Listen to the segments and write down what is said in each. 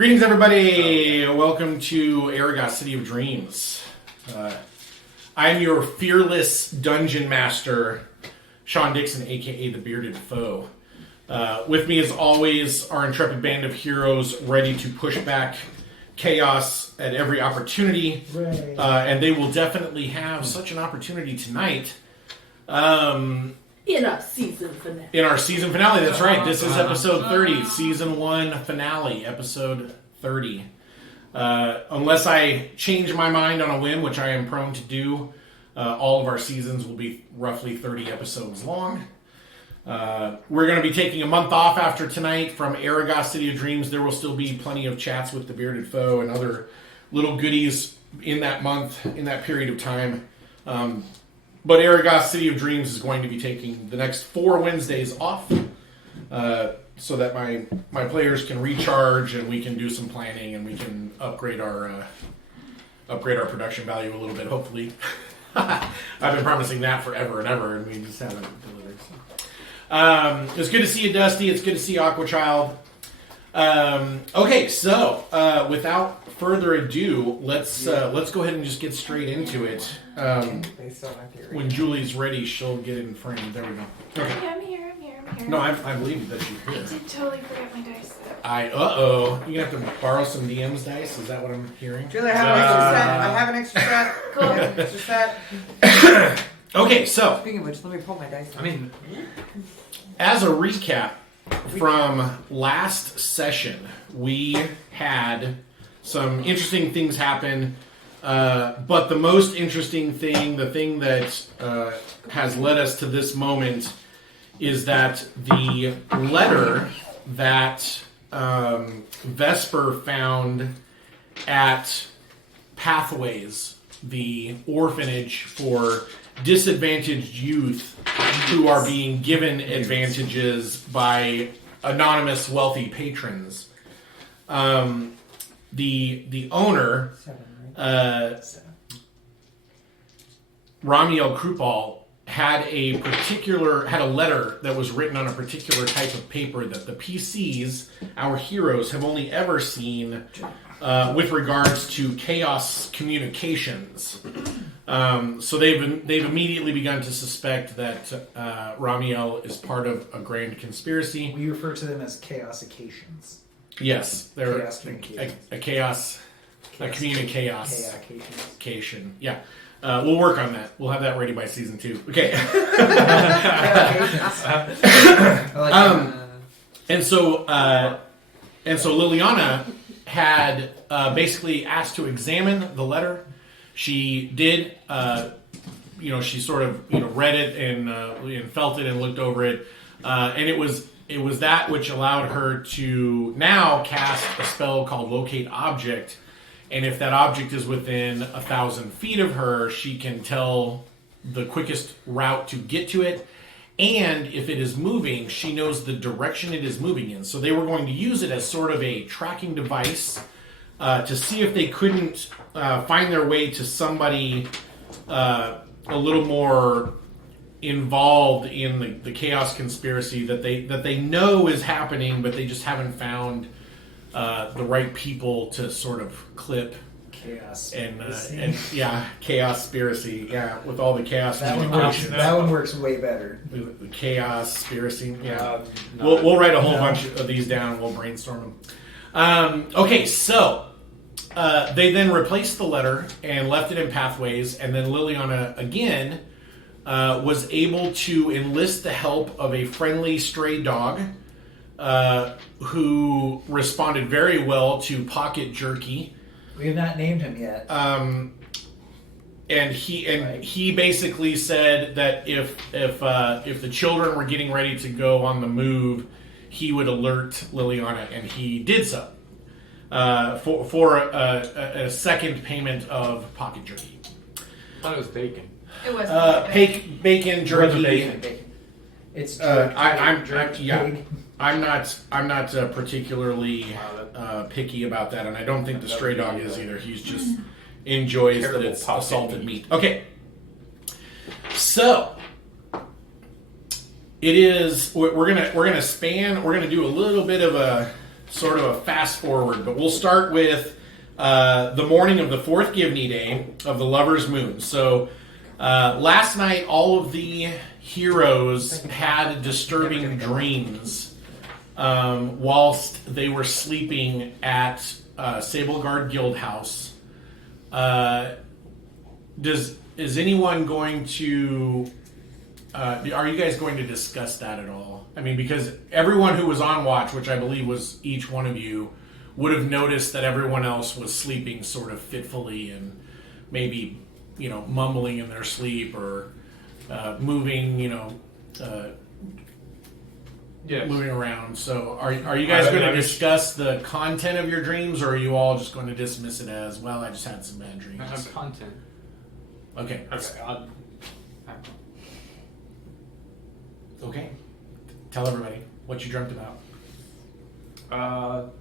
Greetings, everybody. Welcome to Arragas, City of Dreams. I'm your fearless dungeon master, Sean Dixon, a.k.a. the Bearded Foe. With me, as always, our intrepid band of heroes ready to push back chaos at every opportunity. And they will definitely have such an opportunity tonight. In our season finale. In our season finale, that's right. This is episode 30, season 1 finale, episode 30. Unless I change my mind on a whim, which I am prone to do, all of our seasons will be roughly 30 episodes long. We're going to be taking a month off after tonight from Arragas, City of Dreams. There will still be plenty of chats with the Bearded Foe and other little goodies in that month, in that period of time. But Arragas, City of Dreams is going to be taking the next 4 Wednesdays off so that my players can recharge and we can do some planning and we can upgrade our production value a little bit, hopefully. I've been promising that forever and ever, and we just haven't delivered. So. It's good to see you, Dusty. It's good to see you, Aquachild. Okay, so without further ado, let's go ahead and just get straight into it. When Julie's ready, she'll get it in frame. There we go. Okay. Yeah, I'm here. No, I believe that she's here. I did totally forget my dice though. You're gonna have to borrow some DM's dice. Is that what I'm hearing? Julie, I have an extra set. Cool. I have an extra set. Okay, so Speaking of which, let me pull my dice. as a recap from last session, we had some interesting things happen. But the most interesting thing, the thing that has led us to this moment, is that the letter that Vesper found at Pathways, the orphanage for disadvantaged youth who are being given advantages by anonymous wealthy patrons. The owner, Ramiel Krupal, had a letter that was written on a particular type of paper that the PCs, our heroes, have only ever seen with regards to chaos communications. So they've immediately begun to suspect that Ramiel is part of a grand conspiracy. We refer to them as chaosications. Yes, they're Chaos a communication. Yeah. We'll work on that. We'll have that ready by season 2. Okay. And so Liliana had basically asked to examine the letter. She did. She sort of read it and felt it and looked over it, and it was that which allowed her to now cast a spell called Locate Object. And if that object is within 1,000 feet of her, she can tell the quickest route to get to it. And if it is moving, she knows the direction it is moving in. So they were going to use it as sort of a tracking device to see if they couldn't find their way to somebody a little more involved in the chaos conspiracy that they know is happening, but they just haven't found the right people to sort of clip Chaos. chaos-spiracy, with all the chaos That one works way better. The chaos-spiracy, We'll write a whole bunch of these down. We'll brainstorm them. Okay, so they then replaced the letter and left it in Pathways, and then Liliana again was able to enlist the help of a friendly stray dog who responded very well to Pocket Jerky. We have not named him yet. And he basically said that if the children were getting ready to go on the move, he would alert Liliana, and he did so for a second payment of Pocket Jerky. I thought it was bacon. It was Bacon jerky. Bacon. It's jerky. I'm not particularly picky about that, and I don't think the stray dog is either. He's just enjoys that it's assaulted meat. Okay, so it is. We're gonna do a little bit of sort of a fast forward, but we'll start with the morning of the fourth Givney Day of the Lover's Moon. So last night, all of the heroes had disturbing dreams whilst they were sleeping at Sableguard Guild House. Is anyone going to? Are you guys going to discuss that at all? I mean, because everyone who was on watch, which I believe was each one of you, would have noticed that everyone else was sleeping sort of fitfully and maybe, mumbling in their sleep or moving, Yes. moving around. So are you guys going to discuss the content of your dreams, or are you all just going to dismiss it as, well, I just had some bad dreams? I have content. Okay. Okay. Okay. Tell everybody what you dreamt about.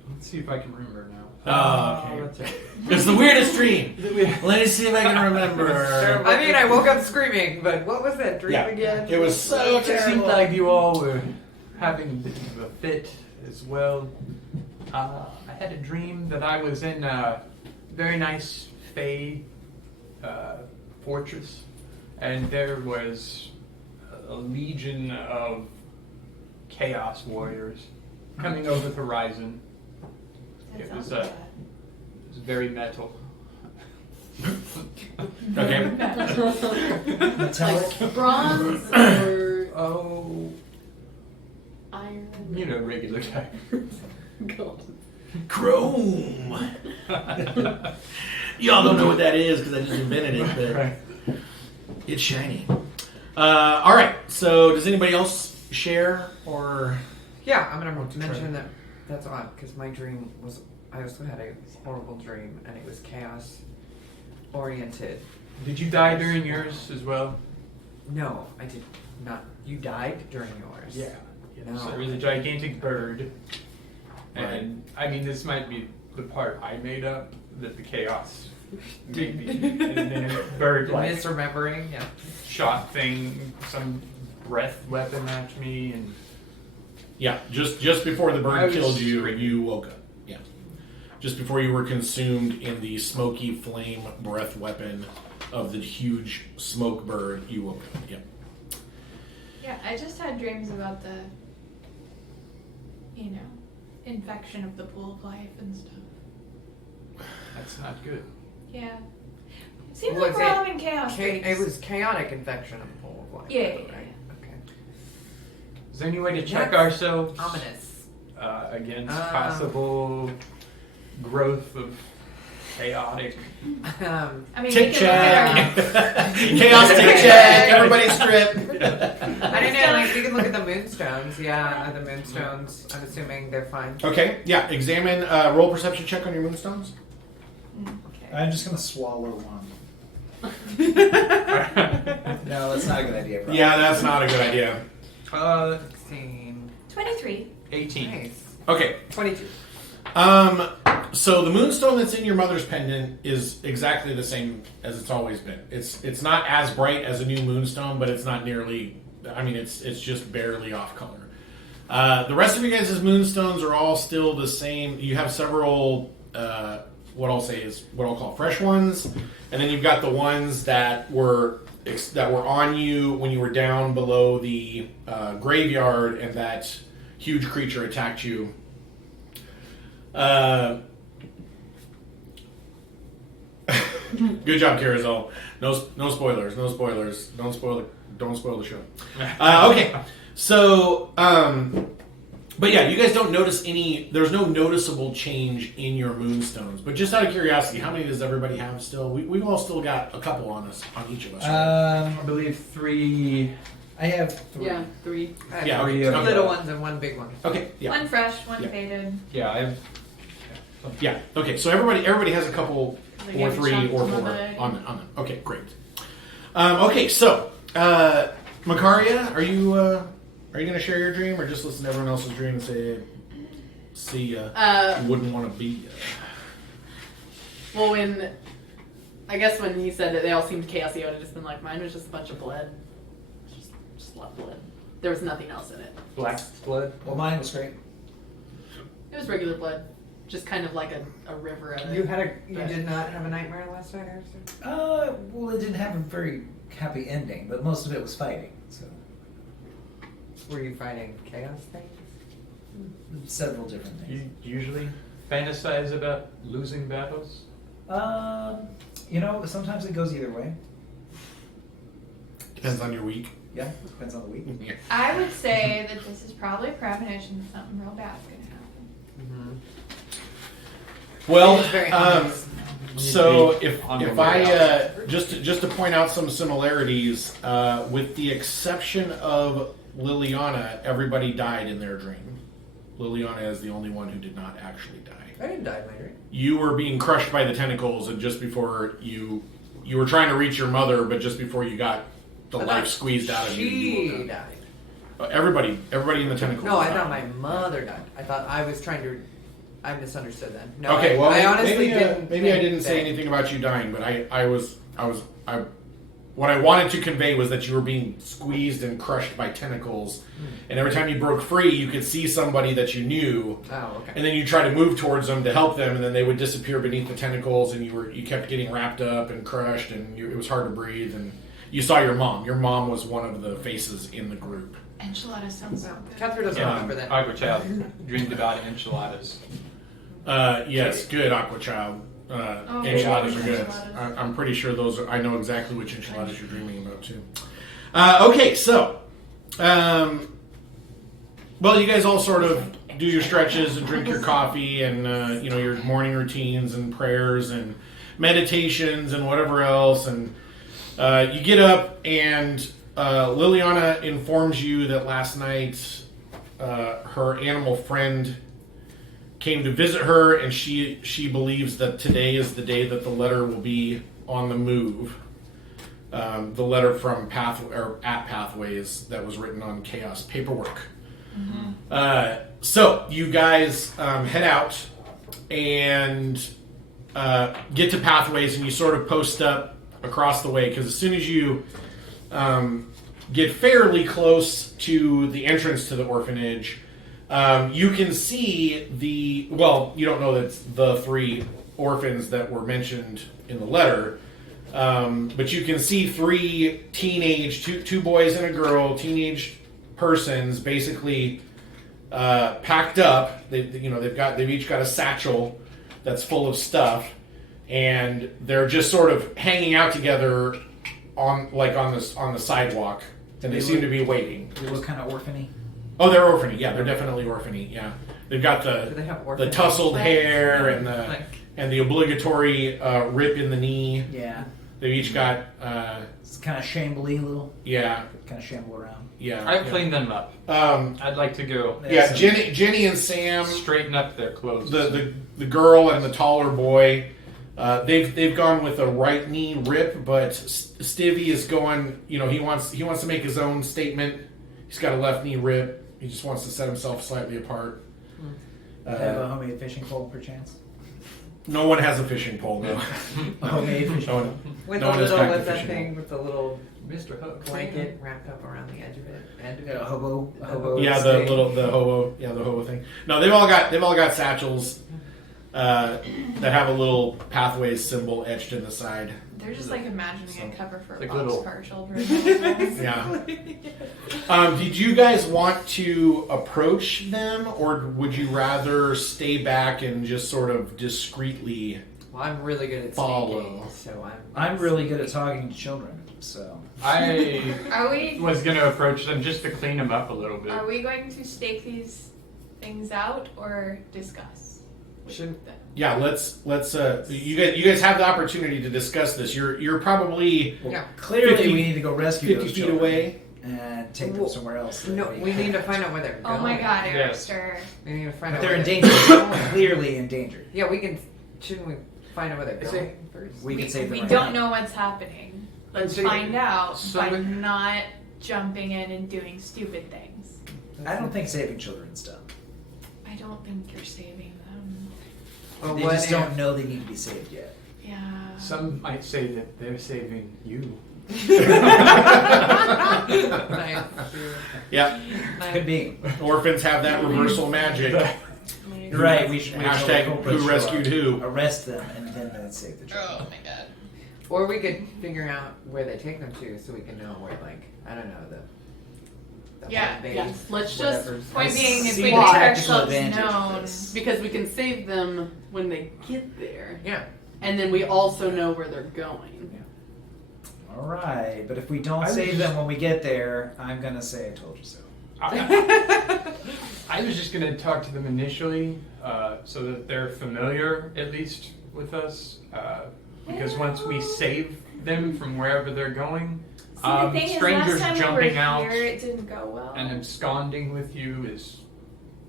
Let's see if I can remember now. Okay. That's it. It's the weirdest dream. Let me see if I can remember. I mean, I woke up screaming, but what was that dream Yeah. again? It was so It seemed terrible. like you all were having a bit of a fit as well. I had a dream that I was in a very nice Fey fortress, and there was a legion of chaos warriors coming over the horizon. It was very metal. Okay. Metallic. Bronze or Oh, iron? regular type. Gold. Chrome. Y'all don't know what that is because I just invented it, but Right. it's shiny. All right. So does anybody else share or? Yeah, I'm gonna mention that. That's odd because my dream was. I also had a horrible dream, and it was chaos oriented. Did you die during yours as well? No, I did not. You died during yours. Yeah. No. So there was a gigantic bird, and I mean, this might be the part I made up that the chaos maybe, and then a bird like Misremembering. Yeah. shot thing, some breath weapon at me, and Yeah, just before the I bird was killed you, screaming. you woke up. Yeah, just before you were consumed in the smoky flame breath weapon of the huge smoke bird, you woke up. Yeah. Yeah, I just had dreams about the, infection of the pool of life and stuff. that's not good. Yeah. It seems Was like we're it all having chaos dreams. It was chaotic infection of the pool of life. Yeah, right? yeah, Okay. Is there any way to check That's ourselves Ominous. against possible growth of chaotic? I mean, Tick we can look at check. our... Chaos tick check. Everybody strip. I don't know, like, you can look at the moonstones. Yeah, the moonstones. I'm assuming they're fine. Okay. Yeah. Examine. Roll perception check on your moonstones. Okay. I'm just gonna swallow one. No, that's not a good idea. Probably. Yeah, that's not a good idea. 16. 23. 18. Nice. Okay. 22. So the moonstone that's in your mother's pendant is exactly the same as it's always been. It's not as bright as a new moonstone, but it's not nearly. I mean, it's just barely off color. The rest of you guys' moonstones are all still the same. You have several. What I'll say is what I'll call fresh ones, and then you've got the ones that were on you when you were down below the graveyard, and that huge creature attacked you. Good job, Carousel. No spoilers. No spoilers. Don't spoil the show. Okay. So, but yeah, you guys don't notice any. There's no noticeable change in your moonstones. But just out of curiosity, how many does everybody have still? We've all still got a couple on us, on each of us. Right? I believe 3. I have 3. Yeah, 3. Yeah, okay. Two Okay. little ones and one big one. Okay. Yeah. One fresh, one Yeah. faded. Yeah, I have. Yeah. Okay. So everybody has a couple, Like or a 3 chunk or on 4 the- on them. Okay. Great. Okay. So, Makaria, are you going to share your dream, or just listen to everyone else's dream and say, "See ya, wouldn't want to be"? Well, I guess when he said that they all seemed chaosy, I would have just been like, mine was just a bunch of blood. Just a lot of blood. There was nothing else in it. Black blood. Well, mine was great. It was regular blood, just kind of like a river of it. You did not have a nightmare last night, Harrison? Well, it didn't have a very happy ending, but most of it was fighting. So Were you fighting chaos things? several different You things. usually fantasize about losing battles? Sometimes it goes either way. Depends on your week. Yeah, depends on the week. Yeah. I would say that this is probably a premonition that something real bad's gonna happen. Well, It is very so if On the if way I just to point out some similarities, with the exception of Liliana, everybody died in their dream. Liliana is the only one who did not actually die. I didn't die in my dream. You were being crushed by the tentacles, and just before you were trying to reach your mother, but just before you got the I life thought squeezed out of you. She died. Everybody in the tentacles. No, I died. thought my mother died. I thought I was trying to. I misunderstood then. No, Okay, well, I honestly didn't. maybe I think didn't say that- anything about you dying, but what I wanted to convey was that you were being squeezed and crushed by tentacles, and every time you broke free, you could see somebody that you knew, Oh, okay. and then you try to move towards them to help them, and then they would disappear beneath the tentacles, and you kept getting wrapped up and crushed, and it was hard to breathe, and you saw your mom. Your mom was one of the faces in the group. Enchilada sounds so good. Catherine doesn't remember that. Aqua Child dreamed about enchiladas. Yes, good, Aqua Child. Enchiladas are good. enchiladas. I'm pretty sure those are. I know exactly which enchiladas you're dreaming about too. Okay, so, well, you guys all sort of do your stretches and drink your coffee and your morning routines and prayers and meditations and whatever else, and you get up and Liliana informs you that last night her animal friend came to visit her, and she believes that today is the day that the letter will be on the move. The letter from Pathways that was written on Chaos paperwork. So you guys head out and get to Pathways, and you sort of post up across the way, because as soon as you get fairly close to the entrance to the orphanage, you can see you don't know that it's the 3 orphans that were mentioned in the letter, but you can see 3 two boys and a girl, teenage persons, basically packed up. They've each got a satchel that's full of stuff, and they're just sort of hanging out together on the sidewalk, and they seem to be waiting. They look kind of orphany. Oh, they're orphany. Yeah, they're definitely orphany. Yeah, they've got Do they have the orphan tousled names? hair and Like- the obligatory rip in the knee. Yeah, They've each got it's kind of shambly, little, yeah. kind of shamble around. I've cleaned them up. I'd like to go Yeah, Jenny and Sam, straighten up their clothes. the girl and the taller boy, they've gone with a right knee rip, but Stivy is going. He wants to make his own statement. He's got a left knee rip. He just wants to set himself slightly apart. Have a homemade fishing pole, perchance. No one has a fishing pole now. A homemade fishing No pole. one, With no the one has little, cracked what's the that fishing thing with the little Mr. Hook. blanket wrapped up around the edge of it? You got a hobo. Yeah, stake. the hobo thing. No, they've all got satchels that have a little Pathways symbol etched in the side. They're just like imagining a cover for a like little- boxcar children. Yeah. Did you guys want to approach them, or would you rather stay back and just sort of discreetly? Well, I'm really good at Follow. sneaking, so I'm really good at talking to children, so. I Are we was going to approach them just to clean them up a little bit. are we going to stake these things out or discuss? Shouldn't- Yeah, let's. You guys have the opportunity to discuss this. You're probably Yeah. Clearly, 50 we need to go rescue 50 those feet children away. and take them somewhere else. No, we need to find out where they're Oh going. my god, Eric, Yes. sir. We need to find But out they're where in they're danger. going. Clearly in danger. Yeah, we can. Shouldn't we find out where they're going first? We can save them. We right don't now. know what's happening. Let's So- find out by somebody- not jumping in and doing stupid things. I don't think saving children's done. I don't think you're saving them. Well, They what just if- don't know they need to be saved yet. Yeah. Some might say that they're saving you. Nice. Yeah, Could be. orphans have that reversal magic. rescued. Right, we should wait till the Hashtag culprits who show rescued up, who. arrest them, and then save the Oh child. my god. Or we could figure out where they take them to, so we can know where, like, I don't know, the Yeah, home base, yeah. Let's just- whatever's- Point being, if See we the make tactical ourselves advantage of known, this. Because we can save them when they get there, Yeah. and then we also know where they're going. All right, but if we don't I save was- them when we get there, I'm gonna say I told you so. I was just gonna talk to them initially, so that they're familiar at least with us. Because once we save them from wherever they're going, See, the thing is, strangers last time jumping we were out here, it didn't go well. and absconding with you is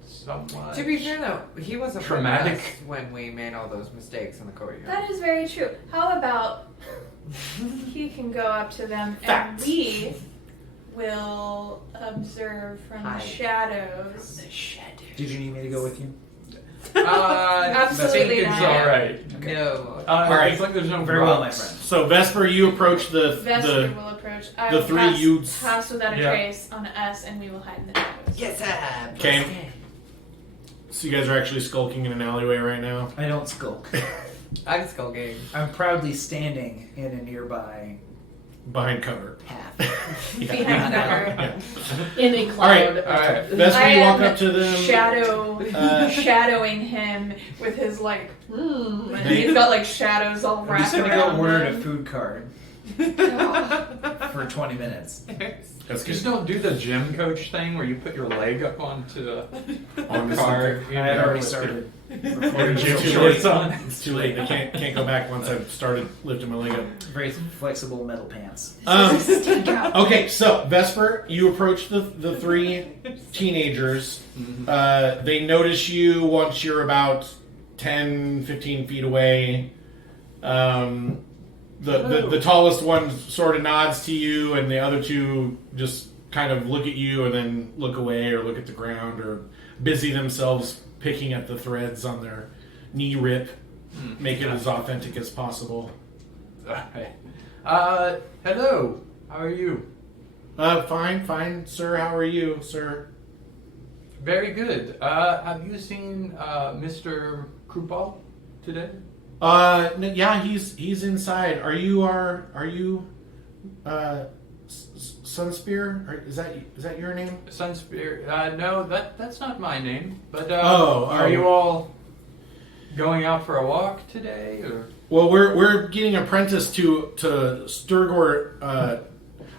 somewhat. To be fair though, he wasn't Traumatic. with us when we made all those mistakes in the courtyard. That is very true. How about he can go up to them Facts. and we will observe from Hide. the shadows. Did you need me to go with you? I think Absolutely it's not. all right. No. Alright. It's like there's no Very well, my rocks. friend. So Vesper, you approach Vesper will approach. I the will three pass, youths- pass without a Yeah. trace on us, and we will hide in the shadows. Yes, sir. Okay. So you guys are actually skulking in an alleyway right now. I don't skulk. I'm skulking. I'm proudly standing in a nearby Behind cover. path. Behind cover. Yeah. In a cloud. Alright. Vesper, I you walk am up to them. shadowing him with his like, and Hey. he's got like shadows all I'm wrapped just gonna around go order him. a food card Oh. for 20 minutes. That's Just good. don't do the gym coach thing where you put your leg up onto the On the car. I had already started. Your gym It's too shorts late. on. It's too late. I can't go back once I've started lifting my leg up. Very flexible metal pants. Okay, so Vesper, you approach the three teenagers. They notice you once you're about 10, 15 feet away. The tallest one sort of nods to you, and the other two just kind of look at you and then look away or look at the ground or busy themselves picking at the threads on their knee rip, make it as authentic as possible. Hello. How are you? Fine, sir. How are you, sir? Very good. Have you seen Mr. Krupal today? Yeah, he's inside. Are you Sunspear? Is that your name? Sunspear. No, that's not my name. But Oh, are you all going out for a walk today, or? Well, we're getting apprenticed to Sturgor.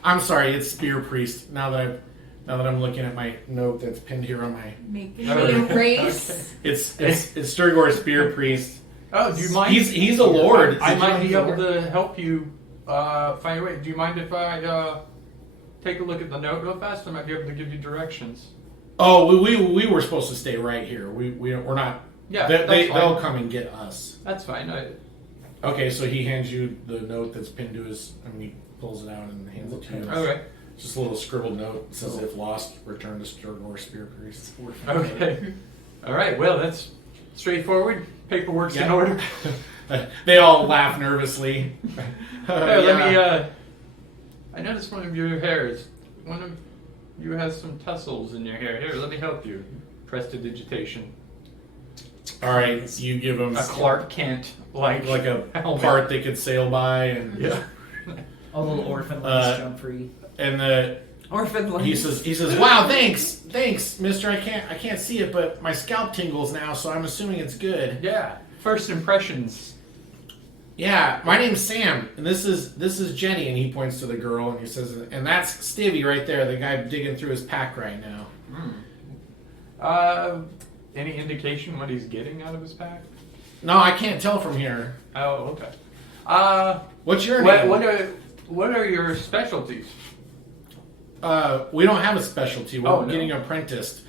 I'm sorry, it's Spear Priest. Now that I'm looking at my note that's pinned here on my, Making Okay. me erase. it's Sturgor Spear Priest. Oh, do you mind? He's a lord. I Did you know might be he's a able lord? to help you find a way. Do you mind if I take a look at the note real fast? I might be able to give you directions. Oh, we were supposed to stay right here. We're not. Yeah, They'll fine. come and get us. That's fine. Okay, so he hands you the note that's pinned to his. I mean, he pulls it out and hands it to you. Okay. Just a little scribbled note. It says, "If lost, return to Sturgor Spear Priest." Okay. All right. Well, that's straightforward. Paperwork's in Yeah. order. They all laugh nervously. Hey, let me. I noticed one of your hairs. One of you has some tussles in your hair. Here, let me help you. Prestidigitation. All right, you give them A Clark Kent like a helmet. part they could sail by, and Yeah. All little orphan ones jump free. and Orphan he says, "Wow, thanks, Mister. I can't see it, but my scalp tingles now, so I'm assuming it's good." Yeah. First impressions. Yeah, my name's Sam, and this is Jenny, and he points to the girl, and he says, "And that's Stivy right there, the guy digging through his pack right now." Any indication what he's getting out of his pack? No, I can't tell from here. Oh, okay. What's your name? What are your specialties? We don't have a specialty. We're Oh, no. getting apprenticed.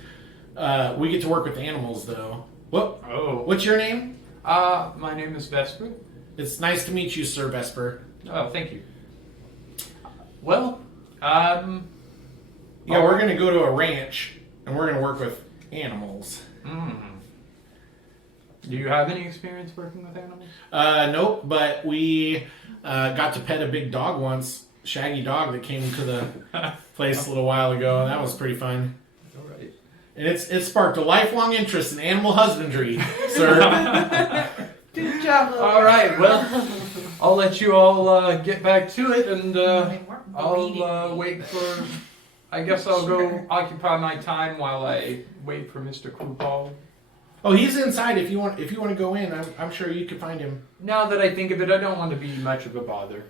We get to work with animals, though. Oh. What's your name? My name is Vesper. It's nice to meet you, Sir Vesper. Oh, thank you. Well, Yeah, we're going to go to a ranch, and we're going to work with animals. Do you have any experience working with animals? Nope, but we got to pet a big dog once, shaggy dog that came to the place a little while ago. That was pretty fun. All right. And it sparked a lifelong interest in animal husbandry, sir. Good job. All right, well, I'll let you all get back to it, and I'll wait for. I guess I'll go occupy my time while I wait for Mr. Krupal. Oh, he's inside. If you want to go in, I'm sure you can find him. Now that I think of it, I don't want to be much of a bother.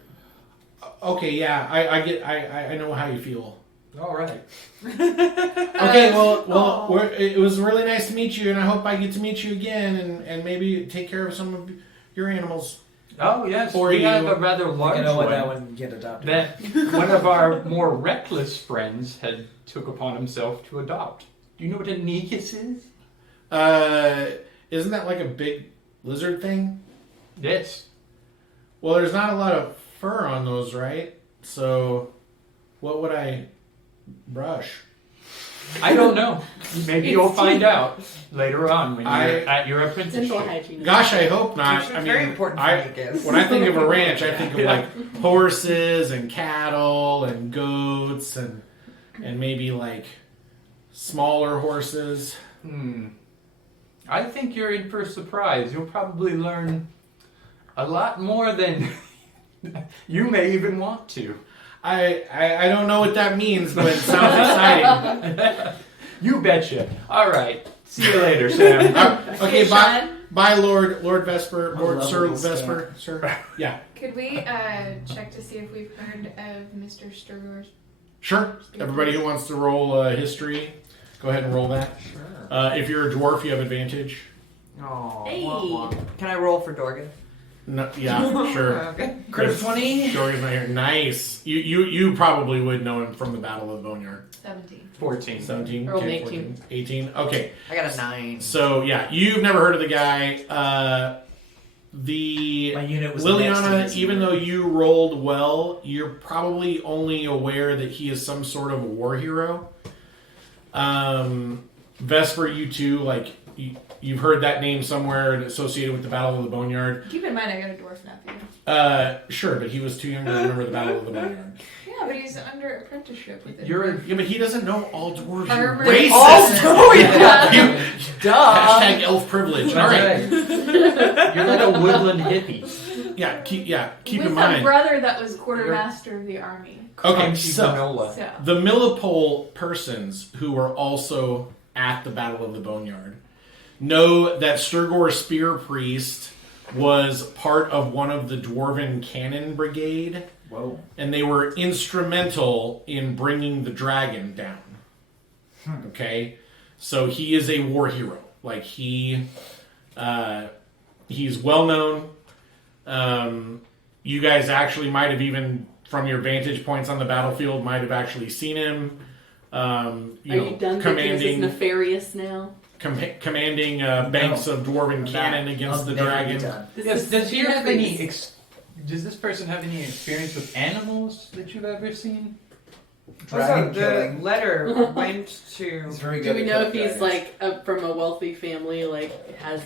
Okay, yeah, I know how you feel. All right. Okay, well, it was really nice to meet you, and I hope I get to meet you again, and maybe take care of some of your animals. Oh yes, Or we you- have a rather large You know what? one That one get adopted. that one of our more reckless friends had took upon himself to adopt. Do you know what a negus is? Isn't that like a big lizard thing? Yes. Well, there's not a lot of fur on those, right? So, what would I brush? I don't know. Maybe you'll find out later on when you're at your Dental apprenticeship. hygiene. Gosh, I hope not. Which is I mean, very important for I, me, guess. when I think of a ranch, I think of Yeah. like horses and cattle and goats and maybe like smaller horses. I think you're in for a surprise. You'll probably learn a lot more than you may even want to. I don't know what that means, but it sounds exciting. You betcha. All right. See you later, Sam. Okay, bye, Sean, bye, Lord Vesper, I Lord love Sir little Vesper, sir. Yeah, could we check to see if we've heard of Mr. Sturgor's? sure. Everybody who wants to roll history, go ahead and roll that. Sure. If you're a dwarf, you have advantage. Oh, Hey. Can I roll for Dorgan? No, yeah, sure. Okay. Crit of 20. Jorgen's not here. Nice. You probably would know him from the Battle of the Boneyard. 17. 14. 17. Rolled Okay, 18. 14, 18. Okay. I got a 9. So yeah, you've never heard of the guy. The My unit was next to Liliana, his even unit. though you rolled well, you're probably only aware that he is some sort of a war hero. Vesper, you too, like you've heard that name somewhere associated with the Battle of the Boneyard. Keep in mind, I got a dwarf nephew. Sure, but he was too young to remember the Battle of the Boneyard. Yeah, but he's under apprenticeship with it. Yeah, but he doesn't know all dwarves. You Armored racist. all You- Duh. Hashtag elf privilege. All right. You're like a woodland hippie. Yeah, keep with in a mind. brother that was quartermaster of the army. Okay, Crunchy so granola. So the Millipole persons who were also at the Battle of the Boneyard know that Sturgor Spear Priest was part of one of the Dwarven Cannon Brigade, Whoa. and they were instrumental in bringing the dragon down. Okay, so he is a war hero. Like he's well known. You guys actually might have even, from your vantage points on the battlefield, might have actually seen him. Are you done thinking this is nefarious now? Commanding banks of dwarven cannon against the dragon. Yes. Does he have Priest. any? Does this person have any experience with animals that you've ever seen? Dragon Also, killing. the letter went to. He's very Do good we at know if killing he's dragons. like from a wealthy family, like has?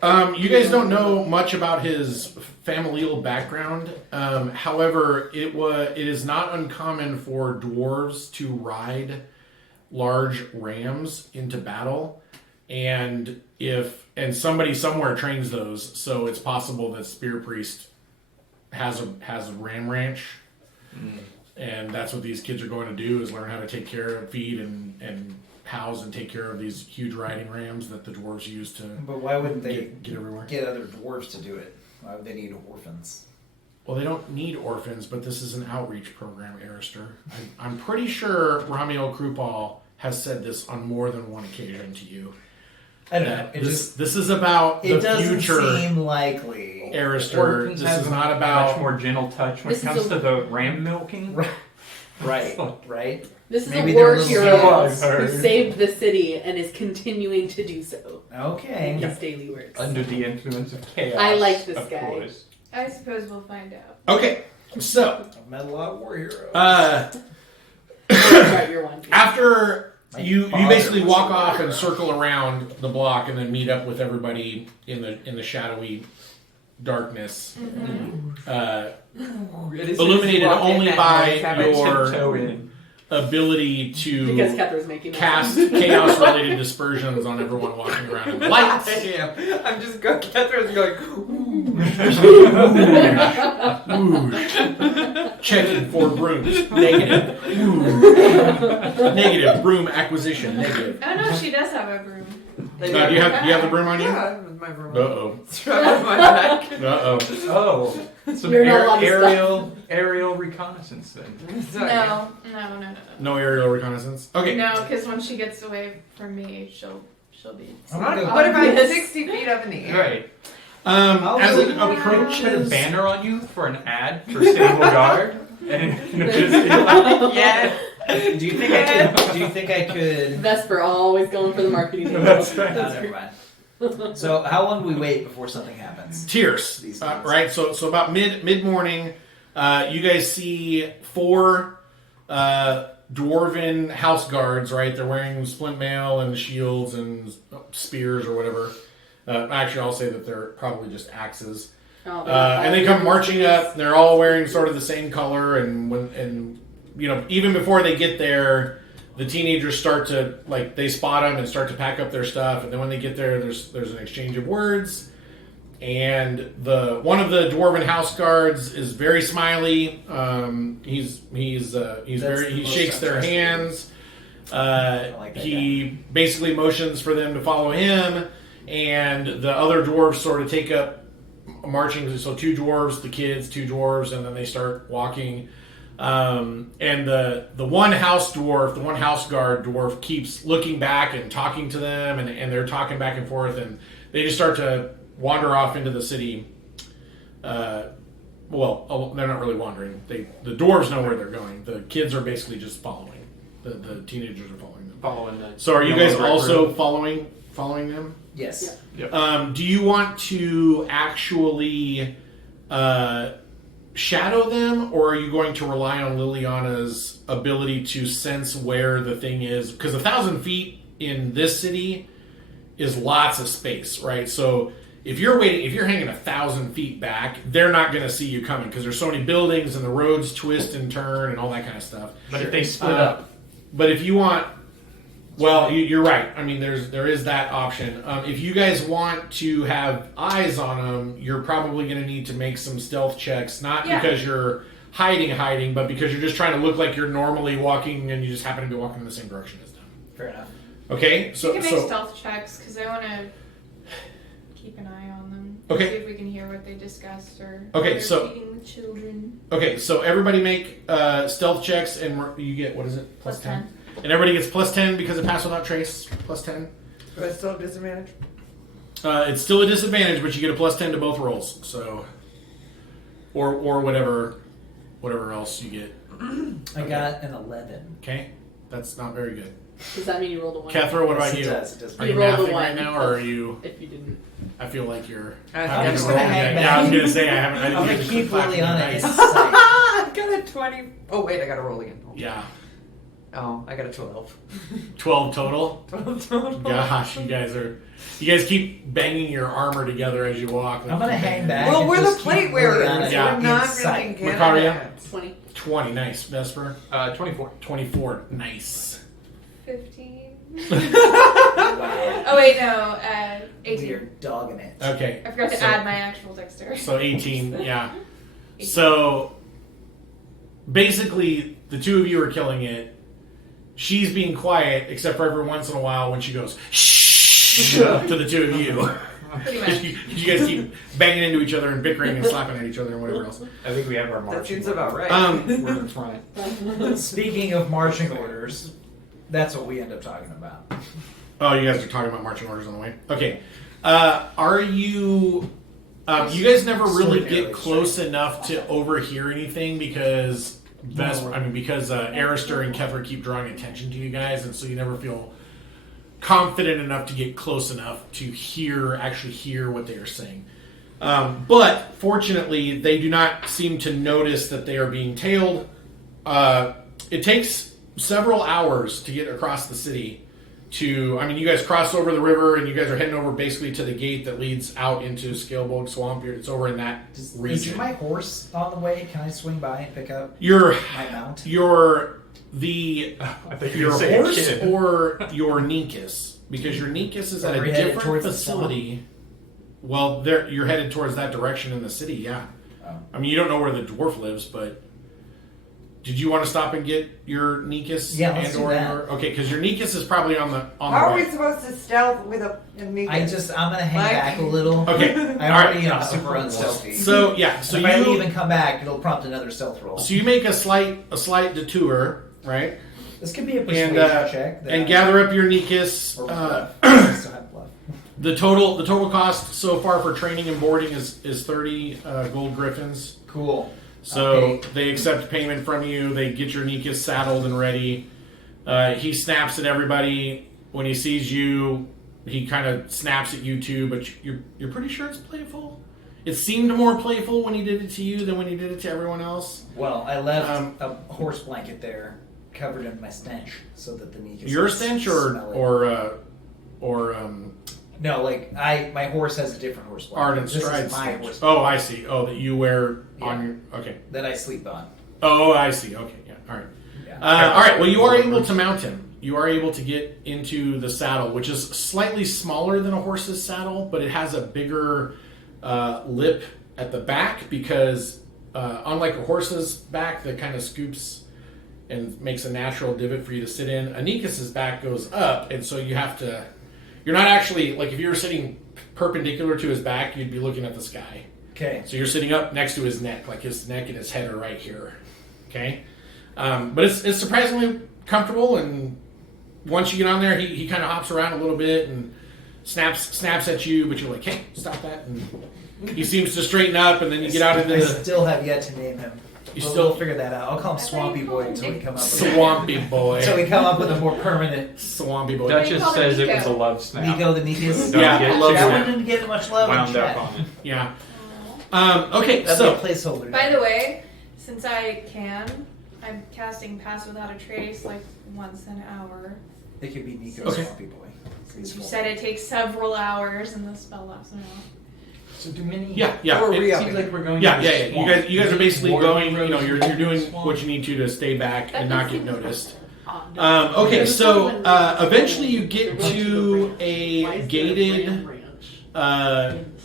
You guys don't know much about his familial background. However, it is not uncommon for dwarves to ride large rams into battle, and somebody somewhere trains those, so it's possible that Spear Priest has a ram ranch, and that's what these kids are going to do, is learn how to take care of, feed, and house and take care of these huge riding rams that the dwarves use to But why wouldn't they get everywhere. get other dwarves to do it? Why would they need orphans? Well, they don't need orphans, but this is an outreach program, Arister. I'm pretty sure Ramiel Krupal has said this on more than one occasion to you. I don't know. That It this, just this is about it the doesn't future, seem likely. Arister. Orphans This have is not a about... much more gentle touch when This it is comes a- to the ram milking. Right. Right. This is Maybe a they're war a little hero scared. who saved the city and is continuing to do so in Okay. his daily works. Under the influence of chaos. I like this of guy. course. I suppose we'll find out. Okay, so... I've met a lot of war heroes. Start your one. After My you father basically was walk a off warrior. and circle around the block and then meet up with everybody in the shadowy darkness, It is illuminated walk in only that by noise, have a your tiptoe in. ability to Because Catherine's making that cast sound. chaos-related dispersions on everyone walking around in the lights. I am. I'm just going. Catherine's going. Ooh. Checking for brooms. Negative. Ooh. Negative. Broom acquisition. Negative. Oh no, she does have a broom. Do you have the broom on you? Yeah, it was my room. Uh-oh. Strap on my back. Uh-oh. Oh, some You're not allowed to aerial reconnaissance then. No. No aerial reconnaissance? Okay. No, because when she gets away from me, she'll be. What if I'm Yes. 60 feet up in the air? Right. As it Put a approaches... banner on you for an ad for Stable Guard. And just Yes. Do you think I could? Vesper always going for the marketing. That's right. No, never mind. So how long do we wait before something happens? Tiers, These days. right? So about mid morning, you guys see 4 dwarven house guards. Right, they're wearing splint mail and shields and spears or whatever. Actually, I'll say that they're probably just axes. Oh, And they come marching up. They're all wearing sort of the same color, and even before they get there, the teenagers start to they spot them and start to pack up their stuff. And then when they get there, there's an exchange of words. And one of the dwarven house guards is very smiley. He shakes their hands. He basically motions for them to follow him, and the other dwarves sort of take up marching. So 2 dwarves, the kids, 2 dwarves, and then they start walking. And the one house guard dwarf keeps looking back and talking to them, and they're talking back and forth, and they just start to wander off into the city. Well, they're not really wandering. The dwarves know where they're going. The kids are basically just following. The teenagers are following them. following that. So are you guys also following them? Yes. Do you want to actually shadow them, or are you going to rely on Liliana's ability to sense where the thing is? Because 1,000 feet in this city is lots of space, right? So if you're hanging 1,000 feet back, they're not going to see you coming because there's so many buildings and the roads twist and turn and all that kind of stuff. But if they split up, but if you want, well, you're right. I mean, there is that option. If you guys want to have eyes on them, you're probably going to need to make some stealth checks, not because you're hiding, but because you're just trying to look like you're normally walking and you just happen to be walking in the same direction as them. Fair enough. Okay, You can make stealth checks because I want to keep an eye on them. Okay. See if we can hear what they discussed or. Okay, they're so- feeding the children. Okay, so everybody make stealth checks, and you get, what is it? Plus 10. And everybody gets plus 10 because of Pass Without Trace. Plus 10. Do I still have disadvantage? It's still a disadvantage, but you get a plus 10 to both rolls. So, or whatever else you get. I got an 11. Okay, that's not very good. Does that mean you rolled a 1? Catherine, what about Yes, you? it does. It does. Are You you rolled a mathing right 1. now, or are you? If you didn't. I feel like you're. I'm just gonna hang back. Yeah, I was gonna say I haven't. I I'm didn't gonna get keep the Liliana in dice. sight. I got a 20. Oh, wait, I got to roll again. Yeah, Oh, I got a 12. 12 total. 12 total. Gosh, you guys keep banging your armor together as you walk. I'm gonna hang back. Well, and we're the just keep plate wearers. Liliana Yeah. We're in not sight. really Macaria? candidates. 20. 20, nice. Vesper, 24. 24, nice. 15. Wow. Oh wait, no. We 18. are dogging it. Okay. I forgot to so- add my actual dexterity. So 18, yeah. So basically, the two of you are killing it. She's being quiet, except for every once in a while when she goes shh to the two of you. Pretty much. You guys keep banging into each other and bickering and slapping at each other and whatever else. I think we have our marching. That seems about right. We're in front. Speaking of marching orders, that's what we end up talking about. Oh, you guys are talking about marching orders on the way? Okay. Are you... you guys never really get close enough to overhear anything because... because Arister and Kefir keep drawing attention to you guys, and so you never feel confident enough to get close enough to actually hear what they are saying. But fortunately, they do not seem to notice that they are being tailed. It takes several hours to get across the city. You guys cross over the river, and you guys are heading over basically to the gate that leads out into Scalebog Swamp. It's over in that Is region. my horse on the way? Can I swing by and pick up Your my mount? your I think you your were gonna say a horse kid. or your Nikus, because your Nikus is at Are a we headed different towards the facility. Well, you're headed towards that direction in the city. Yeah. Oh. I mean, you don't know where the dwarf lives, but did you want to stop and get your Nikus? Yeah, let's do that. Okay, because your Nikus is probably on the How are we way. supposed to stealth with a Nikus? I'm gonna hang Mike? back a little. Okay, I all already right. am super unstealthy. So yeah, so if I leave you and come back, it'll prompt another stealth roll. so you make a slight detour, right? This could be a And persuasion check. that and I- gather up your Nikus. or bluff. I still have bluff. The total cost so far for training and boarding is 30 gold griffins. Cool. So Okay. they accept payment from you. They get your Nikus saddled and ready. He snaps at everybody when he sees you. He kind of snaps at you too, but you're pretty sure it's playful. It seemed more playful when he did it to you than when he did it to everyone else. Well, I left a horse blanket there, covered in my stench, so that the Nikus Your would stench smell it. or No, like my horse has a different horse blanket. Arden This Stride is my stench. horse Oh, blanket I see. Oh, that you wear on your okay. that I sleep on. Oh, I see. Okay, yeah. All right. Yeah. All right. Well, you are able to mount him. You are able to get into the saddle, which is slightly smaller than a horse's saddle, but it has a bigger lip at the back because, unlike a horse's back that kind of scoops and makes a natural divot for you to sit in, Anikus's back goes up, and so you have to. You're not actually like if you were sitting perpendicular to his back, you'd be looking at the sky. Okay. So you're sitting up next to his neck, like his neck and his head are right here. Okay, but it's surprisingly comfortable, and once you get on there, he kind of hops around a little bit and snaps at you, but you're like, hey, stop that, and he seems to straighten up, and then you get out into I the still have yet to name him. We'll figure that out. I'll call him Swampy Boy until we come up with Swampy Boy. until we come up with a more permanent Swampy Boy. Dutch- Duchess says it was a love snap. Nico the Nikus. Yeah, Don't I love get That that. one didn't get much love in wound chat. up on it. Yeah. Okay, That'd so be a placeholder. By the way, since I can, I'm casting Pass Without a Trace like once an hour. It could be Nico Okay. Swampy Boy. Please You hold. said it takes several hours and the spell lasts an hour. So do many? yeah. Or It- we It seems like we're going. Yeah, to yeah, the yeah. swamp. You guys are basically More going. roads You're to the doing swamp. what you need to stay back and not get noticed. Odd. Okay, There's so one when eventually you they're get going to the a Why is there gated. Grand Ranch Uh, in the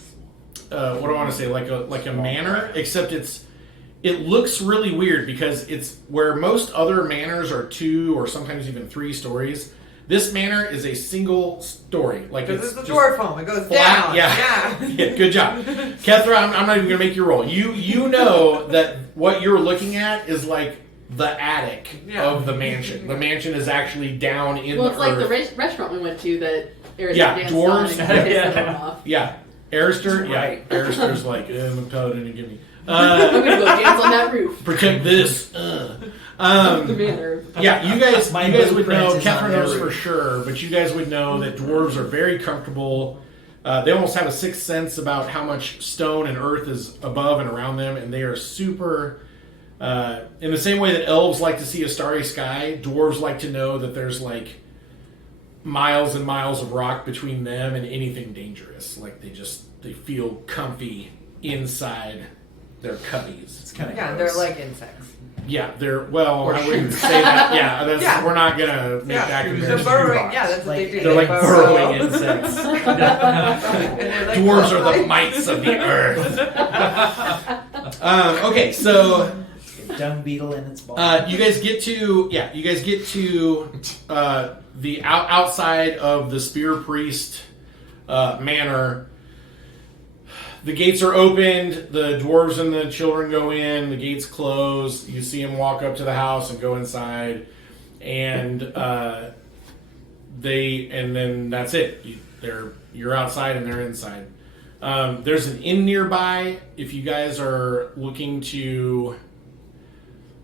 swamp? what do I want to say? Like a manor, except it looks really weird because it's where most other manors are 2 or sometimes even 3 stories. This manor is a single story. Like Because it's it's a just dwarf home. It goes flat. down. Yeah. Yeah, good job, Kethra. I'm not even gonna make you roll. You know that what you're looking at is like the attic Yeah. of the mansion. The mansion is actually down in Well, the it's like the earth. restaurant we went to that Arizona Yeah, danced dwarves. on and cut his Yeah. head off. Yeah, Arister. Yeah, Right. Arister's like, McCloud didn't give me. I'm gonna go dance on that roof. Protect this. The Um, manor. yeah, you guys My would blueprint know. is on Kefra their knows for roof. sure, but you guys would know that dwarves are very comfortable. They almost have a sixth sense about how much stone and earth is above and around them, and they are super. In the same way that elves like to see a starry sky, dwarves like to know that there's like miles and miles of rock between them and anything dangerous. Like they feel comfy inside their cubbies. It's kind of Yeah, they're like insects. Yeah, they're well. Or I wouldn't shoes. say that. Yeah, that's, Yeah. we're not gonna make that Yeah, comparison. the burrowing. Yeah, that's what Like- they do. They're like burrow. burrowing insects. And they're like, Dwarves are the "Oh, mites of the earth. Okay, so dung beetle in its ball. you guys get to the outside of the Spear Priest manor. The gates are opened. The dwarves and the children go in. The gates close. You see them walk up to the house and go inside, and then that's it. You're outside and they're inside. There's an inn nearby. If you guys are looking to,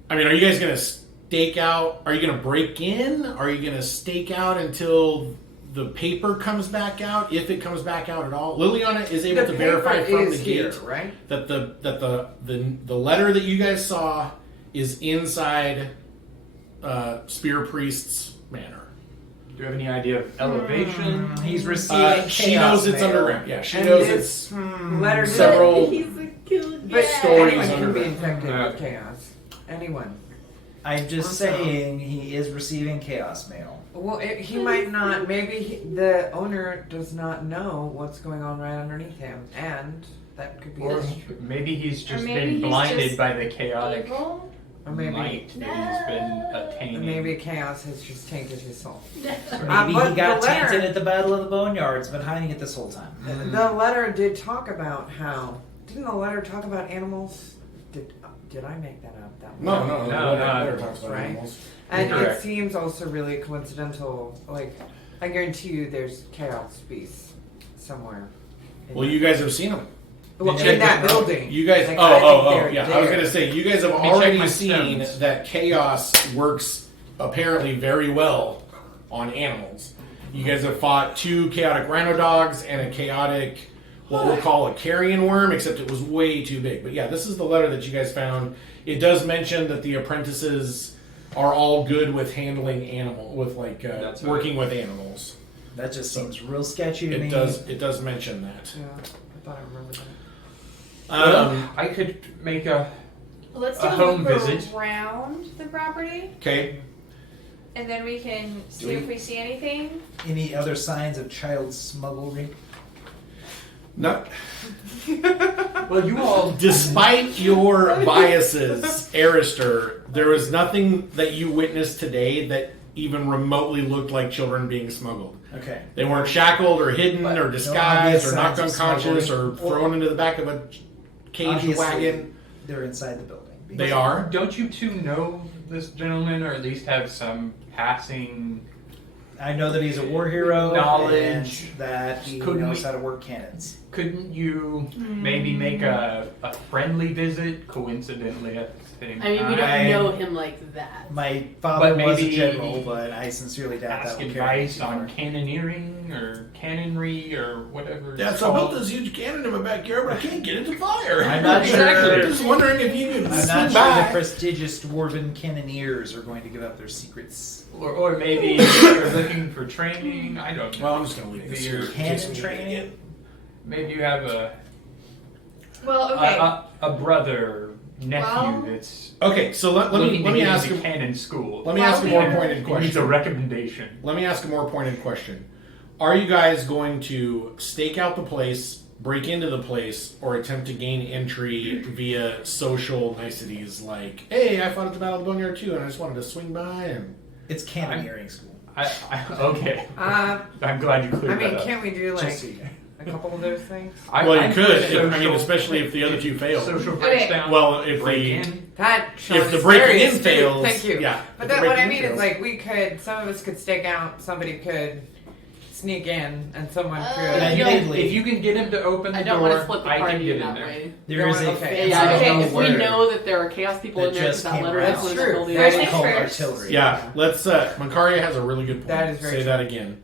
I mean, are you guys gonna stake out? Are you gonna break in? Are you gonna stake out until the paper comes back out, if it comes back out at all? Liliana is able The to verify paper from the is gate here, right? that the letter that you guys saw is inside Spear Priest's manor. Do you have any idea of elevation? He's receiving She chaos knows it's mail. underground. Yeah, she And knows this it's letter several- He's a cute But guy. stories anyone can be underground. infected with chaos. Anyone. I'm just Also- saying he is receiving chaos mail. Well, he might not. Maybe the owner does not know what's going on right underneath him, and that could be. Or it. maybe he's just maybe been he's blinded just by the chaotic Evil? Or maybe, light that he's been attaining. maybe chaos has just tainted his soul. Maybe but he got the letter- tainted at the Battle of the Boneyards, but hiding it this whole time. The letter did talk about how. Didn't the letter talk about animals? Did I make that up? That No, one? no, No, Letter no. talks about Right. animals. And Correct. it seems also really coincidental. Like, I guarantee you, there's chaos beasts somewhere. in Well, that- you guys have seen them. well, Check in that them out. building. You guys, Like, I think oh, they're yeah. there. I was gonna say you guys have Let me check already my seen stones. that chaos works apparently very well on animals. You guys have fought 2 chaotic rhino dogs and a chaotic, what we'll call a carrion worm, except it was way too big. But yeah, this is the letter that you guys found. It does mention that the apprentices are all good with handling That's working with animals. That just seems real sketchy to me. It does mention that. Yeah, I thought I remembered that. I could make a. Let's A take a home look visit. around the property, Okay. and then we can see we- if we see anything. Any other signs of child smugglery? No. Well, you all. Despite your biases, Arister, there was nothing that you witnessed today that even remotely looked like children being smuggled. Okay. They weren't shackled or hidden But or no disguised obvious or knocked signs of unconscious or smuggling. thrown into the back of a cage Obviously, wagon. they're inside the building. They are. Don't you two know this gentleman, or at least have some passing? I know that he's a war hero. Knowledge. And that he Couldn't knows we- how to work cannons. Couldn't you maybe make a friendly visit, coincidentally at the same I mean, we time? don't know him like that. My father But was a maybe general, but I sincerely doubt Ask that will carry advice too on far. cannoneering or cannonry or whatever. it's Yeah, so I built called. this huge cannon in my backyard, but I can't get it to fire. I'm not Exactly. sure. Just wondering if you could I'm swing not sure the by. prestigious dwarven cannoneers are going to give up their secrets. Or maybe you're looking for training. I don't know. Well, I'm just gonna leave this Maybe here. you're in case Cannon we need it training? again. Maybe you have Well, okay. a brother, nephew Well- that's Okay, so let me looking to get ask into him. cannon school. Let me ask a Well, more we- pointed He needs question. a recommendation. Let me ask a more pointed question. Are you guys going to stake out the place, break into the place, or attempt to gain entry via social niceties like, hey, I fought at the Battle of the Boneyard too, and I just wanted to swing by and... It's cannoneering school. Okay. Uh, I'm glad you I cleared mean, that up. can't we do like Just so you know. a couple of those things? Well, you I'm could, for if, I mean, social- especially if the other two fail. Social Okay. breakdown. Well, if break the... in. That If the is breaking very in astute. fails... Thank you. Yeah. But if the that, what I breaking in mean is fails- like we could, some of us could stake out, somebody could sneak in, and someone could. Yeah, If admittedly, you can get him to open the I don't door, want to split the I can party get in in that there. way. there is a Okay. Yeah, Okay, if we word know that there are chaos people that in there, because just that came letter around. is one of That's the true. buildings. That's It's called First. artillery. Yeah, let's... Makaria has a really good point. That is very Say true. that again.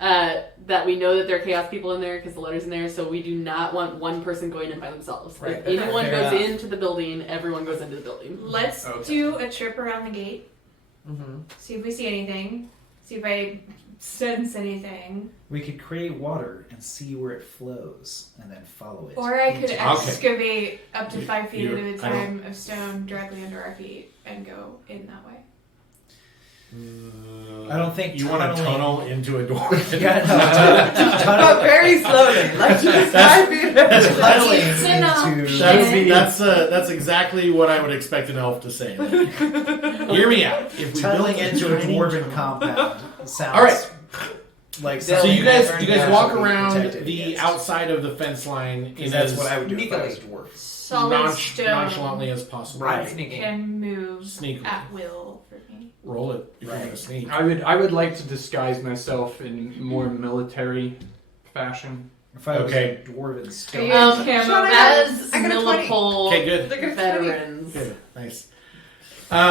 That we know that there are chaos people in there because the letter's in there, so we do not want one person going in by themselves. Right. If anyone Fair goes enough. into the building, everyone goes into the building. Let's Okay. do a trip around the gate. Mm-hmm. See if we see anything. See if I sense anything. We could create water and see where it flows, and then follow it. Or I could Okay. excavate up to 5 feet You're- at a I don't- time of stone directly under our feet and go in that way. I don't think You want to tunneling- tunnel into a door. Yeah, no, But tunnel, very slowly. Let's just dive in. tunneling It's an into That's exactly what I would expect an elf to say. Hear me out. If we tunneling built into a tiny dwarven tunnel- compound sounds All right. like So something you guys that walk should be around protected the against. outside of the fence line in Because that's as what I would do if I was a Sneakily. dwarf. Solid stone nonchalantly as possible. Right. Sneaking. can move Sneak. at will for me. Roll it if you're Right. going to sneak. I would like to disguise myself in more military fashion. If I was Okay. a dwarven Are stone. you Um, camo? as I got a 20. Millipole Okay, good. Look at veterans, Good. Nice. it's All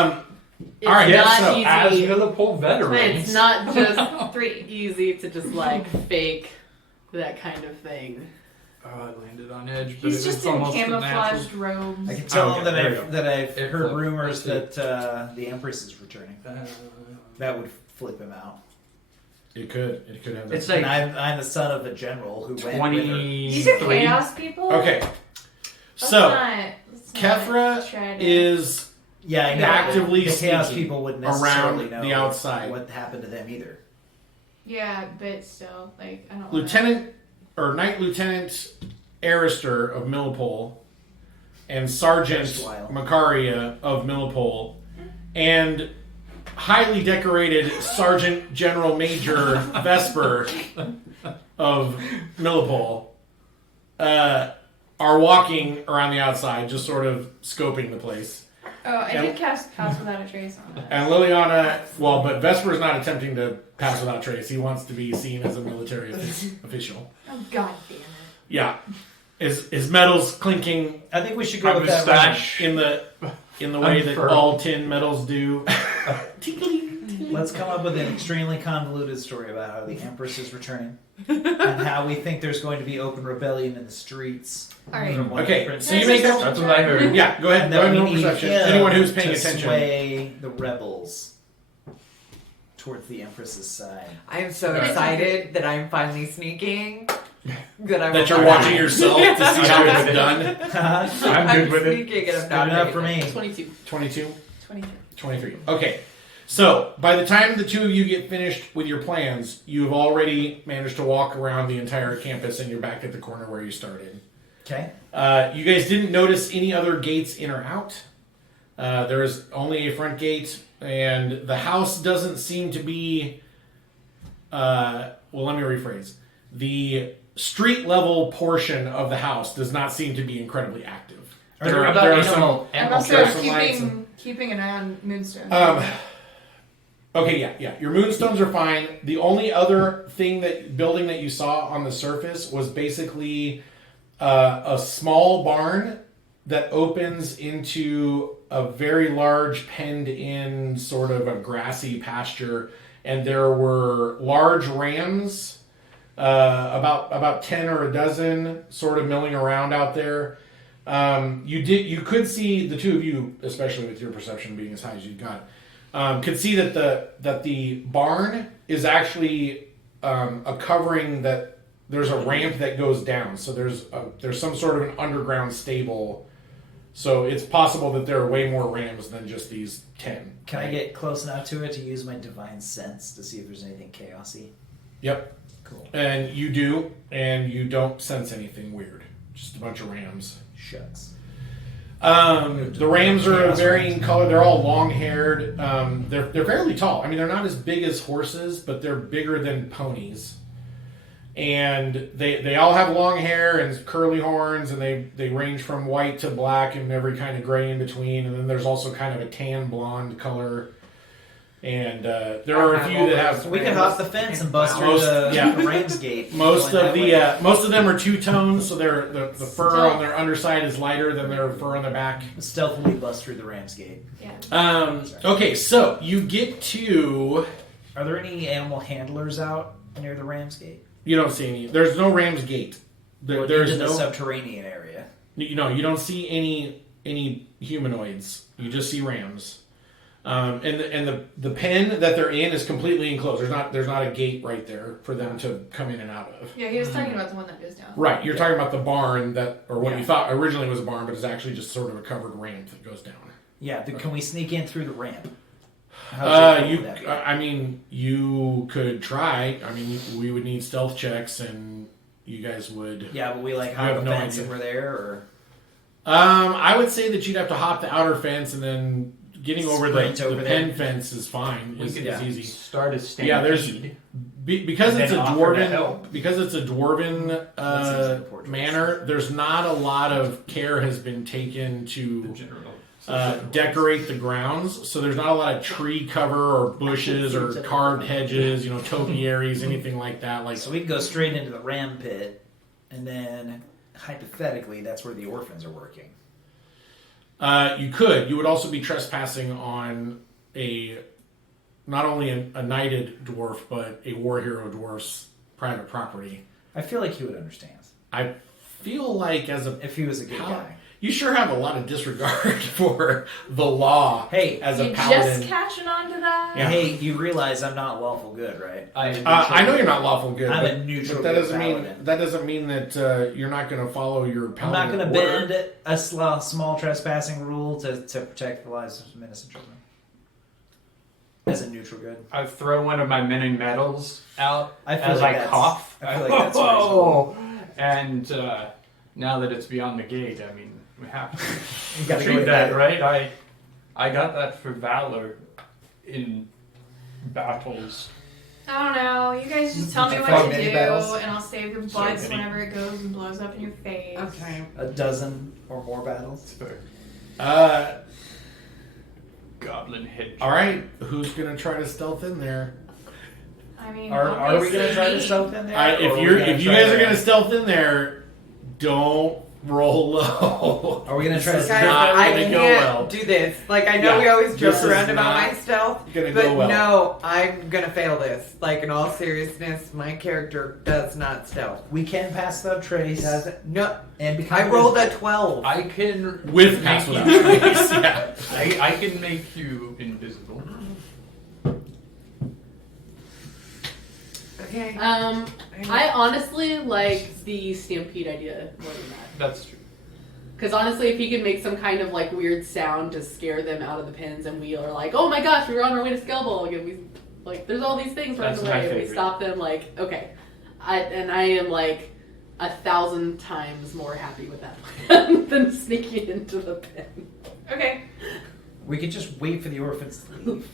right, not so as easy. Millipole veterans, It's not just 3. easy to just like fake that kind of thing. oh, I landed on edge, but He's it just was in almost a natural. camouflaged robes. I can tell Okay, them there you that go. that I've It heard flipped. rumors Let's that the Empress is returning. That would flip him out. It could. It could have. It's that. like And I'm the son of a general who went with her. 23. These are chaos people? Okay. Let's So not Kefra try to- is Yeah, I know. actively the chaos sneaking people wouldn't necessarily around know the outside. what happened to them either. Yeah, but still, like, I don't Lieutenant or Knight Lieutenant Arister of Millipole and Sergeant Erstwhile. Macaria of Millipole and highly decorated Sergeant General Major Vesper of Millipole are walking around the outside, just sort of scoping the place. Oh, I did cast Pass Without a Trace on it. And Liliana, well, but Vesper's not attempting to pass without trace. He wants to be seen as a military official. Oh, god damn it. Yeah, his medals clinking I think we should go My with that mustache. in the way that Unfurled. all tin medals do. range. Let's come up with an extremely convoluted story about how the Empress is returning and how we think there's going to be open rebellion in the streets. Alright. from one Okay, prince. so you make up. That's what I heard. Yeah, go ahead. And Go ahead that and we roll need perception. him Anyone who's paying to attention. sway the rebels towards the Empress's side. I am so Right. excited that I'm finally sneaking. That you're watching yourself to see how it's done. I'm good with it. Sneaking and I'm Good not enough for doing it. me. 22. 22, 23. 23. Okay. So, by the time the two of you get finished with your plans, you've already managed to walk around the entire campus and you're back at the corner where you started. Okay. You guys didn't notice any other gates in or out. There is only a front gate, and the house doesn't seem to be. Well, let me rephrase. The street level portion of the house does not seem to be incredibly active. Are there About are animal I'm There also are some lights keeping an eye on Moonstone. Okay, yeah. Your moonstones are fine. The only other building that you saw on the surface was basically a small barn that opens into a very large penned-in sort of a grassy pasture, and there were large rams, about 10 or a dozen, sort of milling around out there. You could see, the two of you, especially with your perception being as high as you got, could see that the barn is actually a covering that there's a ramp that goes down. So there's some sort of an underground stable. So it's possible that there are way more rams than just these 10. Can I get close enough to it to use my divine sense to see if there's anything chaosy? Yep. Cool. And you do, and you don't sense anything weird. Just a bunch of rams. Shucks. The rams are of varying color. They're all long-haired. They're fairly tall. I mean, they're not as big as horses, but they're bigger than ponies. And they all have long hair and curly horns, and they range from white to black and every kind of gray in between. And then there's also kind of a tan blonde color. And there are a few that have. We can hop the fence and bust through Most- the yeah. Rams gate. Most Going of that way. most of them are two-tones, so the fur on their underside is lighter than their fur on their back. Stealthily bust through the Rams gate. Yeah. Okay, so you get to. Are there any animal handlers out near the Rams gate? You don't see any. There's no Ram's Gate. Or There's into the no. subterranean area. You don't see any humanoids. You just see rams. And the pen that they're in is completely enclosed. There's not a gate right there for them to come in and out of. Yeah, he was talking about the one that goes down. Right, you're talking about the barn or what Yeah. you thought originally was a barn, but it's actually just sort of a covered ramp that goes down. Yeah, can we sneak in through the ramp? How difficult would that be? I mean, you could try. I mean, we would need stealth checks, and you guys would. Yeah, but we like You hop have the no fence idea. and we're there, or I would say that you'd have to hop the outer fence, and then getting over Sprint the over pen there. fence is fine. We Is could easy. start a stampede. Yeah, there's because And it's a then offer to dwarven help. dwarven That's easy to portray. manor. There's not a lot of care has been taken the to general. decorate the grounds, so there's not a lot of tree cover or bushes or carved hedges, topiaries, anything like that. Like so we can go straight into the ram pit, and then hypothetically, that's where the orphans are working. you could. You would also be trespassing on not only a knighted dwarf, but a war hero dwarf's private property. I feel like he would understand I feel like as a if he was a good How- guy. You sure have a lot of disregard for the law. Hey, as a You paladin. just catching on to that? Yeah. Hey, you realize I'm not lawful good, right? I know you're not lawful good. I'm but, a neutral but that good doesn't mean that you're not going to follow your I'm paladin. not going to order. bend a small trespassing rule to protect the lives of innocent children. As a neutral good. I throw one of my mini medals out I feel as like I that's- cough. I feel like that's reasonable. And now that it's beyond the gate, I mean, we have to You gotta go treat to that, bed. right? I got that for valor in battles. I don't know. You guys just tell me Did you what fight to many do, battles? and I'll save your So butts many. whenever it goes and blows up in your face. Okay. A dozen or more battles. It's the goblin head. All right, who's going to try to stealth in there? I mean, Are we going to try to obviously stealth in there? If or are you're we gonna if you try guys are going to stealth in there, don't roll low. Are we going to try to This is Guys, not I gonna can't go well. do this. Like, I know Yeah, we always this joke is around about not my stealth, gonna but go well. no, I'm gonna fail this. Like, in all seriousness, my character does not stealth. We can pass without trace. Doesn't. No, And become I rolled a invisible. 12. I can With make pass without you- trace, yeah. I can make you invisible. Okay. I honestly like the stampede idea more than that. That's true. Because honestly, if he could make some kind of like weird sound to scare them out of the pens, and we are like, oh my gosh, we were on our way to Skullball, and we like, there's all these things right That's away, my and we favorite. stop them. Like, okay, I am like 1,000 times more happy with that plan than sneaking into the pen. Okay. We could just wait for the orphans to leave.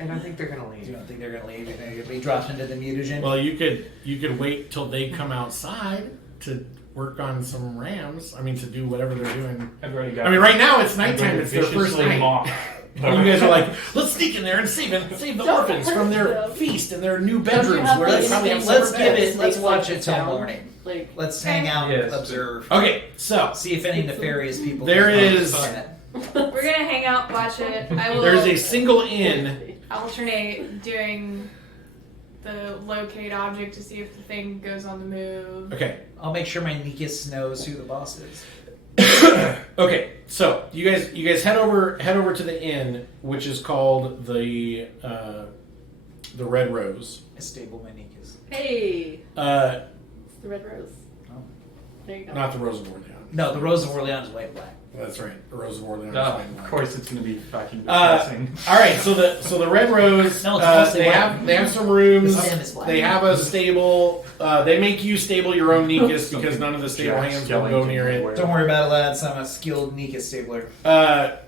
I don't think they're gonna You leave. don't think they're going to leave? You're going to get me dropped into the mutagen? Well, you could wait till they come outside to work on some rams. I mean, to do whatever they're doing. I've already got I mean, right now it's I'm going nighttime. to It's their first viciously night. mock. And you guys are like, let's sneak in there and save the Don't orphans from their hurt them. feast and their new Don't you bedrooms have, where like, they probably have let's separate give beds. it. Let's Makes, watch like, it till sound. morning. Like, Let's hang out, Yes. observe, Okay, so see if any nefarious people. There come is- on it. We're gonna hang out, watch it. I will. there's a single inn. alternate doing the locate object to see if the thing goes on the move. Okay, I'll make sure my Nikus knows who the boss is. okay. So you guys head over to the inn, which is called the Red Rose. I stable my Nikus. hey, Uh, it's the red rose. Oh. There you go. not the Rose of Orleans. No, the Rose of Orleans is white and black. That's right, the Rose of Orleans. Of course, it's going to be fucking Uh, depressing. All right, so the Red Rose. No, it's mostly they white. have some rooms. The stem is black. They have a stable. They make you stable your own Nikus because none of the stable Jack hands will go Skellington near it. wear. Don't worry about it, lads. I'm a skilled Nikus stabler. But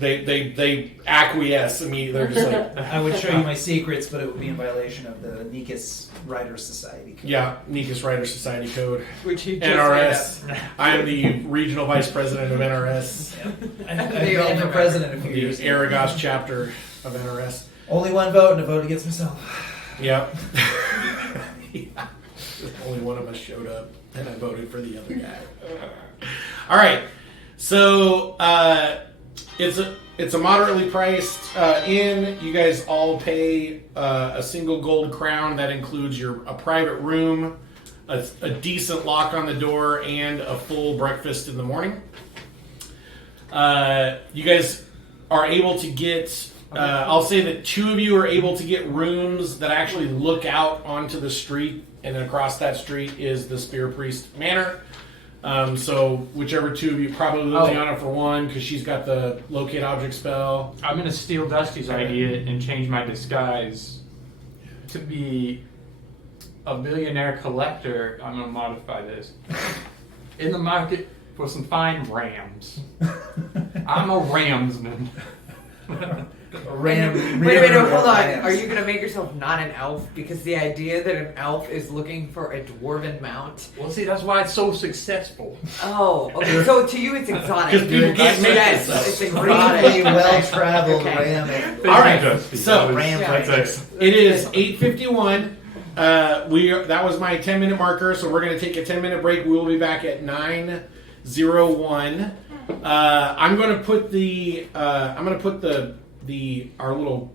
they acquiesce immediately. They're just like, I would show you my secrets, but it would be in violation of the Nikus Writers Society code. yeah, Nikus Writer Society Code. Which he just NRS. I am the regional vice president of NRS, I've been for president a few the years. Arragas chapter of NRS. Only one vote, and a vote against myself. Yep. Yeah. Only one of us showed up, and I voted for the other guy. All right, so it's a moderately priced inn. You guys all pay a single gold crown. That includes a private room, a decent lock on the door, and a full breakfast in the morning. You guys are able to get. I'll say that two of you are able to get rooms that actually look out onto the street, and then across that street is the Spear Priest Manor. So whichever two of you, probably Liliana for one, because she's got the locate object spell. I'm going to steal Dusty's idea and change my disguise to be a billionaire collector. I'm going to modify this. In the market for some fine rams. I'm a ramsman. Wait, hold on. Are you gonna make yourself not an elf? Because the idea that an elf is looking for a dwarven mount. Well, see, that's why it's so successful. Oh, okay. So to you, it's exotic. 'Cause people can't make yes, this it's Really exotic. well-traveled Okay. ram. All right, Dusty. so ram that's fighter. excellent. it is 8:51. That was my 10-minute marker, so we're going to take a 10-minute break. We will be back at 9:01. I'm going to put our little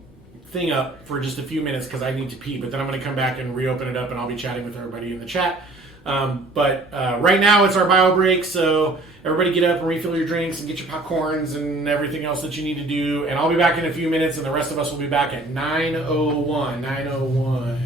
thing up for just a few minutes because I need to pee, but then I'm going to come back and reopen it up, and I'll be chatting with everybody in the chat. But right now it's our bio break, so everybody get up and refill your drinks and get your popcorns and everything else that you need to do. And I'll be back in a few minutes, and the rest of us will be back at 9:01. 9:01.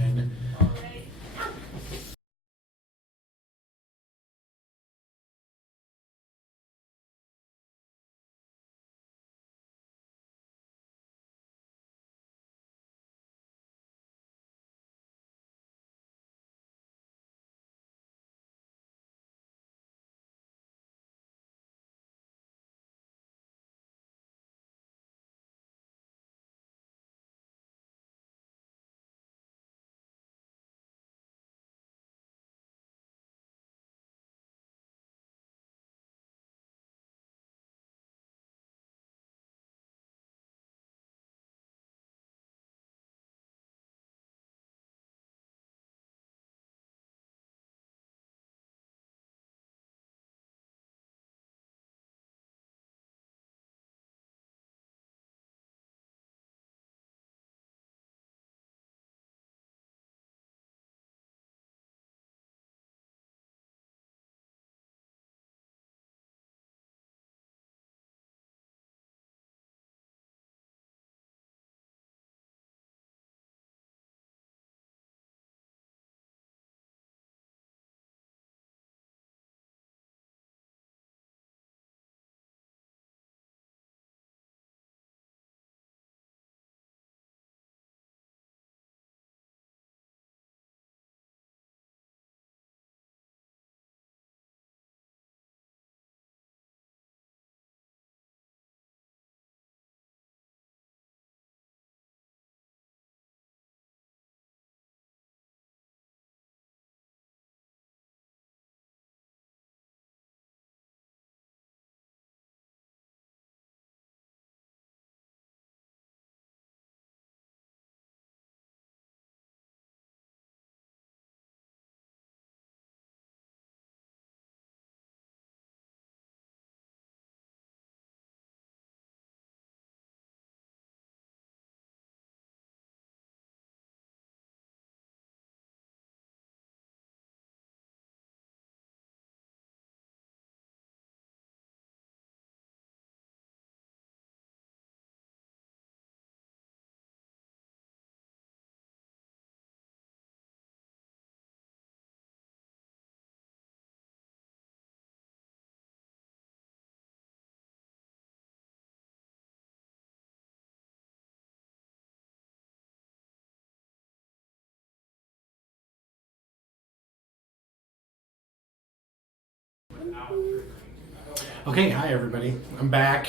Okay, hi everybody. I'm back.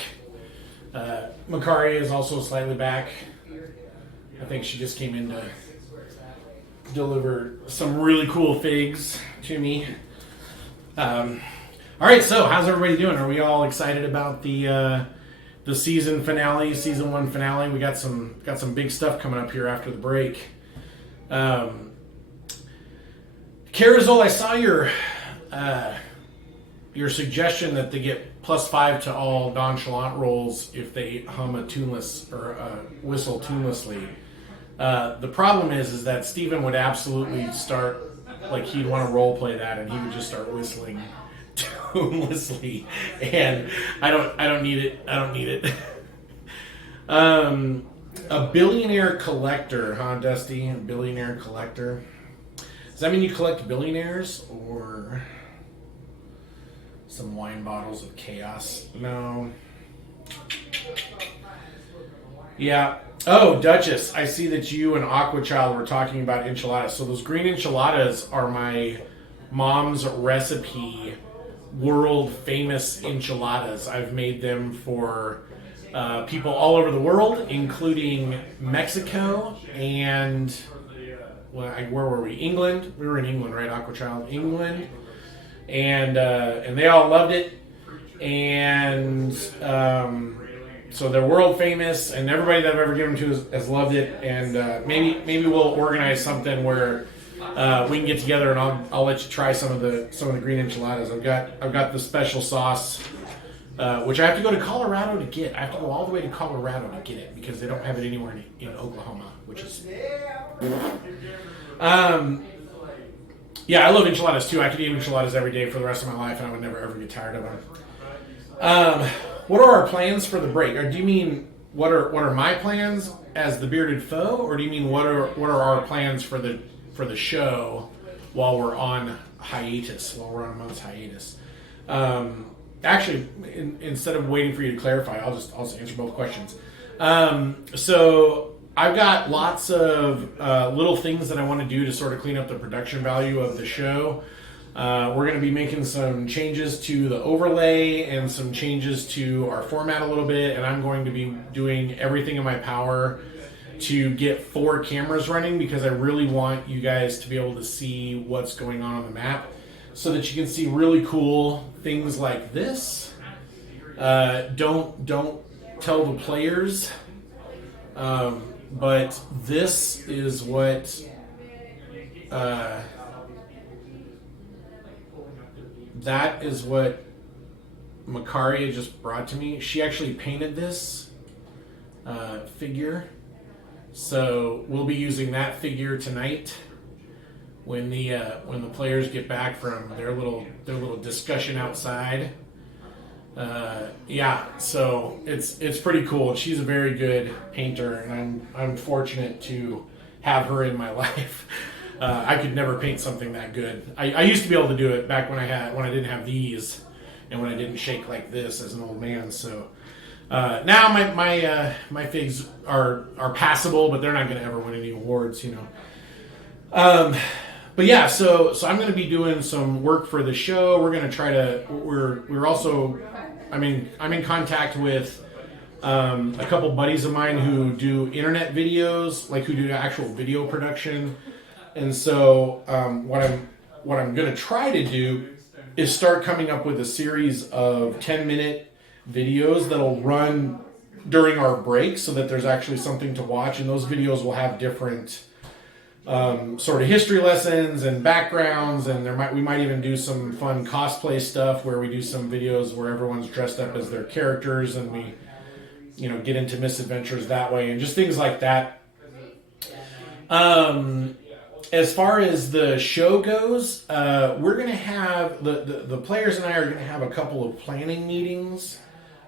Makari is also slightly back. I think she just came in to deliver some really cool figs to me. All right, so how's everybody doing? Are we all excited about the season finale, season 1 finale? We got some big stuff coming up here after the break. Carazol, I saw your suggestion that they get +5 to all nonchalant rolls if they hum a tuneless or whistle tunelessly. The problem is that Steven would absolutely start, like he'd want to role play that, and he would just start whistling tunelessly, and I don't need it. I don't need it. A billionaire collector, huh, Dusty? A billionaire collector. Does that mean you collect billionaires or some wine bottles of chaos? No. Yeah. Oh, Duchess, I see that you and Aquachild were talking about enchiladas. So those green enchiladas are my mom's recipe, world famous enchiladas. I've made them for people all over the world, including Mexico and where were we? England. We were in England, right, Aquachild? England. And they all loved it. And so they're world famous, and everybody that I've ever given to has loved it. And maybe we'll organize something where we can get together, and I'll let you try some of the green enchiladas. I've got the special sauce, which I have to go to Colorado to get. I have to go all the way to Colorado to get it because they don't have it anywhere in Oklahoma, which is. Yeah, I love enchiladas too. I could eat enchiladas every day for the rest of my life, and I would never ever get tired of them. What are our plans for the break? Or do you mean what are my plans as the bearded foe, or do you mean what are our plans for the show while we're on hiatus? While we're on a month's hiatus. Actually, instead of waiting for you to clarify, I'll just answer both questions. So I've got lots of little things that I want to do to sort of clean up the production value of the show. We're going to be making some changes to the overlay and some changes to our format a little bit, and I'm going to be doing everything in my power to get 4 cameras running because I really want you guys to be able to see what's going on the map so that you can see really cool things like this. Don't tell the players, but this is what that is what Makaria just brought to me. She actually painted this figure, so we'll be using that figure tonight when the players get back from their little discussion outside. So it's pretty cool. She's a very good painter, and I'm fortunate to have her in my life. I could never paint something that good. I used to be able to do it back when I didn't have these and when I didn't shake like this as an old man. So now my figs are passable, but they're not going to ever win any awards, you know. But yeah, so I'm going to be doing some work for the show. We're going to try to. We're also. I'm in contact with a couple buddies of mine who do internet videos, like who do actual video production. And so what I'm going to try to do is start coming up with a series of 10-minute videos that'll run during our break, so that there's actually something to watch. And those videos will have different sort of history lessons and backgrounds, and we might even do some fun cosplay stuff where we do some videos where everyone's dressed up as their characters, and we, you know, get into misadventures that way, and just things like that. As far as the show goes, we're going to have the players and I are going to have a couple of planning meetings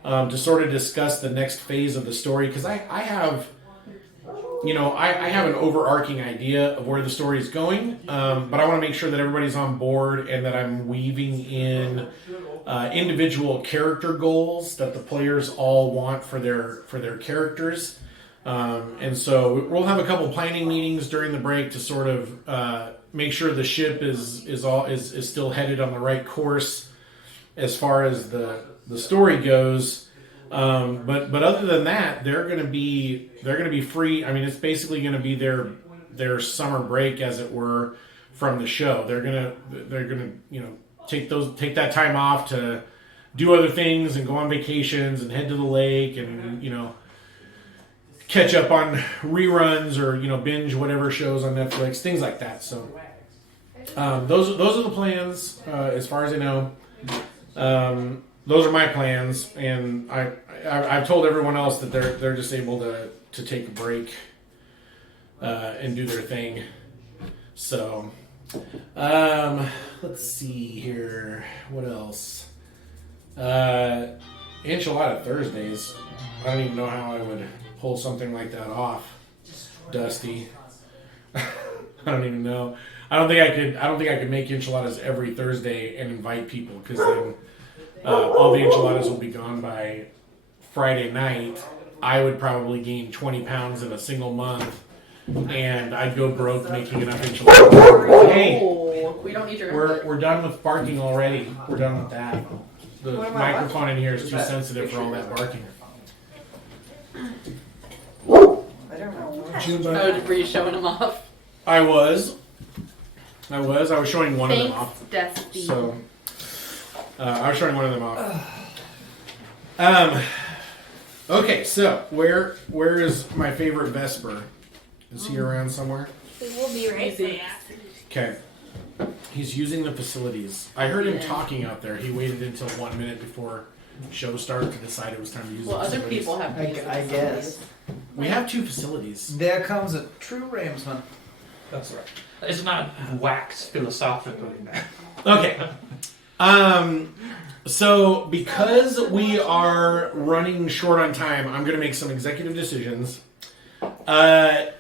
to sort of discuss the next phase of the story, because I have an overarching idea of where the story is going, but I want to make sure that everybody's on board and that I'm weaving in individual character goals that the players all want for their characters. And so we'll have a couple planning meetings during the break to sort of make sure the ship is still headed on the right course as far as the story goes. But other than that, they're going to be free. I mean, it's basically going to be their summer break, as it were, from the show. They're gonna take that time off to do other things and go on vacations and head to the lake and catch up on reruns or binge whatever shows on Netflix, things like that. So those are the plans as far as I know. Those are my plans, and I've told everyone else that they're just able to take a break and do their thing. So let's see here. What else? Enchilada Thursdays. I don't even know how I would pull something like that off, Dusty. I don't even know. I don't think I could make enchiladas every Thursday and invite people, because then all the enchiladas will be gone by Friday night. I would probably gain 20 pounds in a single month, and I'd go broke making enough enchiladas. Hey, we don't need your. We're done with barking already. We're done with that. The microphone in here is too sensitive for all that barking. I don't know. Were you showing them off? I was showing one of them off. Thanks, Dusty. So, I was showing one of them off. Okay, so where is my favorite Vesper? Is he around somewhere? He will be right there. Okay. He's using the facilities. I heard him talking out there. He waited until 1 minute before show started to decide it was time to use the Well, other facilities. people have. I guess. We have 2 facilities. There comes a true ramsman. That's right. It's not wax philosophically. Okay. So because we are running short on time, I'm going to make some executive decisions.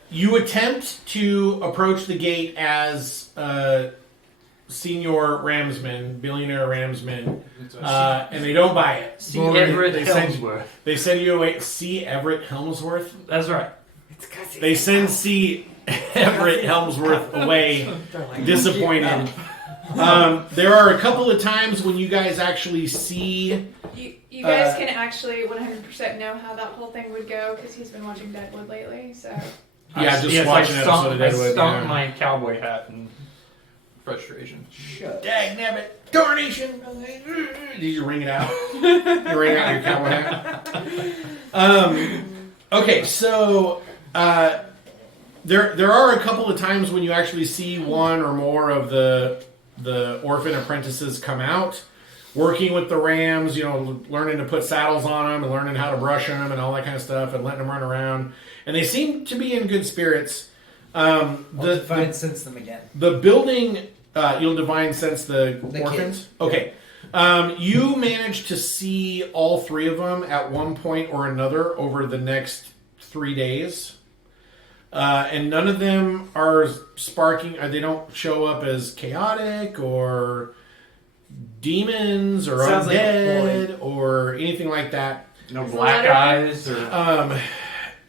You attempt to approach the gate as senior ramsman, billionaire ramsman, and they don't buy it. See Everett They send- Helmsworth. They send you away. C. Everett Helmsworth. That's right. It's 'cause he's They send C. Everett Helmsworth away, They're like, disappointed. There are a couple of times when you guys actually see. You guys can actually 100% know how that whole thing would go because he's been watching Deadwood lately. So Yeah, just watching an episode of Deadwood. I stomped Yeah. my cowboy hat in frustration. Dagnabbit, darnation! Did you ring it out? You ring out your cowboy hat. Okay, so there are a couple of times when you actually see one or more of the orphan apprentices come out, working with the rams. You know, learning to put saddles on them and learning how to brush them and all that kind of stuff, and letting them run around. And they seem to be in good spirits. I'll divine sense them again. The building, you'll divine sense the orphans? kids. Okay. You managed to see all three of them at one point or another over the next 3 days. And none of them are sparking, they don't show up as chaotic or demons or Sounds like a undead or anything like that. No Is black the letter- eyes or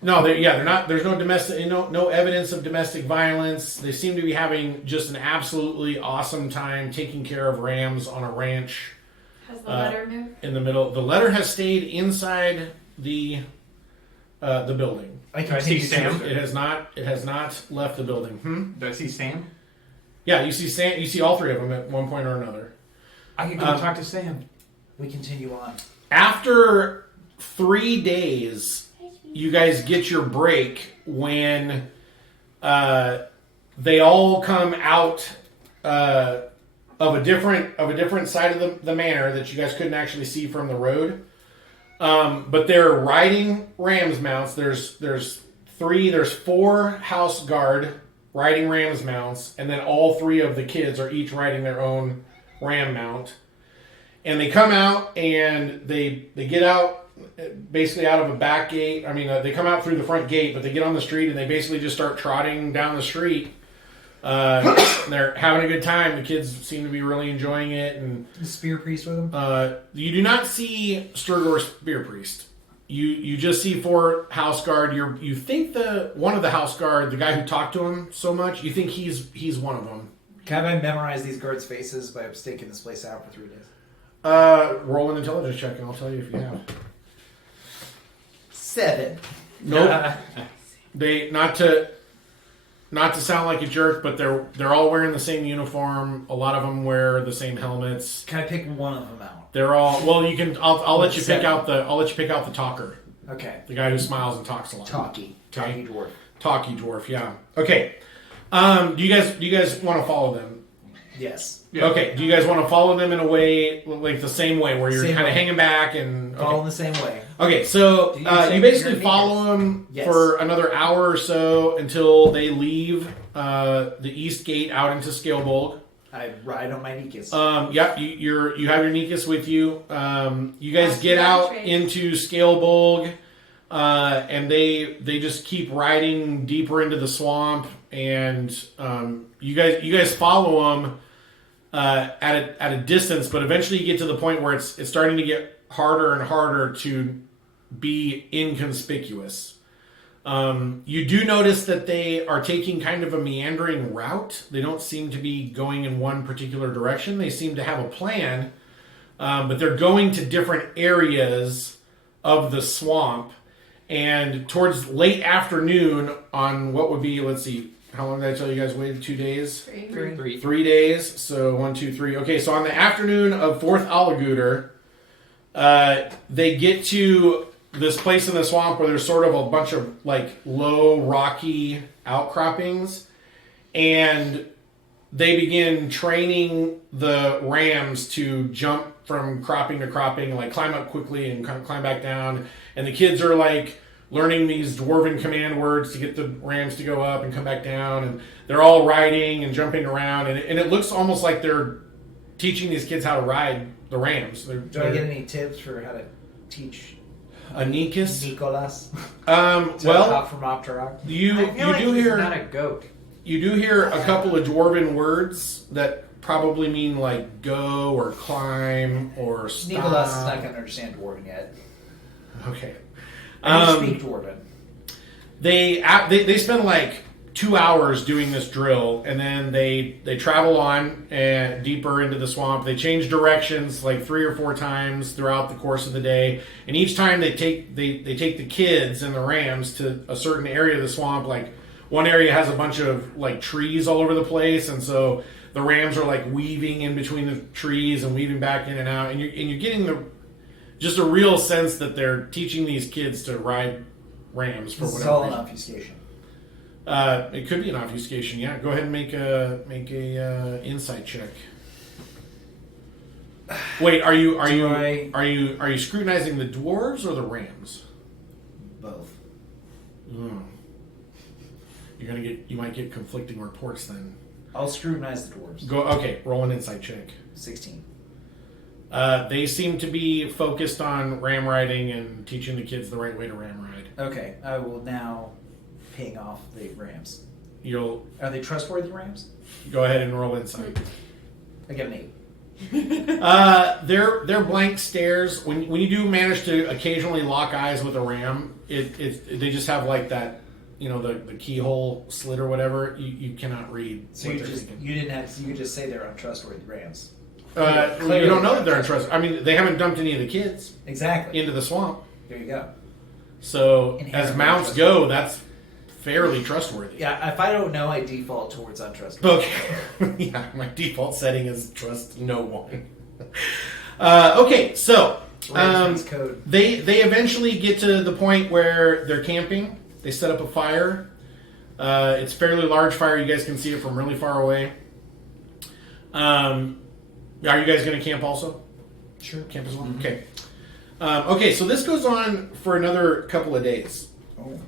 No, they're not. There's no domestic, no evidence of domestic violence. They seem to be having just an absolutely awesome time taking care of rams on a ranch has the letter moved? in the middle. The letter has stayed inside the building. I Do I see continue Sam? to- It has not. It has not left the building. do I see Sam? Yeah, you see Sam. You see all three of them at one point or another. I can go talk to Sam. We continue on. After 3 days, you guys get your break when they all come out of a different side of the manor that you guys couldn't actually see from the road. But they're riding rams mounts. There's four house guard riding rams mounts, and then all three of the kids are each riding their own ram mount. And they come out and they get out basically out of a back gate. I mean, they come out through the front gate, but they get on the street and they basically just start trotting down the street. They're having a good time. The kids seem to be really enjoying it. And The spear priest with him. you do not see Sturgor Spear Priest. You just see four house guard. You think one of the house guard, the guy who talked to him so much, you think he's one of them. Can I memorize these guards' faces by staking this place out for 3 days? Roll an intelligence check and I'll tell you if you have. 7. Nope. They not to sound like a jerk, but they're all wearing the same uniform. A lot of them wear the same helmets. Can I pick one of them out? They're all well. You can. I'll let you pick Seven. out the talker, Okay. the guy who smiles and talks a lot. Talkie dwarf. Talky dwarf. Yeah. Okay. Do you guys want to follow them? Yes. Yeah. Okay. Do you guys want to follow them in a way like the same way where you're Same kind of way. hanging back and All okay. in the same way. Okay, so Do you you check basically your follow them Yes. for another hour or so until they leave the east gate out into Scalebold. I ride on my Nikas. Yep, you have your Nikas with you. You guys Ask get about out trade. into Scalebold, and they just keep riding deeper into the swamp, and you guys follow them at a distance, but eventually you get to the point where it's starting to get harder and harder to be inconspicuous. You do notice that they are taking kind of a meandering route. They don't seem to be going in one particular direction. They seem to have a plan, but they're going to different areas of the swamp. And towards late afternoon on what would be, let's see, how long did I tell you guys waited? 2 days? 3. 3 days. So 1, 2, 3. Okay, so on the afternoon of 4th Alaguder, they get to this place in the swamp where there's sort of a bunch of like low rocky outcroppings, and they begin training the rams to jump from cropping to cropping, like climb up quickly and climb back down. And the kids are like learning these dwarven command words to get the rams to go up and come back down, and they're all riding and jumping around, and it looks almost like they're teaching these kids how to ride the rams. Do I get any tips for how to teach Anikis? Nicolas? Well, Hop from Opteroc? you I feel like do he's hear not a goat. you do hear a couple of dwarven words that probably mean like go or climb or stop. Nicolas is not going to understand Dwarven yet. Okay. I speak Dwarven. They spend like 2 hours doing this drill, and then they travel on deeper into the swamp. They change directions like 3 or 4 times throughout the course of the day, and each time they take the kids and the rams to a certain area of the swamp. Like one area has a bunch of like trees all over the place, and so the rams are like weaving in between the trees and weaving back in and out, and you're getting just a real sense that they're teaching these kids to ride rams for This is whatever all an reason. obfuscation. It could be an obfuscation. Yeah, go ahead and make a insight check. Wait, are you scrutinizing the dwarves or the rams? Both. Mm. You might get conflicting reports then. I'll scrutinize the dwarves. Okay, roll an insight check. 16. They seem to be focused on ram riding and teaching the kids the right way to ram ride. Okay, I will now ping off the rams. You'll Are they trustworthy rams? go ahead and roll insight. I get an 8. They're blank stares. When you do manage to occasionally lock eyes with a ram, they just have like that, the keyhole slit or whatever. You cannot read. So what you they're just thinking. you didn't have you could just say they're untrustworthy rams. You don't know that they're untrustworthy. I mean, they haven't dumped any of the kids Exactly. into the swamp. There you go. So as Inherently mounts go, that's fairly trustworthy. Yeah, if I don't know, I default towards untrustworthy. Okay. Yeah, my default setting is trust no one. Okay, so Rams code. they eventually get to the point where they're camping. They set up a fire. It's a fairly large fire. You guys can see it from really far away. Are you guys going to camp also? Sure. Camp as well? Okay. Okay, so this goes on for another couple of days. Oh.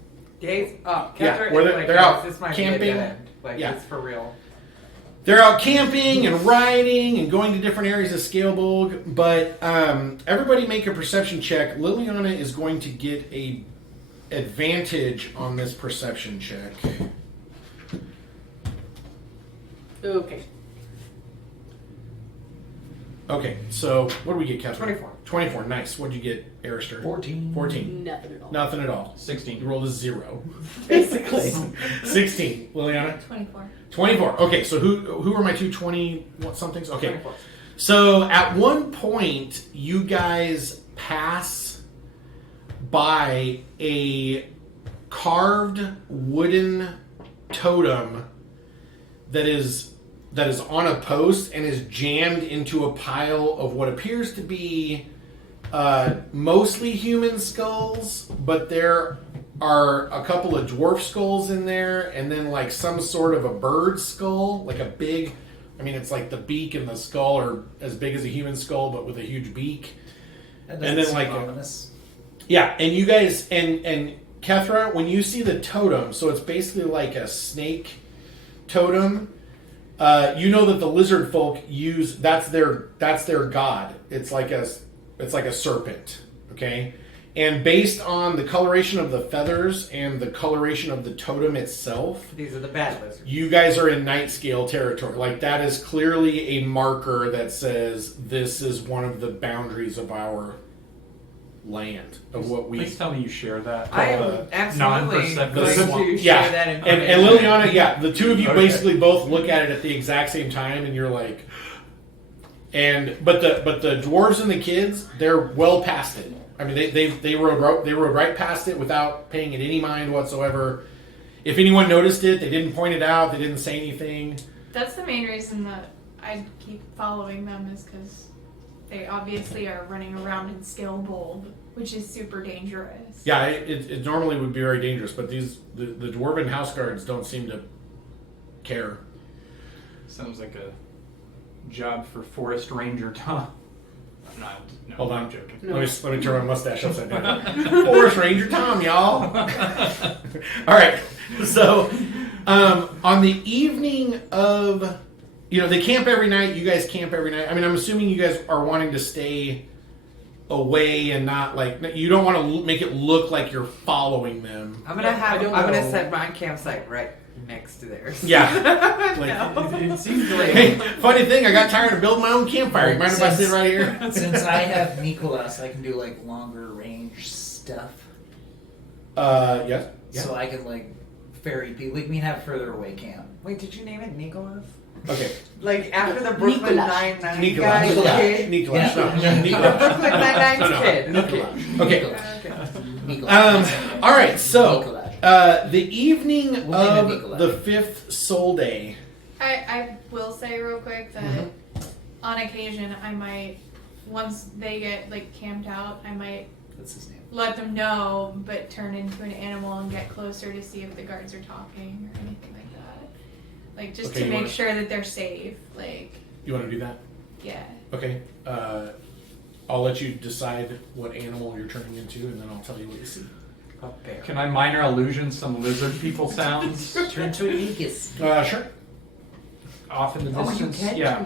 Days up. Yeah, Catherine, where like, they're out this might camping. Be a dead end. Like, Yeah. it's for real. They're out camping and riding and going to different areas of Scalebolg, but everybody make a perception check. Liliana is going to get a advantage on this perception check. Okay. Okay, so what do we get, Catherine? 24. 24, nice. What'd you get, Arister? 14. 14. Nothing at all. Nothing at all. 16. You rolled a 0. Basically. 16. Liliana? 24. 24. Okay, so who are my two 20 somethings? Okay. 24. So at one point, you guys pass by a carved wooden totem that is on a post and is jammed into a pile of what appears to be mostly human skulls, but there are a couple of dwarf skulls in there, and then like some sort of a bird skull, like a big, it's like the beak and the skull are as big as a human skull, but with a huge beak. That And doesn't then, seem like, ominous. Yeah, and you guys, and Kethra, when you see the totem, so it's basically like a snake totem. You know that the lizard folk use that's their god. It's like a serpent, okay? And based on the coloration of the feathers and the coloration of the totem itself, These are the bad lizards. you guys are in night scale territory. Like that is clearly a marker that says this is one of the boundaries of our land of what we. Please tell me you share that. I am absolutely non-perceptive going swamp. to Yeah, share that and information. Liliana, yeah, the two of you Okay. basically both look at it at the exact same time, and you're like, but the dwarves and the kids, they're well past it. I mean, they rode right past it without paying it any mind whatsoever. If anyone noticed it, they didn't point it out. They didn't say anything. That's the main reason that I keep following them, is because they obviously are running around in Scalebold, which is super dangerous. Yeah, it normally would be very dangerous, but the dwarven house guards don't seem to care. Sounds like a job for Forest Ranger Tom. No, Hold on. I'm joking. No. Let me turn my mustache upside down. Forest Ranger Tom, y'all. All right. So, on the evening of, they camp every night. You guys camp every night. I mean, I'm assuming you guys are wanting to stay away and not you don't want to make it look like you're following them. I'm I don't gonna know. set my campsite right next to theirs. Yeah. It seems like Hey, funny thing, I got tired of building my own campfire. You mind if I sit right here? Since I have Nicholas, I can do longer range stuff. Yes. Yeah. So I can ferry people. We can have further away camp. Wait, did you name it Nicholas? Okay. Like after the Brooklyn Nicholas. Nine-Nine Nicholas. guy Nicholas. kid? Nicholas. Yeah. No. The Nicholas. Brooklyn Nine-Nine's No. kid. Nicholas. Okay. Nicholas. All right. So, Nicholas. the evening We'll name it of Nikolai. the 5th Soul Day. I will say real quick that on occasion I might, once they get camped out, I might That's his name. let them know, but turn into an animal and get closer to see if the guards are talking or anything like that. Just Okay, to you make wanna- sure that they're safe. You want to do that? Yeah. Okay. I'll let you decide what animal you're turning into, and then I'll tell you what you see. A bear. Can I minor illusion some lizard people sounds Turn to a Nikus. Sure. off in the Oh, you distance? can? Yeah.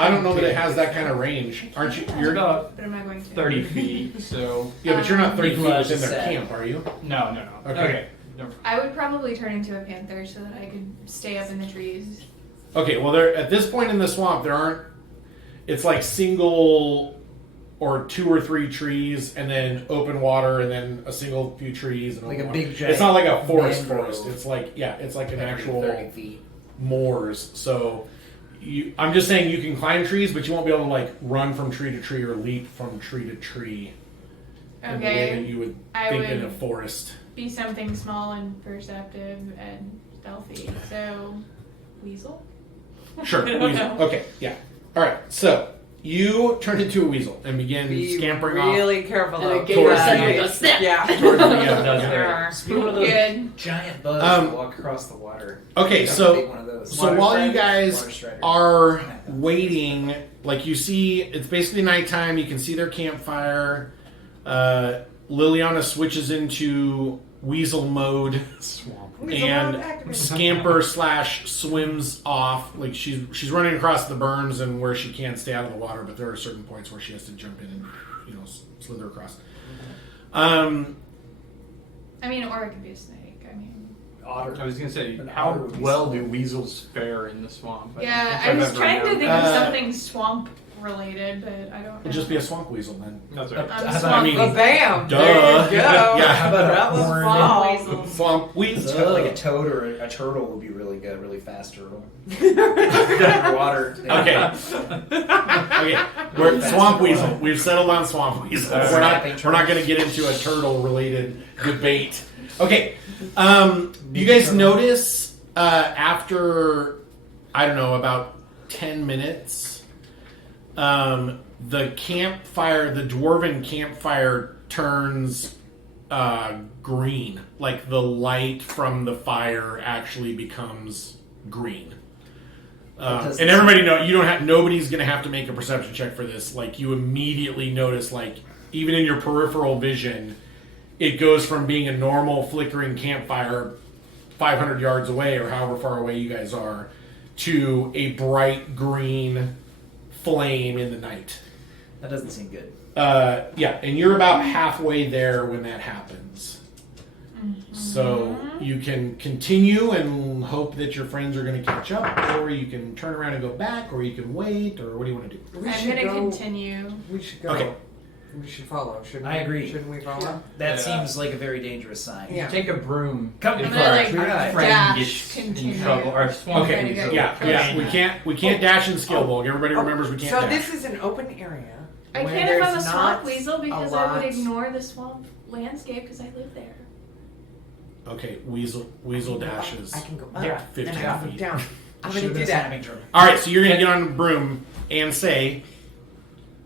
I don't know that it has that kind of range. Aren't you? It's You're about But am I going to? 30 feet, so yeah, but you're not 30 feet Nicholas within just their said. camp, are you? no. Okay. Never- I would probably turn into a panther so that I could stay up in the trees. Okay. Well, there at this point in the swamp, there aren't. It's single or 2 or 3 trees, and then open water, and then a single few trees, and Like open a water. big giant It's not like a forest. mangrove. It's it's like an Every actual 30 feet. moors. So I'm just saying you can climb trees, but you won't be able to run from tree to tree or leap from tree to tree in the way that Okay. you would I think in a would forest. be something small and perceptive and stealthy. So, weasel? Sure. I don't Weasel. know. Okay. Yeah. All right. So you turn into a weasel and begin Be scampering off. really careful And though. it gave her a Towards second the- to go snap. Yeah. Towards the- does yeah. There are. Be one of those Good. giant bugs Um, that walk across the water. Okay. Make So one of those. so while you Water guys strider. are waiting, you see, it's basically nighttime. You can see their campfire. Liliana switches into weasel mode Swamp. Weasel and mode activated. scamper / swims off. She's running across the berms and where she can stay out of the water, but there are certain points where she has to jump in and slither across. I mean, or it could be a snake. I mean, Otter. I was gonna say, An how otter would be well small. do weasels fare in the swamp? yeah, don't I think was I've trying ever to think known. of something swamp related, but I don't know. It'll just be a swamp weasel then. That's right. I'm How about- swamp I mean, Well, bam! Duh. There you go. Yeah, how about a that was horned- small. Swamp weasel. So, like a toad or a turtle would be really good, really fast turtle. Water. Okay. Okay. We're swamp weasel. We've settled on swamp weasel. We're not going to get into a turtle related debate. Okay. You guys notice after I don't know about 10 minutes, the campfire, the dwarven campfire, turns green. Like the light from the fire actually becomes green. And everybody know you don't have. Nobody's gonna have to make a perception check for this. You immediately notice, even in your peripheral vision, it goes from being a normal flickering campfire 500 yards away or however far away you guys are to a bright green flame in the night. That doesn't seem good. Yeah, and you're about halfway there when that happens. So you can continue and hope that your friends are going to catch up, or you can turn around and go back, or you can wait, or what do you want to do? We I'm should gonna go. continue. We should go. Okay. We should follow. Shouldn't I we? agree. Shouldn't we follow? That Yeah. seems like a very dangerous sign. Yeah. Take a broom. Come if I'm gonna, our like, friend dash, gets in continue. trouble. Or swamp Okay, weasel. yeah. We can't dash in skill bulk. Everybody remembers we can't So dash. this is an open area. I where can't if I'm a there's swamp not weasel because a I would lot- ignore the swamp landscape because I live there. Okay, weasel dashes. I can go up. Yeah, 15 and up feet. and down. I'm Should've gonna been do that. snapping turtle. All right, so you're gonna get on the broom and say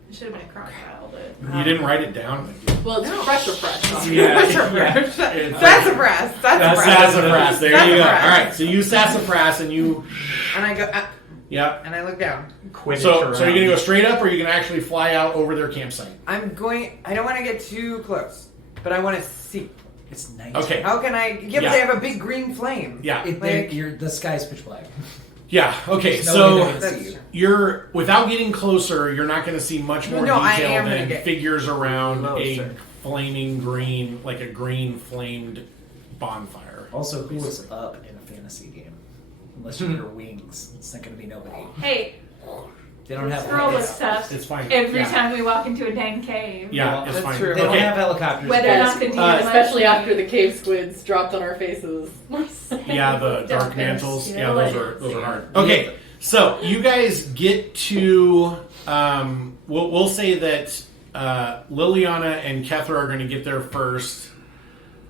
It should have been a crocodile, but you didn't write it down. Well, it's pressure fresh. Yeah, Sassafras. Sassafras. Sassafras. There you go. All Sassafras. right, so you sassafras and you And I go. Yep. And I look down. Quidditch So around. you're gonna go straight up, or you're gonna actually fly out over their campsite? I don't want to get too close, but I want to see. It's night. Okay. How can I? Yeah, Yeah. but they have a big green flame. Yeah. The sky's pitch black. Yeah. Okay. There's no way they're So gonna see you. you're without getting closer, you're not going to see much more No, I detail am gonna than get figures around a closer. flaming green, like a green flamed bonfire. Also, who was up in a fantasy game? Unless you're wings, it's not going to be nobody. Hey, They don't have. scroll wings. looks up It's fine. every Yeah. time we walk into a dang cave. Yeah, it's That's fine. true. They don't Okay. have helicopters. Whether or Yes, not the demon especially might after be- the cave squids dropped on our faces. Yeah, the dark Darkness, mantles. you Yeah, know, those like- are hard. Okay, so you guys get to. We'll say that Liliana and Kethra are going to get there first,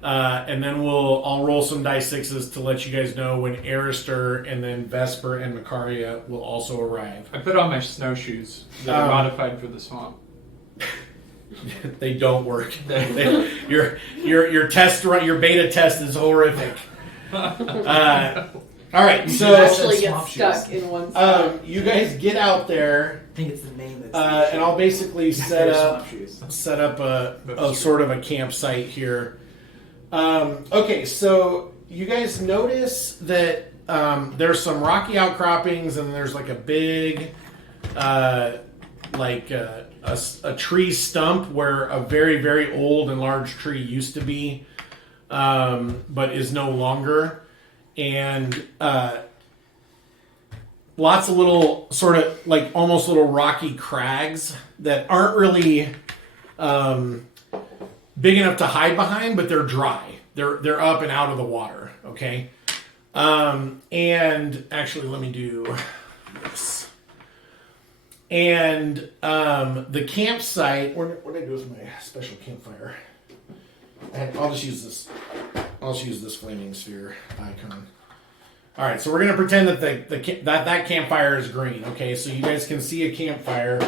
and then I'll roll some dice sixes to let you guys know when Arister and then Vesper and Macaria will also arrive. I put on my snowshoes that are modified for the swamp. They don't work. Your test run, your beta test is horrific. All right, You so should Actually get Swamp stuck shoes. in one spot. you guys get out there, I think it's the name that's and I'll basically set up a That's sort of a campsite here. Okay, so you guys notice that there's some rocky outcroppings, and there's like a big, a tree stump where a very, very old and large tree used to be, but is no longer. And lots of little sort of like almost little rocky crags that aren't really big enough to hide behind, but they're dry. They're up and out of the water. Okay. And actually, let me do this. And the campsite. What did I do with my special campfire? I'll just use this. I'll just use this flaming sphere icon. All right, so we're gonna pretend that that campfire is green. Okay, so you guys can see a campfire,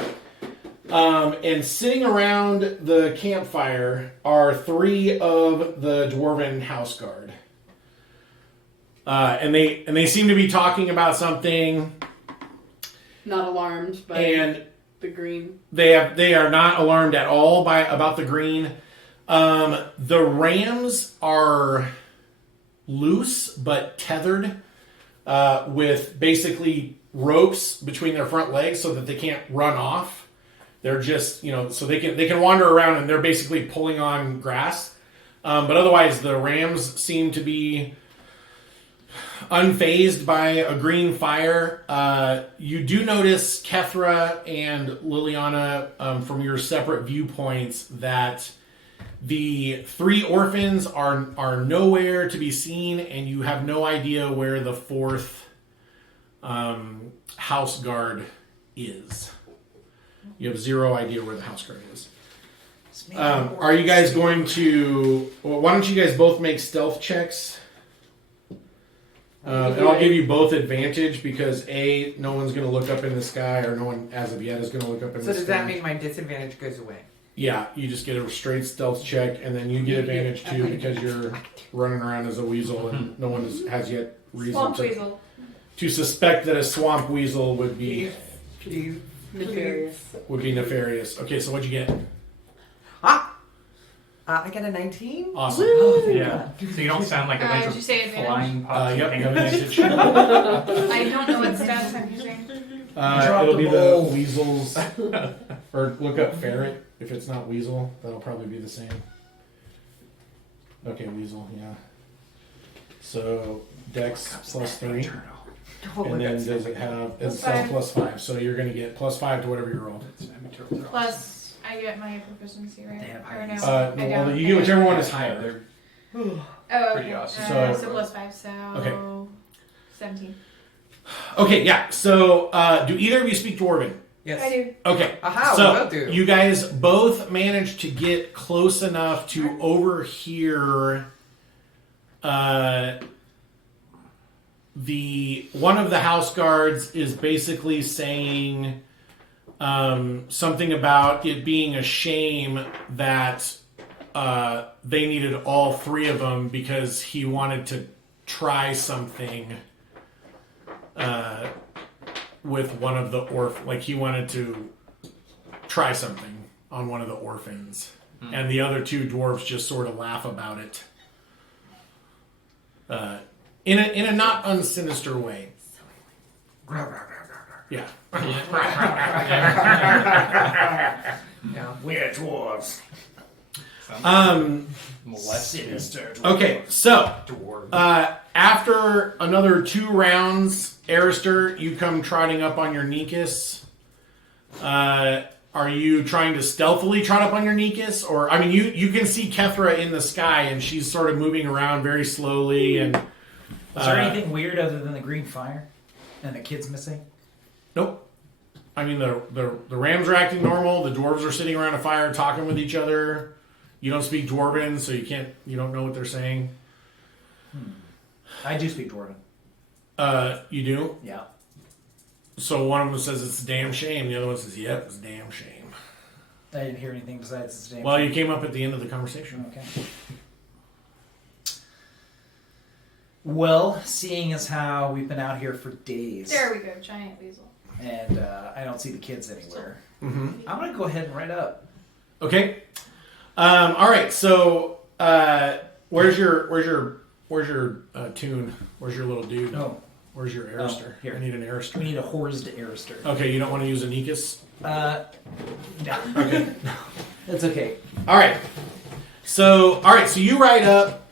and sitting around the campfire are 3 of the dwarven house guard, and they seem to be talking about something. Not alarmed by And the green. they are not alarmed at all about the green. The rams are loose but tethered with basically ropes between their front legs so that they can't run off. They're just, so they can wander around, and they're basically pulling on grass. But otherwise, the rams seem to be unfazed by a green fire. You do notice, Kethra and Liliana, from your separate viewpoints, that the 3 orphans are nowhere to be seen, and you have no idea where the 4th house guard is. You have 0 idea where the house guard is. Are you guys going to... Well, why don't you guys both make stealth checks? And I'll give you both advantage because A, no one's going to look up in the sky, or no one as of yet is going to look up in So the does sky. that mean my disadvantage goes away? Yeah, you just get a straight stealth check, and then you get advantage too because you're running around as a weasel, and no one has yet reason Swamp weasel. to suspect that a swamp weasel would be Please. Nefarious. Okay, so what'd you get? I got a 19. Awesome. Yeah. So you don't sound like a bunch Did of you say advantage? flying pots Yep, and you have penguins. advantage. I don't know what stats I'm using. Drop It'll the be the ball. weasels, or look up ferret. If it's not weasel, that'll probably be the same. Okay, weasel, yeah. So Dex +3, and then does it have it's +5. +5? So you're gonna get +5 to whatever you rolled. Plus, I get my proficiency, right? They have Or no, high- I Well, don't. you get whichever one is Yeah, higher. they're Oh, okay. pretty awesome. So- +5, so Okay. 17. Okay, yeah. So do either of you speak Dwarven? Yes. I do. Okay. Aha, we so both do. you guys both managed to get close enough to overhear the one of the house guards is basically saying something about it being a shame that they needed all 3 of them because he wanted to try something with one of the like he wanted to try something on one of the orphans, and the other two dwarves just sort of laugh about it. In a not unsinister way. Yeah. Yeah. We're dwarves. Sinister. Okay, so Dwarf. after another 2 rounds, Arister, you come trotting up on your Nikus. Are you trying to stealthily trot up on your Nikus? Or, I mean, you can see Kethra in the sky, and she's sort of moving around very slowly. And Is there anything weird other than the green fire and the kids missing? Nope. I mean, the rams are acting normal. The dwarves are sitting around a fire talking with each other. You don't speak Dwarven, so you don't know what they're saying. I do speak Dwarven. You do? Yeah. So one of them says it's a damn shame. The other one says, yep, it's a damn shame. I didn't hear anything besides this name. Well, you came up at the end of the conversation. Okay. Well, seeing as how we've been out here for days, There we go, giant weasel. and I don't see the kids anywhere, Mm-hmm. I'm gonna go ahead and write up. Okay. All right. So where's your tune? Where's your little dude? Oh, Where's your Arister? here. I need an Arister. we need a horsed Arister. Okay, you don't want to use a Nikus? No. Okay. That's okay. All right. So you ride up.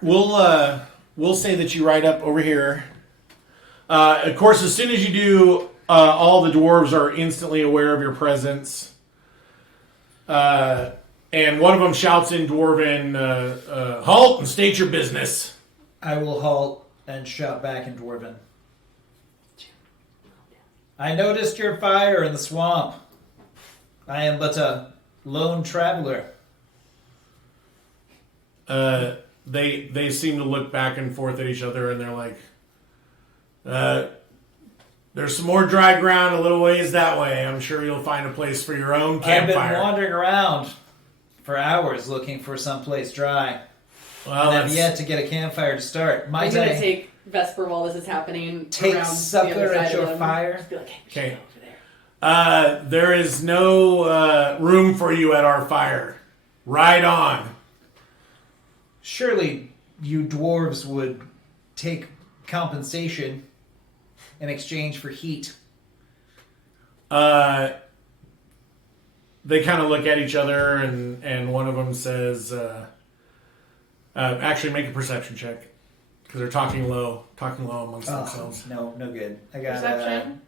We'll say that you ride up over here. Of course, as soon as you do, all the dwarves are instantly aware of your presence. And one of them shouts in Dwarven, "Halt and state your business." I will halt and shout back in Dwarven. I noticed your fire in the swamp. I am but a lone traveler. They seem to look back and forth at each other, and they're like, "There's some more dry ground a little ways that way. I'm sure you'll find a place for your own I've campfire." been wandering around for hours looking for someplace dry. Well, and I've that's- yet to get a campfire to start. Might I'm gonna I take Vesper while this is happening. take around the supper other at side your of them. fire? Just be like, hey, Okay. get over there. There is no room for you at our fire. Ride on. Surely you dwarves would take compensation in exchange for heat. They kind of look at each other, and one of them says, "Actually, make a perception check because they're talking low amongst themselves." No good. I got Perception?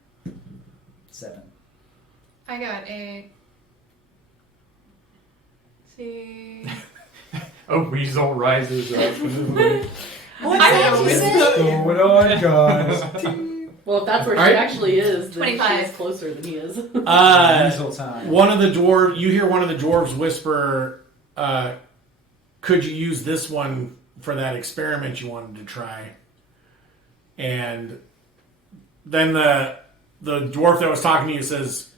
7. I got a. See. A weasel rises up. I know, it's Going on, guys? Well, if that's where All right. she actually is, then 25. she's closer than he is. Weasel time. You hear one of the dwarves whisper, "Could you use this one for that experiment you wanted to try?" And then the dwarf that was talking to you says,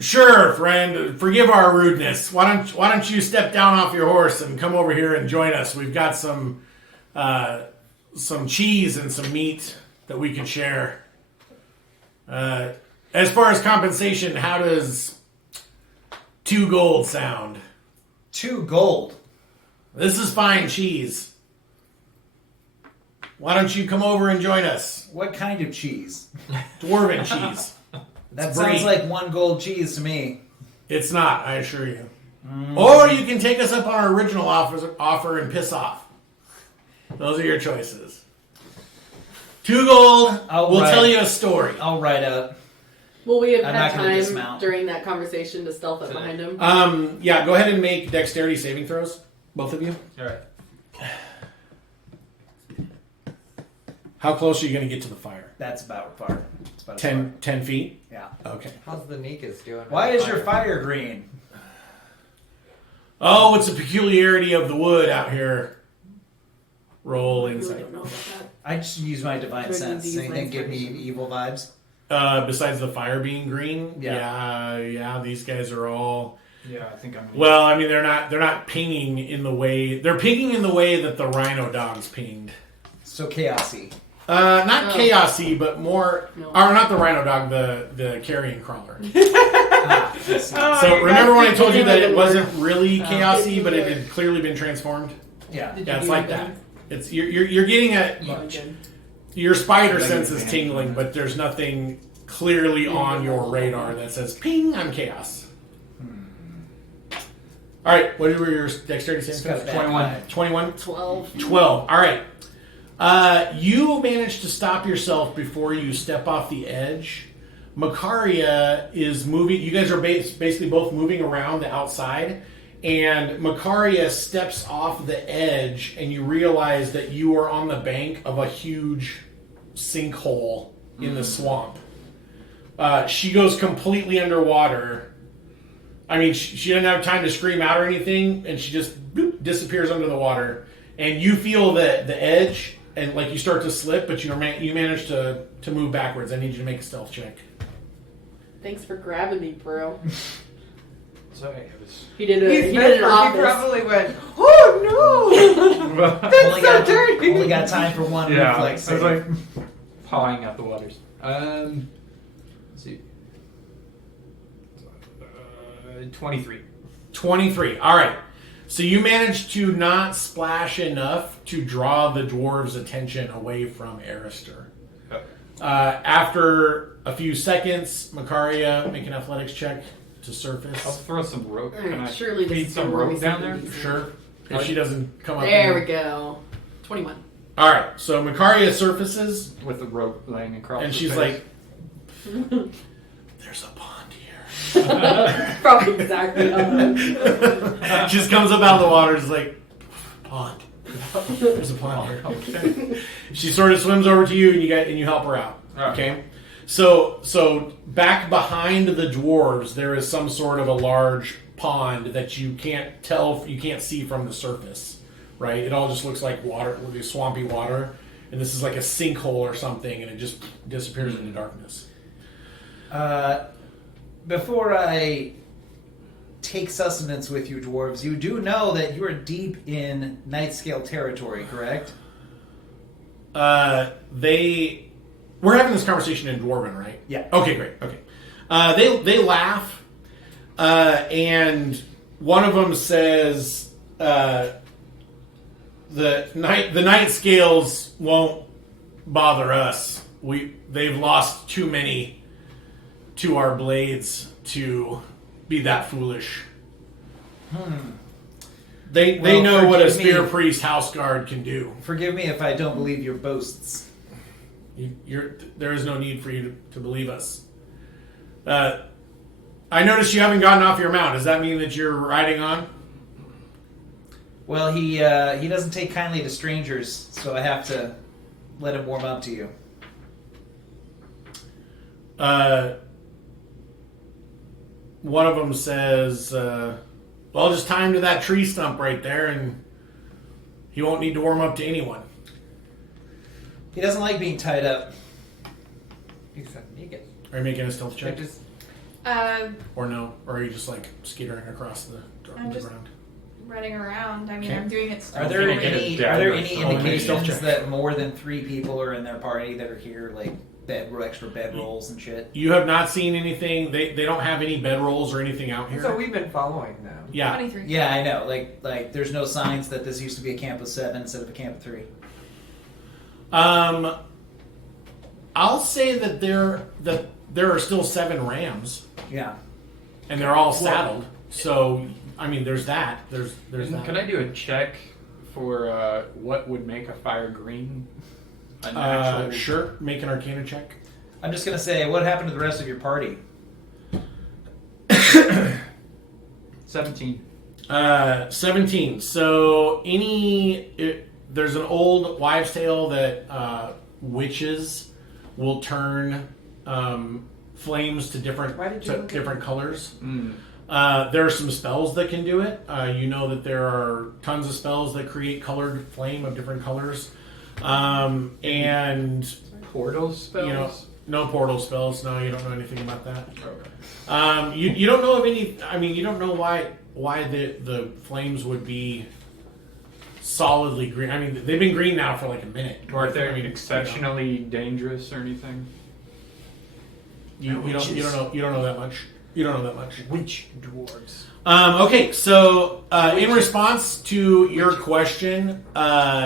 "Sure, friend. Forgive our rudeness. Why don't you step down off your horse and come over here and join us? We've got some cheese and some meat that we can share. As far as compensation, how does 2 gold sound? 2 gold. This is fine cheese. Why don't you come over and join us? What kind of cheese? Dwarven cheese. That It's sounds brie. like 1 gold cheese to me. It's not, I assure you. Or you can take us up on our original offer and piss off. Those are your choices. 2 gold. I'll We'll write- tell you a story. I'll write up. Well, we have I'm had not gonna time dismount. during that conversation to stealth up behind him. Yeah, go ahead and make dexterity saving throws, both of you. Alright. How close are you going to get to the fire? That's about far. It's about 10 feet? Yeah. Okay. How's the Nikas doing? Why is your fire green? Oh, it's a peculiarity of the wood out here. Roll I really insight. don't know about that. I just use my divine Could sense. use my Anything give me inspiration. evil vibes? Besides the fire being green, Yeah. yeah, these guys are all. Yeah, I think I'm. Well, I mean, they're not pinging in the way they're pinging in the way that the rhino dogs pinged. So chaosy. Not Oh. chaosy, but more. No. Or not the rhino dog, the carrion crawler. Ah, I see. So remember when I told you that it Did wasn't really Did chaosy, you but it work? had clearly been transformed? Yeah. Did Yeah, you it's do like anything? that. It's you're getting a Oh, good. your spider Like sense it's is tingling, but there's nothing clearly on your radar that says "ping, I'm chaos." All right, what were your dexterity It's saving got a throws? bad 21. vibe. 21? 12. 12. All right. You managed to stop yourself before you step off the edge. Makaria is moving. You guys are basically both moving around the outside. And Makaria steps off the edge, and you realize that you are on the bank of a huge sinkhole in the swamp. She goes completely underwater. I mean, she doesn't have time to scream out or anything, and she just bloop, disappears under the water. And you feel the edge, and like you start to slip, but you manage to move backwards. I need you to make a stealth check. Thanks for grabbing me, bro. Sorry, it was. He did He's an desperate. He office. probably went, oh Only got, dirty. only got time for one Yeah, reflex I was save. like pawing at the waters. Let's see. 23. 23. All right. So you managed to not splash enough to draw the dwarves' attention away from Arister. Yep. After a few seconds, Makaria, make an athletics check to I'll surface. throw some rope. Alright, Can I surely this feed is some gonna work rope down there? something decent. Sure. If she doesn't come up. There in- we go. 21. All right. So Makaria surfaces, With the rope laying across. and the she's face. like, "There's a pond here." Probably exactly. Just comes up out of the water, is like, "Pond. There's a pond here." Okay. She sort of swims over to you, and you help her out. Alright. Okay. So back behind the dwarves, there is some sort of a large pond that you can't tell, you can't see from the surface, right? It all just looks like water, really swampy water, and this is like a sinkhole or something, and it just disappears into darkness. Before I take sustenance with you, dwarves, you do know that you are deep in night scale territory, correct? We're having this conversation in Dwarven, right? Yeah. Okay, great. Okay. They laugh, and one of them says, "The night scales won't bother us. They've lost too many to our blades to be that foolish. They Well, know what a forgive me. spear priest house guard can do. Forgive me if I don't believe your boasts. There is no need for you to believe us. I noticed you haven't gotten off your mount. Does that mean that you're riding on? Well, he doesn't take kindly to strangers, so I have to let him warm up to you. One of them says, "Well, just tie him to that tree stump right there, and he won't need to warm up to anyone." He doesn't like being tied up. He said, "Naked." Are you making a stealth I check? just Or no? Or are you just like skittering across the I'm just- ground? running around. I mean, Okay. I'm doing it. Are there Make it a any dagger. indications check. that more than 3 people are in their party that are here, like extra bedrolls and shit? You have not seen anything. They don't have any bedrolls or anything out here. so we've been following them. Yeah. 23. Yeah, I know. Like there's no signs that this used to be a camp of 7 instead of a camp of 3. I'll say that there are still 7 rams, Yeah. and they're all saddled. So I mean, there's that. There's that. Can I do a check for what would make a fire green? An actual- Sure. Make an Arcana check. I'm just gonna say, what happened to the rest of your party? 17. 17. So there's an old wives' tale that witches will turn flames to Why did you look at different colors. Mm. There are some spells that can do it. You know that there are tons of spells that create colored flame of different colors. And Portal spells? you know, no portal spells. No, you don't know anything about that. Okay. You don't know of any. I mean, you don't know why the flames would be solidly green. I mean, they've been green now for like a minute. Or if they're I mean, exceptionally dangerous or anything. you don't know that much. You don't know that much. Witch dwarves. Okay, so in response to your question, the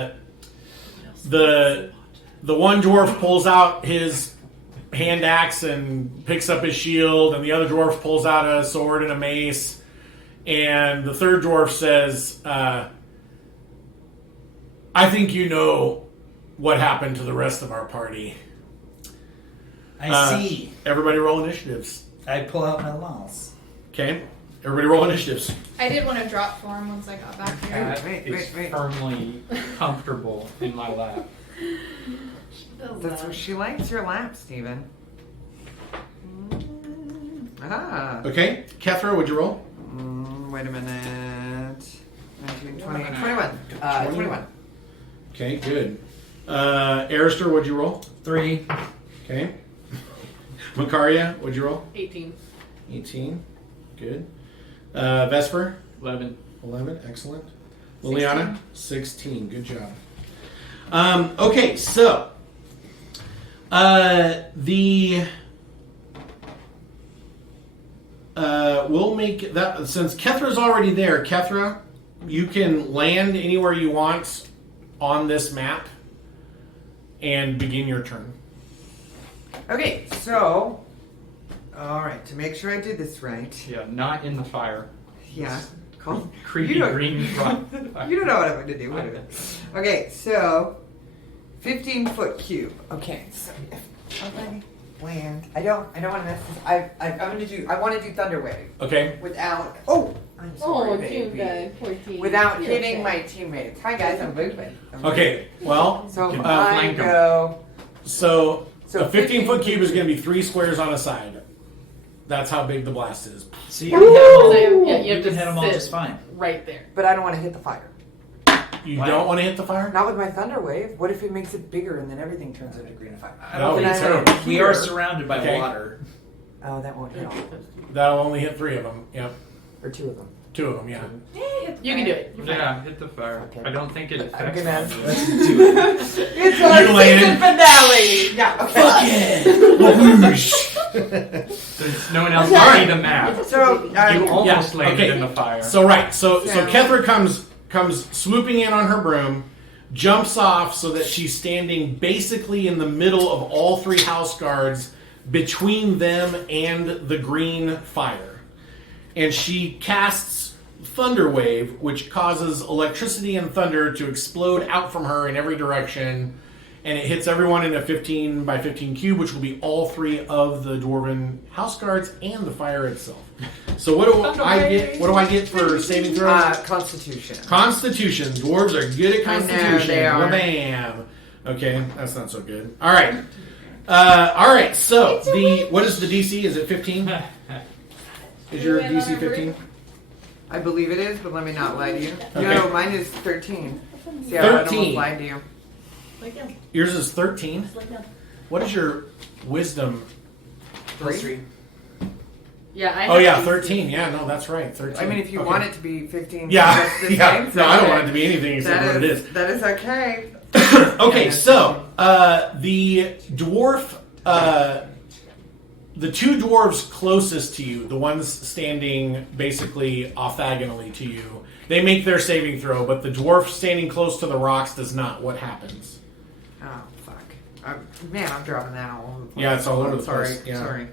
one dwarf pulls out his hand axe and picks up his shield, and the other dwarf pulls out a sword and a mace, and the third dwarf says, I think you know what happened to the rest of our party. I see. Everybody roll initiatives. I pull out my lance. Okay? Everybody roll initiatives. I did want to drop for him once I got back here. Cat wait, is wait. firmly comfortable in my lap. That's what she likes, your lap, Steven. Ah. Okay? Kethra, would you roll? Wait a minute. 19, 20, 21. 21. Okay, good. Arister, what'd you roll? 3. Okay. Makaria, what'd you roll? 18. 18. Good. Vesper? 11. 11. Excellent. Liliana? 16. Good job. Okay, so we'll make that, since Kethra's already there. Kethra, you can land anywhere you want on this map and begin your turn. Okay, so. Alright, to make sure I did this right. Yeah, not in the fire. Yeah. Cool. Creepy You don't- green front. You don't know what I'm going to do. Wait a minute. Okay, so 15-foot cube. Okay, so if I land, I don't want to mess this. I want to do thunder wave Okay. without. Oh, I'm sorry, Oh, baby. cute guy. 14. Without You're hitting okay. my teammates. Hi guys, I'm moving. Okay, well, So Can I flank 'em. go. so So a 15-foot cube is going to be 3 squares on a side. That's how big the blast is. So you can hit them all. So yeah, you You have can to hit them all sit just fine. right there. But I don't want to hit the fire. You Wow. don't want to hit the fire? Not with my thunder wave. What if it makes it bigger and then everything turns into green fire? That would be Then I terrible. land We here. are surrounded by Okay. water. Oh, that won't help. That'll only hit 3 of them. Yep. Or 2 of them. 2 of them, yeah. You can do it. You're fine. Yeah, hit the fire. Okay. I don't think it I'm affects gonna- me. Let's do it. It's our You landed. season finale! Yeah, okay. Whoosh. Since no one else Okay. can see the map. So, You almost Yeah, landed okay. in the fire. So right, so So- Kethra comes swooping in on her broom, jumps off so that she's standing basically in the middle of all 3 house guards, between them and the green fire, and she casts Thunder Wave, which causes electricity and thunder to explode out from her in every direction, and it hits everyone in a 15 by 15 cube, which will be all 3 of the dwarven house guards and the fire itself. So what do I get? What do I get for saving throws? Constitution. Constitution. Dwarves are good at I know, Constitution. they are. Bam. Okay, that's not so good. All right. So what is the DC? Is it 15? Is your DC 15? I believe it is, but let me not lie to you. Okay. No, mine is 13. See how I 13. almost lied to you. Like him. Yours is 13. Like him. What is your wisdom? +3. Yeah, I Oh yeah, have 13. Yeah, no, that's right. 13. I mean, if you Okay. want it to be 15, Yeah, that's the yeah. same, No, I don't okay. want it to be anything except what it is. That is okay. Okay, Yeah, so the dwarf, the 2 dwarves closest to you, the ones standing basically orthogonally to you, they make their saving throw, but the dwarf standing close to the rocks does not. What happens? Oh, fuck. Man, I'm dropping that all over the place. Yeah, it's all over the sorry, place, yeah. Sorry.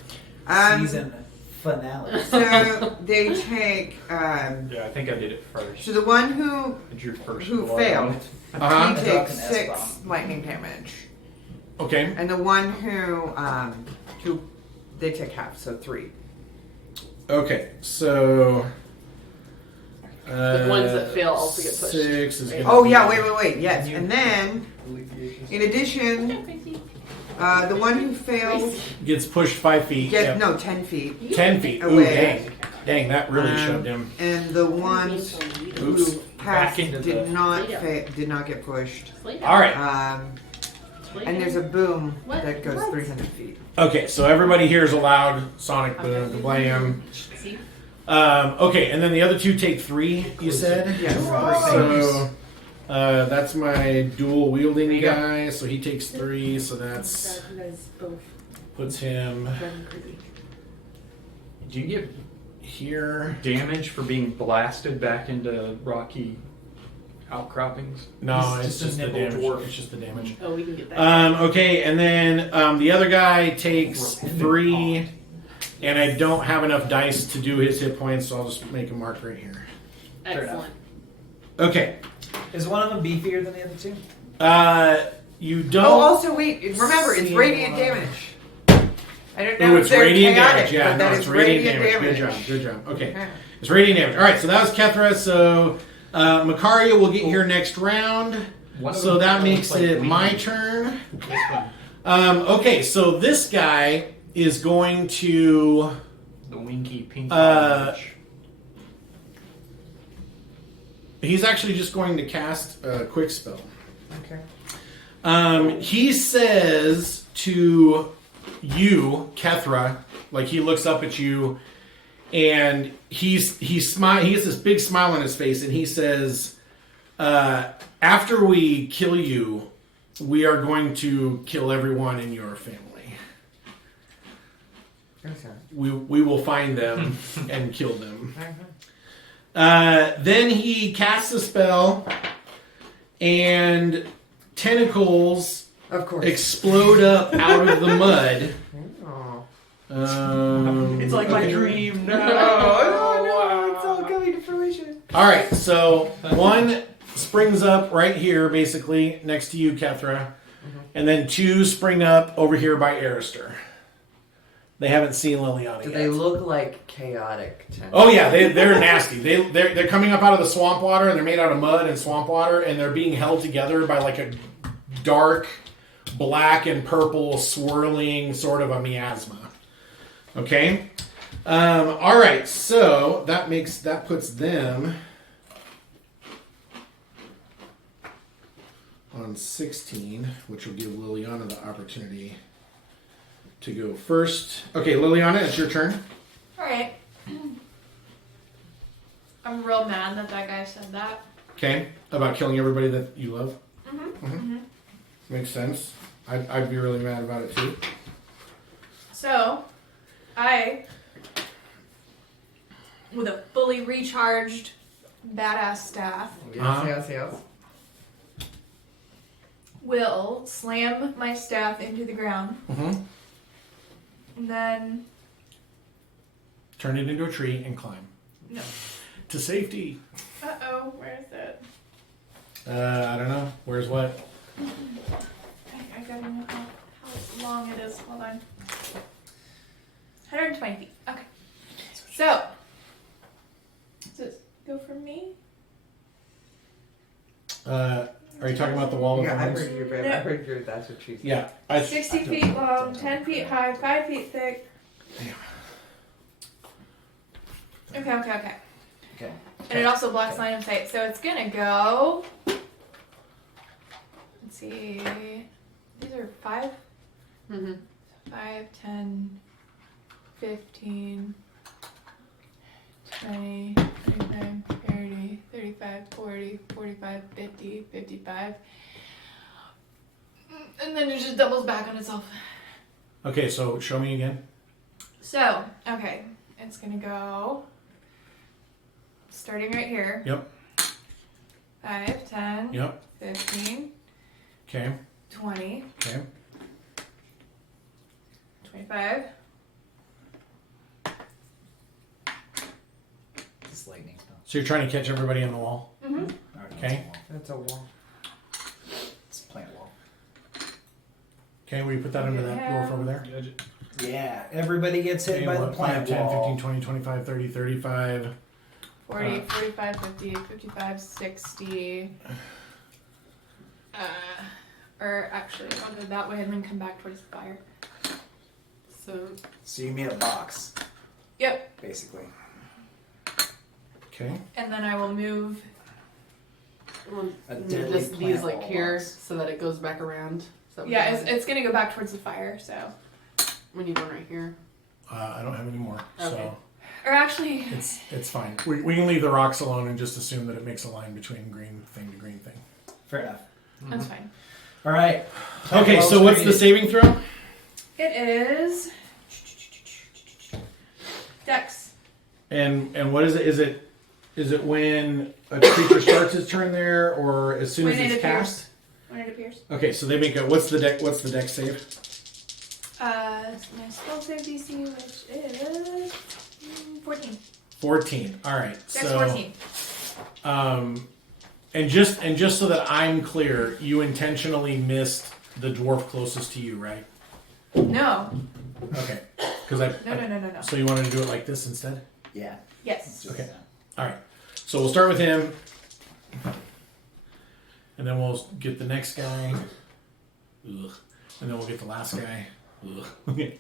Season finale. So they take. Yeah, I think I did it first. So the one who I drew first. failed, he Uh-huh. Drop takes an 6 S-bomb. lightning damage, Okay. and the one who they take half, so 3. Okay, so... The ones that fail also get pushed. 6 is Right. gonna Oh be- yeah, wait, yes, and then in addition, the one who fails Gets pushed 5 feet. gets Yep. 10 feet, 10 feet. Ooh, Away. dang. Dang, that really Um, shoved him. and the ones Oops. who passed Back into did the- not get pushed. All right. And there's a boom What? that goes What? 300 feet. Okay, so everybody hears a loud sonic boom. Kablam. See? Okay, and then the other 2 take 3, you said? Yes. So, That's my dual wielding There you go. guy, so he takes 3, so that's You guys both puts him driving crazy. Do you get here. damage for being blasted back into rocky outcroppings? No, He's it's just a just the nimble damage. dwarf. It's just the damage. Oh, we can get that. Okay, and then the other guy takes 3, and I don't have enough dice to do his hit points, so I'll just make a mark right here. Excellent. Okay. Is one of them beefier than the other two? You don't. Oh, also wait. Remember, it's See radiant one. damage. I don't know Ooh, if it's they're radiant chaotic, damage. Yeah, but no, that it's is radiant damage. damage. Good job. Good job. Okay. Okay. It's radiant damage. All right, so that was Kethra. So Makaria will get here next round. One of So them that sounds makes like it my Winky. turn. This one. Okay, so this guy is going to. The winky pink orange. He's actually just going to cast a quick spell. Okay. He says to you, Kethra, like he looks up at you, and he gets this big smile on his face, and he says, "After we kill you, we are going to kill everyone in your family. Okay. We will find them and kill them." Okay. Then he casts a spell, and tentacles Of course. explode up out of the mud. Oh. It's like my dream. No. Oh no! It's all coming to fruition. All right, so one springs up right here, basically next to you, Kethra, and then 2 spring up over here by Arister. They haven't seen Liliana Do yet. they look like chaotic? Oh yeah, they're nasty. They're coming up out of the swamp water, and they're made out of mud and swamp water, and they're being held together by like a dark black and purple swirling sort of a miasma. Okay. All right. So that puts them on 16, which will give Liliana the opportunity to go first. Okay, Liliana, it's your turn. Alright. I'm real mad that guy said that. Okay, about killing everybody that you love. Mm-hmm. Makes sense. I'd be really mad about it too. So, I, with a fully recharged badass staff, Yes. will slam my staff into the ground. Mm-hmm. And then, Turn it into a tree and climb no. to safety. Uh-oh, where is it? I don't know. Where's what? I gotta know how long it is. Hold on. 120 feet. Okay. So, does it go from me? Are you talking about the wall of Yeah, I thorns? heard you, babe. I heard you. That's what she said. Yeah. 60 feet long, 10 feet high, 5 feet thick. Okay. Okay. And it also blocks line of sight, so it's gonna go. Let's see. These are 5, Mm-hmm. 5, 10, 15, 20, 25, 30, 35, 40, 45, 50, 55. And then it just doubles back on itself. Okay, so show me again. So, okay, it's gonna go starting right here. Yep. 5, 10, Yep. 15, Okay. 20, Okay. 25. This lightning spell. So you're trying to catch everybody on the wall. Mm-hmm. Okay. That's a wall. It's a plant wall. Okay, will you put that under that dwarf over there? Yeah, everybody gets hit Okay, by the 5, plant 10, wall. 15, 20, 25, 30, 35. 40, 45, 50, 55, 60. Or actually, I'll go that way and then come back towards the fire. So, you mean a box, Yep. basically. Okay. And then I will move. A deadly just these plant like wall here box. so that it goes back around. So Yeah, it's going to go back towards the fire, so. when you go right here. I don't have any more, Okay. so Or actually, it's fine. We can leave the rocks alone and just assume that it makes a line between green thing to green thing. Fair enough. That's fine. All right. Okay, so what's the saving throw? It is Dex. And what is it? Is it when a creature starts its turn there, or as soon as When it it's appears. cast? When it appears. Okay, so they make a what's the deck save? My spell save DC, which is 14. 14. All right. Dex So 14. and just so that I'm clear, you intentionally missed the dwarf closest to you, right? No. Okay. Because No. So you wanted to do it like this instead? Yeah. Yes. Okay. All right. So we'll start with him, and then we'll get the next guy. Ugh. And then we'll get the last guy. Ugh. Okay.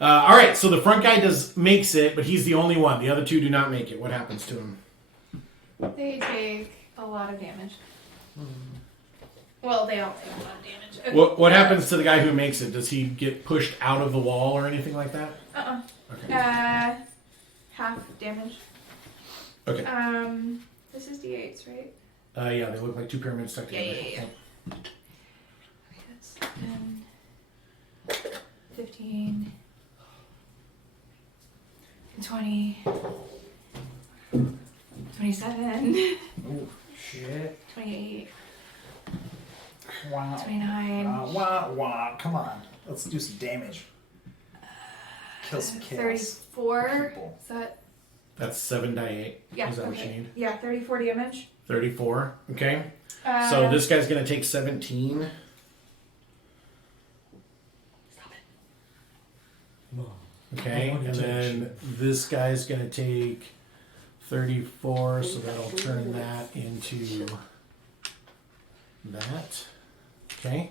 All right. So the front guy makes it, but he's the only one. The other two do not make it. What happens to him? They take a lot of damage. Well, they all take a lot of damage. Okay. What happens to the guy who makes it? Does he get pushed out of the wall or anything like that? Okay. Half damage. Okay. This is D8s, right? Yeah, they look like two pyramids stuck together. Yeah. Okay, that's 10, 15, 20, 27, Oh shit! 28, Wow. 29, Wow. Come on. Let's do some damage. Kill some kids. 34. People. Is that? That's 7 die 8. Yeah. Is that okay. what you need? Yeah, 34 damage. 34. Okay. So this guy's going to take 17. Stop Okay. And then this guy's going to take 34. So that'll turn that into that. Okay.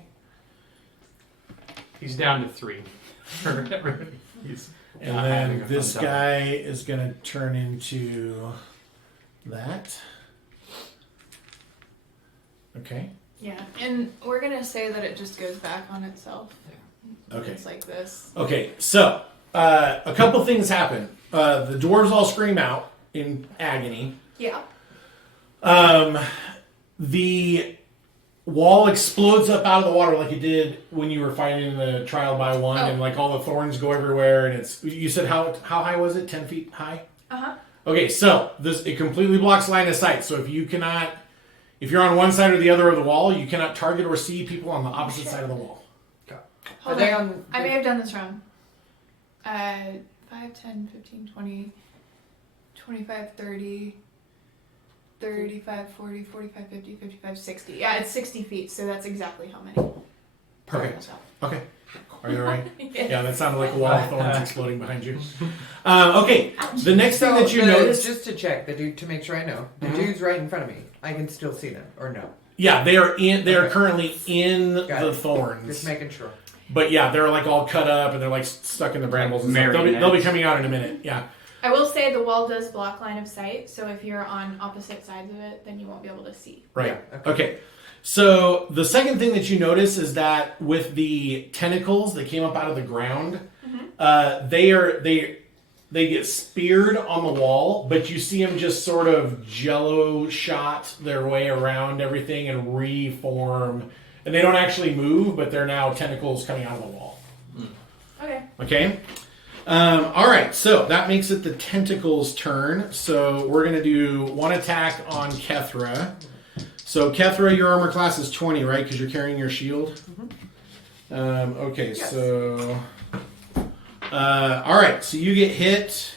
He's down to 3. He's And not having then a this fun time. guy is going to turn into that. Okay. Yeah, and we're gonna say that it just goes back on itself. Okay. It's like this. Okay, so a couple things happen. The dwarves all scream out in agony. Yeah. The wall explodes up out of the water like it did when you were fighting the trial by one, and like all the thorns go everywhere. And it's you said how high was it? 10 feet high. Okay, so it completely blocks line of sight. So if you're on one side or the other of the wall, you cannot target or see people on the opposite side of the wall. Hold on. I may have done this wrong. 5, 10, 15, 20, 25, 30, 35, 40, 45, 50, 55, 60. Yeah, it's 60 feet, so that's exactly how many. Perfect. Okay. Are you alright? Yes. Yeah, that sounded like a wall of thorns exploding behind you. Okay, the next thing that you notice... Just to check, the dude, to make sure I know, the dude's right in front of me. I can still see them, or no? Yeah, they are Okay. currently in Got the it. thorns. Just making sure. But yeah, they're like all cut up and they're like stuck in the brambles and stuff. Marionettes. They'll be coming out in a minute. Yeah. I will say the wall does block line of sight, so if you're on opposite sides of it, then you won't be able to see. Right. Yeah, Okay. So the second thing that you notice is that with the tentacles that came up out of the ground, they get speared on the wall, but you see them just sort of jello shot their way around everything and reform. And they don't actually move, but they're now tentacles coming out of the wall. Okay. Okay. All right. So that makes it the tentacles' turn. So we're gonna do one attack on Kethra. So Kethra, your armor class is 20, right? Because you're carrying your shield. Okay. Yes. So. All right. So you get hit.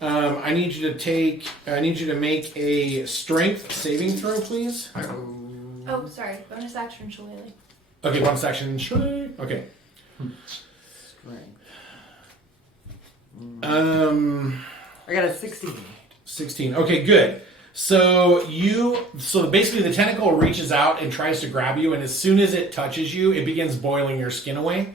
I need you to make a strength saving throw, please. Oh, sorry. Bonus action, shillelagh. Okay. Bonus action. Okay. I got a 16. 16. Okay, good. So basically the tentacle reaches out and tries to grab you, and as soon as it touches you, it begins boiling your skin away.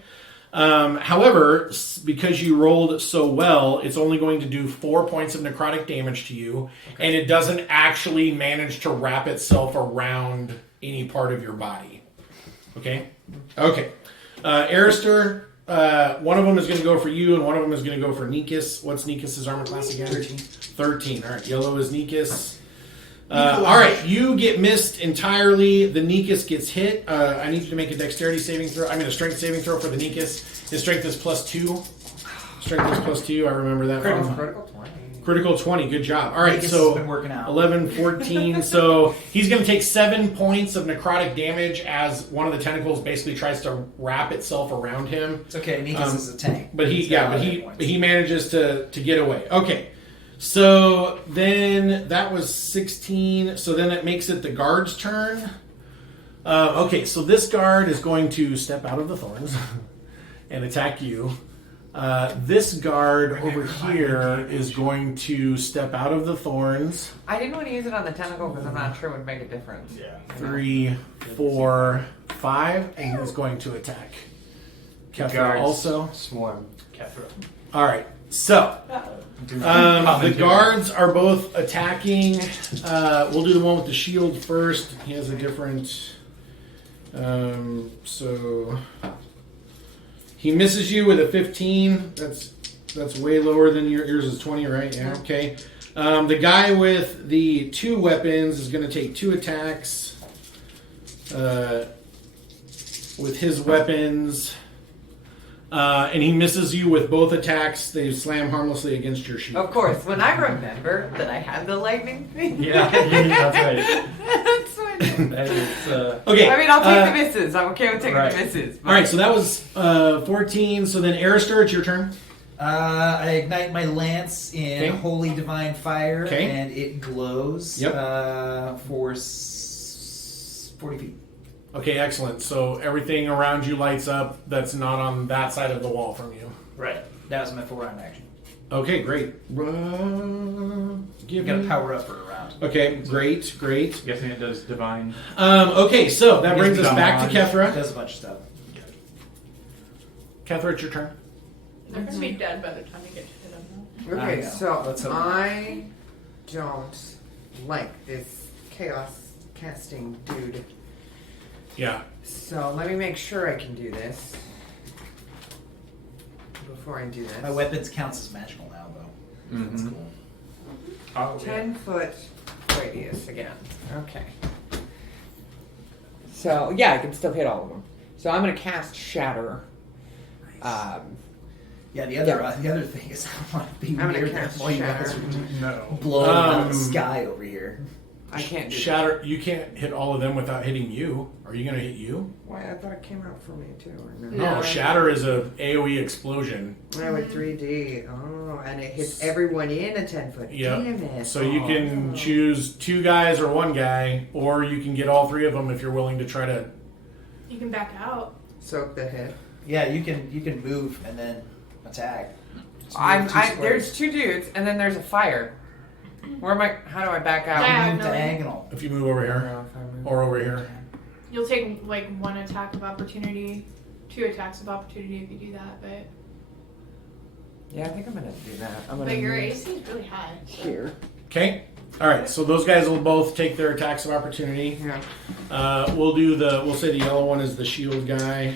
However, because you rolled so well, it's only going to do 4 points of necrotic damage to you, and it doesn't actually manage to wrap itself around any part of your body. Okay? Okay. Arister, one of them is going to go for you, and one of them is going to go for Nikas. What's Nikas's armor class again? 13. 13. All right. Yellow is Nikas. All right, you get missed entirely. The Nikus gets hit. I need you to make a dexterity saving throw. A strength saving throw for the Nikus. His strength is +2. Strength is +2. I remember that. Critical 20. Critical 20. Good job. All right, Nikus so has been working out. 11, 14. So he's going to take 7 points of necrotic damage as one of the tentacles basically tries to wrap itself around him. It's okay. Nikus is a tank. But He's got a lot of hit points. he manages to get away. Okay. So then that was 16. So then it makes it the guard's turn. Okay, so this guard is going to step out of the thorns and attack you. This guard over here is going to step out of the thorns. I didn't want to use it on the tentacle because I'm not sure it would make a difference. Yeah. 3, 4, 5, and he's going to attack Kefra Guards also. Swarm. Kefra. All right, so the guards are both attacking. We'll do the one with the shield first. He has a different. So he misses you with a 15. That's way lower than yours is 20, right? Yeah. Okay. The guy with the 2 weapons is going to take 2 attacks with his weapons. And he misses you with both attacks. They slam harmlessly against your shield. Of course, when I remember that I had the lightning thing. Yeah, that's right. That's what I did. Okay. I mean, I'll take the misses. I'm okay with taking right. the misses. All right, so that was 14. So then, Arister, it's your turn. I ignite my lance in Okay. holy divine fire, Okay. and it glows Yep. for 40 feet. Okay, excellent. So everything around you lights up that's not on that side of the wall from you. Right. That was my full round action. Okay, great. You Give gotta me... power up for a round. Okay, great. Guessing it does divine. Okay, so that I brings guess us back to It It Kethra. does a bunch of stuff. Kethra, it's your turn. They're gonna be dead by the time we get to them. I Okay, know. so Let's hope. I don't like this chaos casting dude. Yeah. So let me make sure I can do this before I do this. My weapons counts as magical now, though. That's Mhm. cool. Oh, 10-foot radius again. Okay. So yeah, I can still hit all of them. So I'm gonna cast Shatter. Yeah, the other thing is I want to be I'm gonna near cast them while you Shatter. guys are No. blowing out of the Um, sky over here. I can't do Shatter. You can't hit all of them without hitting you. Are you going to hit you? Why? I thought it came out for me too. Or no? No, No. Shatter is a AoE explosion. I with 3D. Oh, and it hits everyone in a 10-foot. Yeah. Damn it. So you can choose 2 guys or 1 guy, or you can get all 3 of them if you're willing to try to. You can back out. Soak the hit. Yeah, you can move and then attack. Just move 2 squares. There's 2 dudes, and then there's a fire. Where am I? How do I back out? Yeah. Move Diagonally. diagonal. If you move over I don't here know if I move. or over here. You'll take like 1 attack of opportunity, 2 attacks of opportunity if you do that, but Yeah, I think I'm gonna do that. I'm gonna your move AC is really high. here. Okay. All right. So those guys will both take their attacks of opportunity. Yeah. We'll say the yellow one is the shield guy.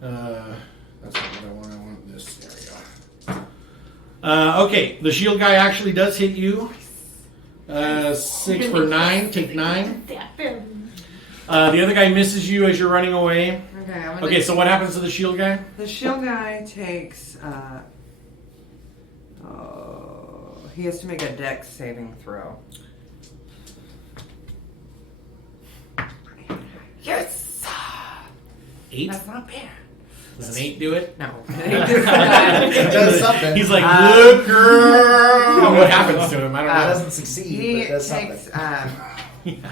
That's not what I want. I want this. There we go. Okay. The shield guy actually does hit you. 6 for 9. Take 9. The other guy misses you as you're running away. Okay. I'm gonna. Okay. So what happens to the shield guy? The shield guy takes. He has to make a dex saving throw. Yes. 8. That's not bad. Does an 8 do it? No. It does something. He's like, look, girl. What happens to him? I It don't know. doesn't succeed, but He it does takes something.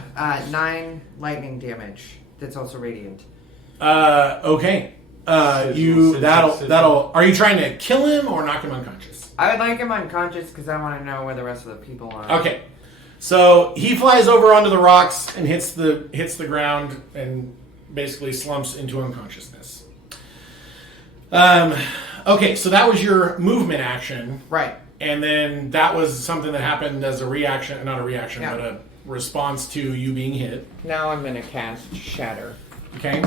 9 lightning damage. That's also radiant. Okay. That'll. Are you trying to kill him or knock him unconscious? I would like him unconscious because I want to know where the rest of the people are. Okay. So he flies over onto the rocks and hits the ground and basically slumps into unconsciousness. Okay, so that was your movement action, Right. and then that was something that happened as a reaction, not a reaction, Yeah. but a response to you being hit. Now I'm going to cast Shatter. Okay.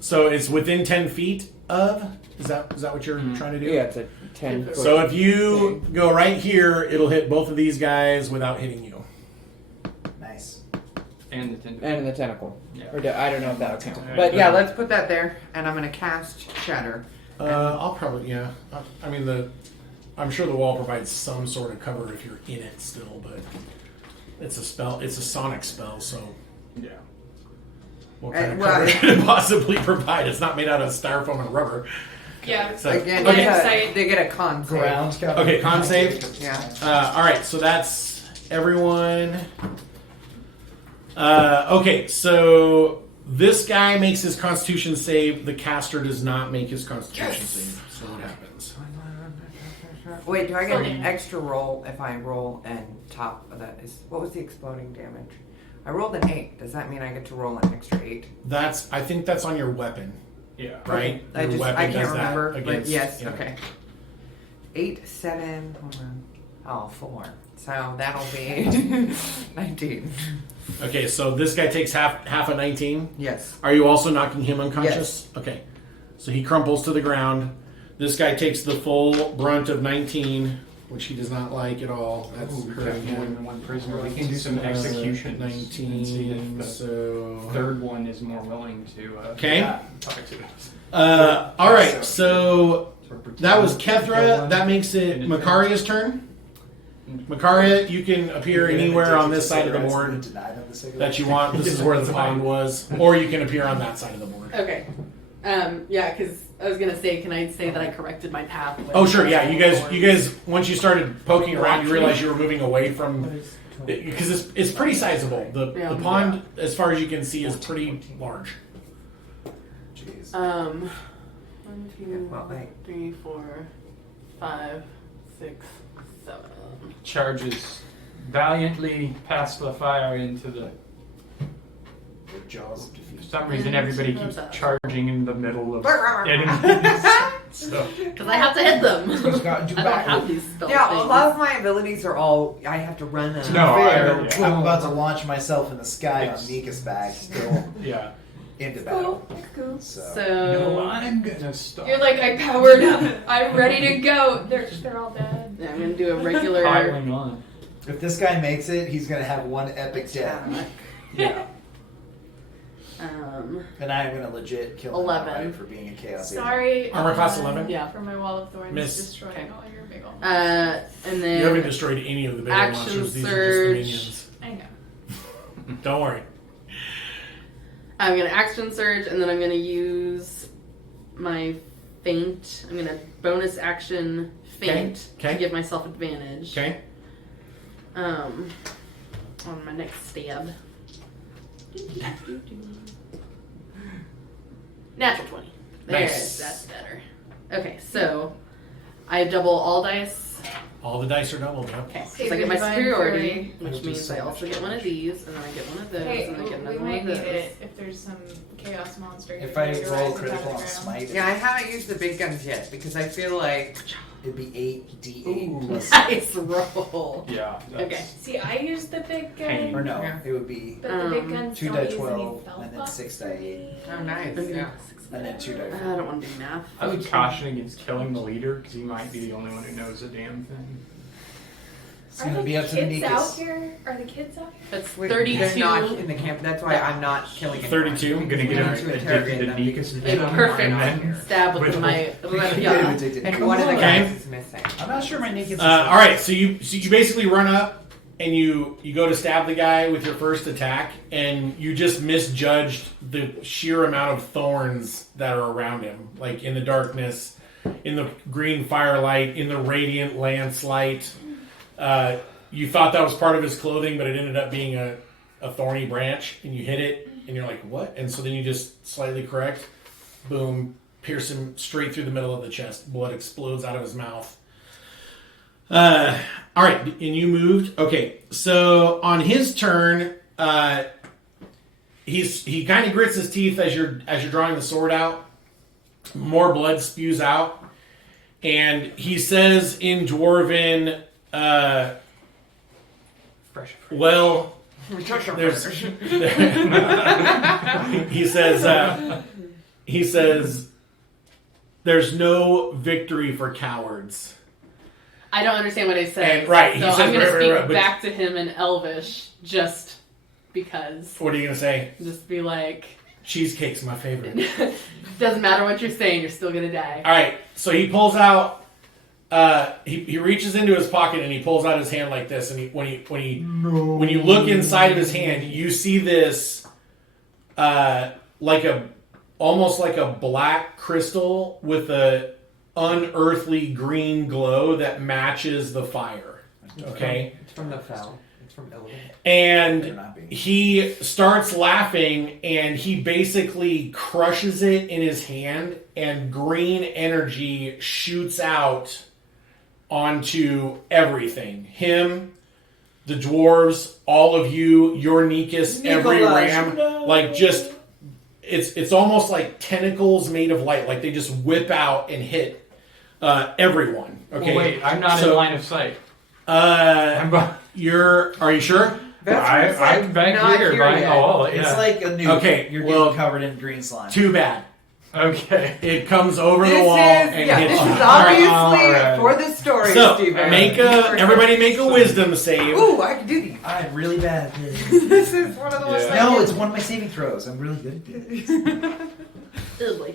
So it's within 10 feet of. Is that what you're trying to do? Yeah, it's a 10 foot. So if you go right here, it'll hit both of these guys without hitting you. And the tentacle. And the tentacle. Yeah. Or I don't know if that'll count. Yeah. But yeah, let's put that there. And I'm going to cast Shatter. I'll probably, yeah. I mean, I'm sure the wall provides some sort of cover if you're in it still, but it's a spell. It's a sonic spell, so Yeah. what kind of well, cover could it possibly provide? It's not made out of styrofoam and rubber. Yeah. So, Again, okay. they get a con save. Ground cover. Okay, con save. Yeah. All right, so that's everyone. Okay, so this guy makes his Constitution save. The caster does not make his Constitution save. So what happens? Wait, do I get an Fine. extra roll if I roll and top of that is what was the exploding damage? I rolled an 8. Does that mean I get to roll an extra 8? I think that's on your weapon, Yeah. right? I Your weapon I does can't that remember. But against- yes, yeah. okay. 8, 7, hold on. Oh, 4. So that'll be 19. Okay, so this guy takes half a 19. Yes. Are you also knocking him unconscious? Okay. So he crumples to the ground. This guy takes the full brunt of 19, which he does not like at all. That's Ooh, we hurting got more him. than one prisoner. We can do some executions. 19, The so... third one is more willing to Okay. talk to us. all right, so that was Kethra. That makes it Makaria's turn. Makaria, you can appear anywhere on this side of the board that you want. This is where the pond was. Or you can appear on that side of the board. Okay. Yeah, because I was gonna say, can I say that I corrected my path? With Oh, sure, yeah. You guys, once you started poking around, you realized you were moving away from... Because it's pretty sizable. The pond, as far as you can see, is pretty large. Jeez. 1, 2, Well, wait. 3, 4, 5, 6, 7. Charges valiantly past the fire into the... The jaws of defeat. For some reason, everybody keeps charging in the middle of enemies. So, Because I have to hit them. He's got to do I don't battle. have these spell Yeah, a things. lot of my abilities are all I have to run them. No, Fair. yeah. I'm about to launch myself in the sky on It's- Nika's back, still yeah. into Cool. battle. It's cool. So, No, So, I'm gonna stop. You're like, I powered up. I'm ready to go. They're all dead. yeah, I'm going to do a regular... Piling on. if this guy makes it, he's gonna have one epic death, Yeah. and I'm gonna legit kill him 11. outright for being a chaos agent. Sorry. Armor class 11? Yeah. For my wall of thorns Miss. destroying Okay. all your big old. And You then... haven't destroyed any of the bigger Action monsters. These surge. are just I know. the minions. Don't worry. I'm going to action surge, and then I'm going to use my feint. I'm going to bonus action feint Okay. to give myself advantage. Okay? On my next stab. Natural 20. There, Nice. that's better. Okay, so I double all dice. All the dice are doubled, yeah. Okay, so Save I get your my divine superiority, fury. which It'll do means so I much also get one of damage. these, and then I get one of those, Hey, and then I get we another one might of need those. it if there's some chaos monster. If here I to roll rise critical above on the ground. smite, Yeah, I haven't used the big guns yet because I feel like it'd be 8d8 Ooh. plus. Nice roll. Yeah. That's, Okay. See, I used the big Pain. Or gun, no, Yeah. it would be but the big Um, guns 2 don't die use 12, any spell and then slots 6 for die me. oh nice. Yeah. and then 2 die I 4. don't want to do math. I would caution against killing the leader because he might be the only one who knows a damn thing. It's gonna be up to the kids out Nikas. here? Are the kids out here? That's Wait, 32. They're not in the camp. That's why I'm not killing anyone. 32? I'm gonna get Yeah. him To addicted interrogate to them. Nikas. A perfect And then- stab with With- my Yeah. yeah. And one of the Okay. guys is missing. I'm not sure my Nikas. All right, so you basically run up and you go to stab the guy with your first attack, and you just misjudged the sheer amount of thorns that are around him, like in the darkness, in the green firelight, in the radiant lance light. You thought that was part of his clothing, but it ended up being a thorny branch, and you hit it, and you're like, what? And so then you just slightly correct, boom, pierce him straight through the middle of the chest. Blood explodes out of his mouth. All right, and you moved. Okay, so on his turn, he kind of grits his teeth as you're drawing the sword out. More blood spews out, and he says in Dwarven, Fresh. "Well, there's." he says, "There's no victory for cowards." I don't understand what I said. And, right, he so says I'm going to right, speak right, but- back to him in Elvish, just because What are you gonna say? just be like, Cheesecake's my favorite. doesn't matter what you're saying, you're still gonna die. All right, so he pulls out. He reaches into his pocket and he pulls out his hand like this. And when you look inside of his hand, you see this, almost like a black crystal with a unearthly green glow that matches the fire. Okay, It's from the foul. It's from Element. and he starts laughing and he basically crushes it in his hand and green energy shoots out onto everything. Him, the dwarves, all of you, your Nikas, every ram. Like just it's almost like tentacles made of light. Like they just whip out and hit everyone. Okay. Well, wait, I'm not in line of sight. Are you sure? I'm back Not here here buying yet. a wallet. It's Yeah. like a nuke. Okay, You're well- getting covered in green slime. Too bad. Okay. It comes over This the wall is and yeah. hits This you. is obviously Alright. for the story, So Steven. everybody make a wisdom save. Ooh, I can do these. I'm really bad. This is one of the ones. Yeah. I No, can- it's one of my saving throws. I'm really good at this. Ugly.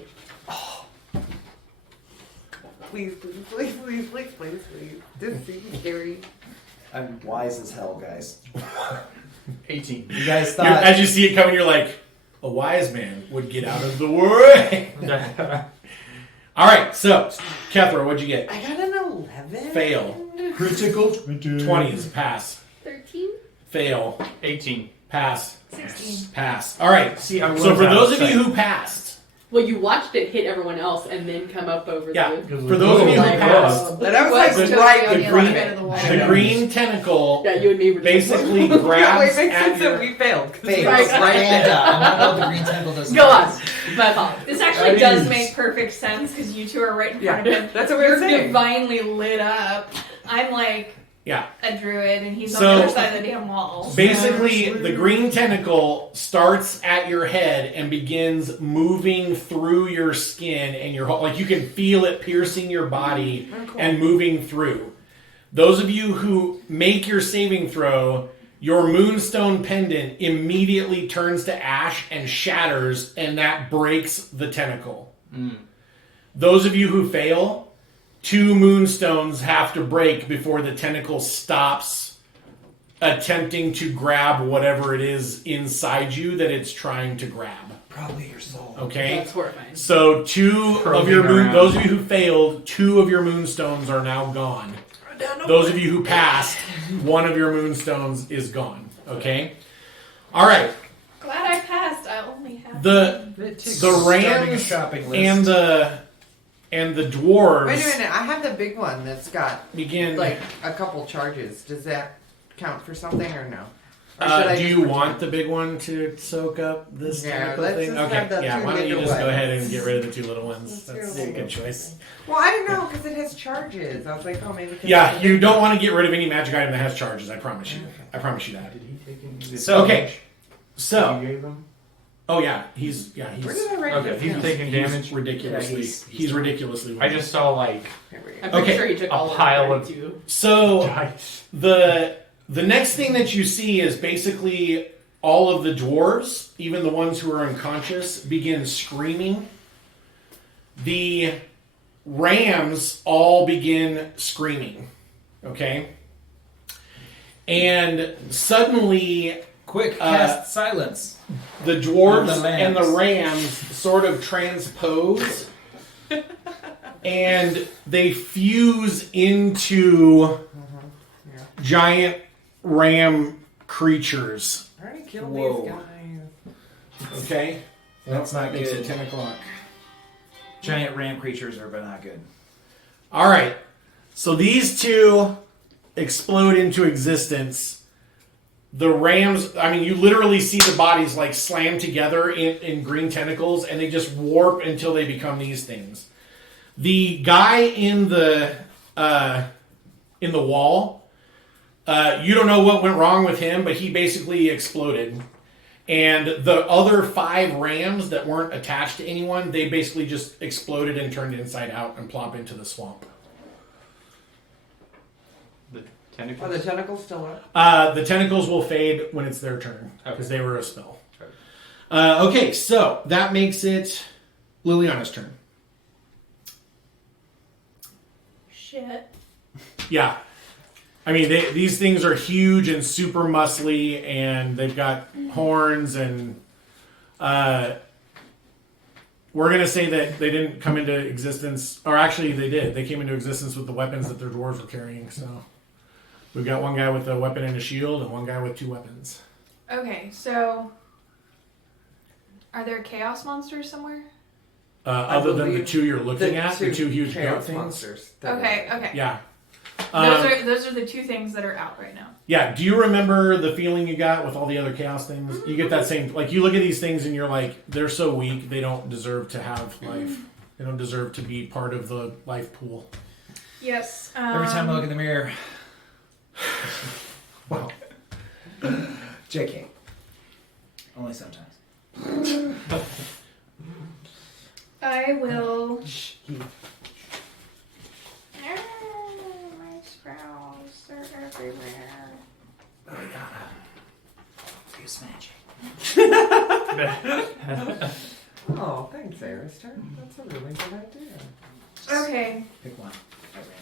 Please, please, please, please, please, please, please. This seems scary. I'm wise as hell, guys. 18. You guys You're- thought as you see it coming, you're like, a wise man would get out of the way. All right, so Kethra, what'd you get? I got an 11. Fail. critical 20 is a pass. 13? Fail. 18. Pass. 16. Pass. All right. See, I So was for out those of of you sight. who passed, Well, you watched it hit everyone else and then come up over yeah, the... for those of you who Like, passed, And I was like, Totally right on the the green- other side of the wall. the green tentacle Yeah, you and me were just basically Yeah, grabs wait, it makes at sense that your... we failed. 'cause Fake. we Right. was right Stand there. up. I don't know what the green tentacle does. Go on. My apologies. This actually That does is- make perfect sense because you two are right in front Yeah, of him. that's what we were You're saying. divinely lit up. I'm like Yeah. a druid and he's on So- the other side of the damn wall. Basically, the green tentacle starts at your head and begins moving through your skin and your like you can feel it piercing your body Oh, cool. and moving through. Those of you who make your saving throw, your moonstone pendant immediately turns to ash and shatters, and that breaks the tentacle. Those of you who fail, 2 moonstones have to break before the tentacle stops attempting to grab whatever it is inside you that it's trying to grab. Probably your soul. Okay? That's horrifying. So 2 of Probing your moon, around. those of you who failed, 2 of your moonstones are now gone. Those of you who passed, 1 of your moonstones is gone. Okay? All right. Glad I passed. I only have The Starting a rams shopping list. and the dwarves Wait a minute, I have the big one that's got begin. like a couple charges. Does that count for something or no? Or should I Do just you pretend? want the big one to soak up this Yeah, tentacle let's thing? just Okay, have the yeah. 2 Why don't you bigger just go ones. ahead and get rid of the 2 little ones? Let's That's do a it. good choice. Well, I don't know because it has charges. I was like, oh, maybe. 'cause Yeah, it's a you big don't one. want to get rid of any magic item that has charges. I promise you. I promise you that. Did he take any? So okay, so You gave him? oh yeah, he's Where did he's I write Okay, this he's down? taking damage. ridiculously Yeah, he's ridiculously. I just saw like Here we go. I'm pretty Okay. sure he took A all pile of of- it too. so dice. the next thing that you see is basically all of the dwarves, even the ones who are unconscious, begin screaming. The rams all begin screaming. Okay? And suddenly Quick, cast silence. the dwarves And the lambs. and the rams sort of transpose and they fuse into Yeah. giant ram creatures. I already killed Whoa. these guys. Okay? That's not Makes good. it 10 o'clock. Giant ram creatures are not good. All right. So these 2 explode into existence. The rams, I mean, you literally see the bodies like slam together in green tentacles and they just warp until they become these things. The guy in the wall, you don't know what went wrong with him, but he basically exploded. And the other 5 rams that weren't attached to anyone, they basically just exploded and turned inside out and plop into the swamp. Tentacles. Are the tentacles still up? The tentacles will fade when it's their turn because Okay. they were a spell. Okay. Okay, so that makes it Liliana's turn. Shit. Yeah. I mean, these things are huge and super muscly, and they've got horns, and we're going to say that they didn't come into existence, or actually they did. They came into existence with the weapons that their dwarves were carrying, so we've got one guy with a weapon and a shield, and one guy with 2 weapons. Okay, so are there chaos monsters somewhere? Other than the believe 2 you're looking at, the 2 huge chaos goat things. monsters. that Okay, are- okay. Yeah. Those are the 2 things that are out right now. Yeah, do you remember the feeling you got with all the other chaos things? You get that same, like, you look at these things and you're like, they're so weak, they don't deserve to have life. They don't deserve to be part of the life pool. Yes. Every time I look in the mirror, Wow. JK. Only sometimes. I will. He- My spells, they're everywhere. Use magic. Oh, thanks, Arister. That's a really good idea. Okay, Pick one. At random.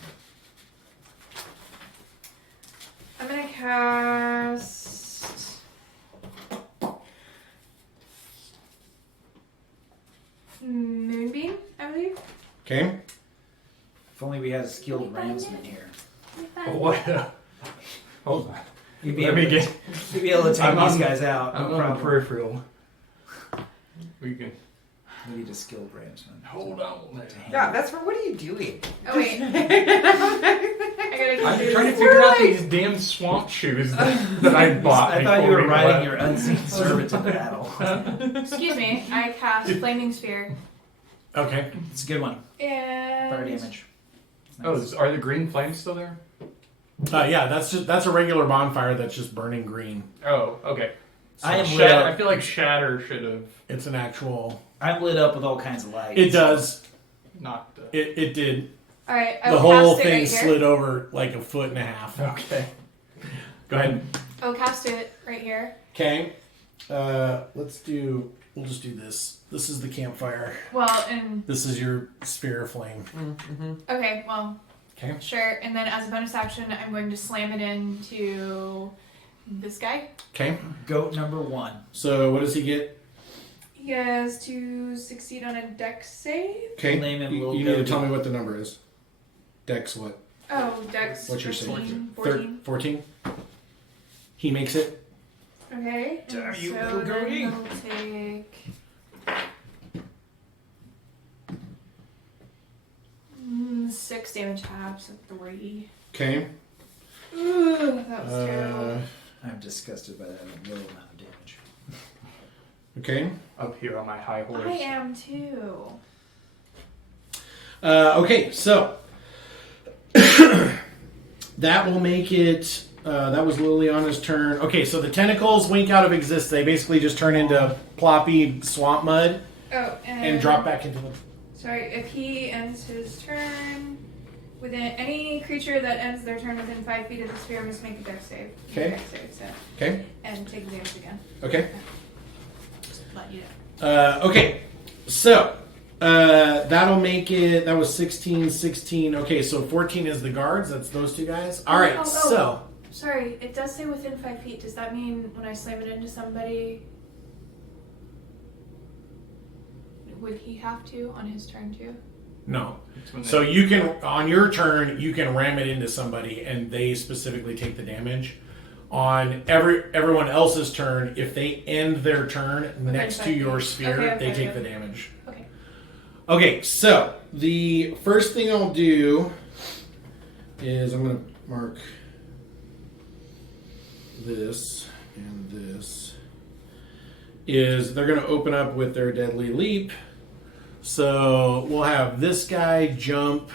I'm gonna cast. Moonbeam, I believe. Okay. If only we had a skilled ramsman here. What? Hold on. You'd be Let able me to, get. you'd be able to take I'm these on- guys out. I'm No on the problem. peripheral. We can. We need a skilled ramsman. Hold on. Yeah, that's what are you doing? Oh wait. I gotta I'm choose. trying to figure out these damn swamp shoes that I bought. I thought you before were we riding left. your unseen servant to battle. Excuse me. I cast Flaming Sphere Okay. It's a good one. and Fire damage. Oh, are the green flames still there? Yeah, that's a regular bonfire that's just burning green. Oh, okay. I am lit up. I feel like Shatter should have It's an actual. I'm lit up with all kinds of lights. It does. knocked. It did. All right. I The will whole cast it thing right here. slid over like 1.5 feet. Okay. Go ahead. I'll cast it right here. Okay. We'll just do this. This is the campfire. Well, and This is your sphere of flame. okay, well, Okay. sure. And then as a bonus action, I'm going to slam it into this guy. Okay. Goat number 1. So what does he get? He has to succeed on a dex save. Okay. Name him You Lil need to Goat. tell me what the number is. Dex what? Oh, dex What's your save? 14. 14. He makes it. Okay. Damn And you, so little then goatie. he'll take 6 damage half, so 3. Okay. Ugh, that was terrible. I'm disgusted by that low amount of damage. Okay. Up here on my high horse. I am too. Okay, so that will make it. That was Liliana's turn. Okay, so the tentacles wink out of existence. They basically just turn into ploppy swamp mud Oh, and drop back into the. Sorry, if he ends his turn within any creature that ends their turn within 5 feet of the sphere must make a dex save. Okay. Dex save, so. Okay. And take damage again. Okay. Just let you know. Okay, so that'll make it. That was 16, 16. Okay, so 14 is the guards. That's those 2 guys. All right, Oh, oh. so. Sorry, it does say within 5 feet. Does that mean when I slam it into somebody, would he have to on his turn too? No. It's when So they- you can, on your turn, you can ram it into somebody, and they specifically take the damage. On everyone else's turn, if they end their turn next to 5 your feet. sphere, Okay, they okay, take okay. the damage. Okay. Okay, so the first thing I'll do is I'm going to mark this and this. Is they're going to open up with their deadly leap. So we'll have this guy jump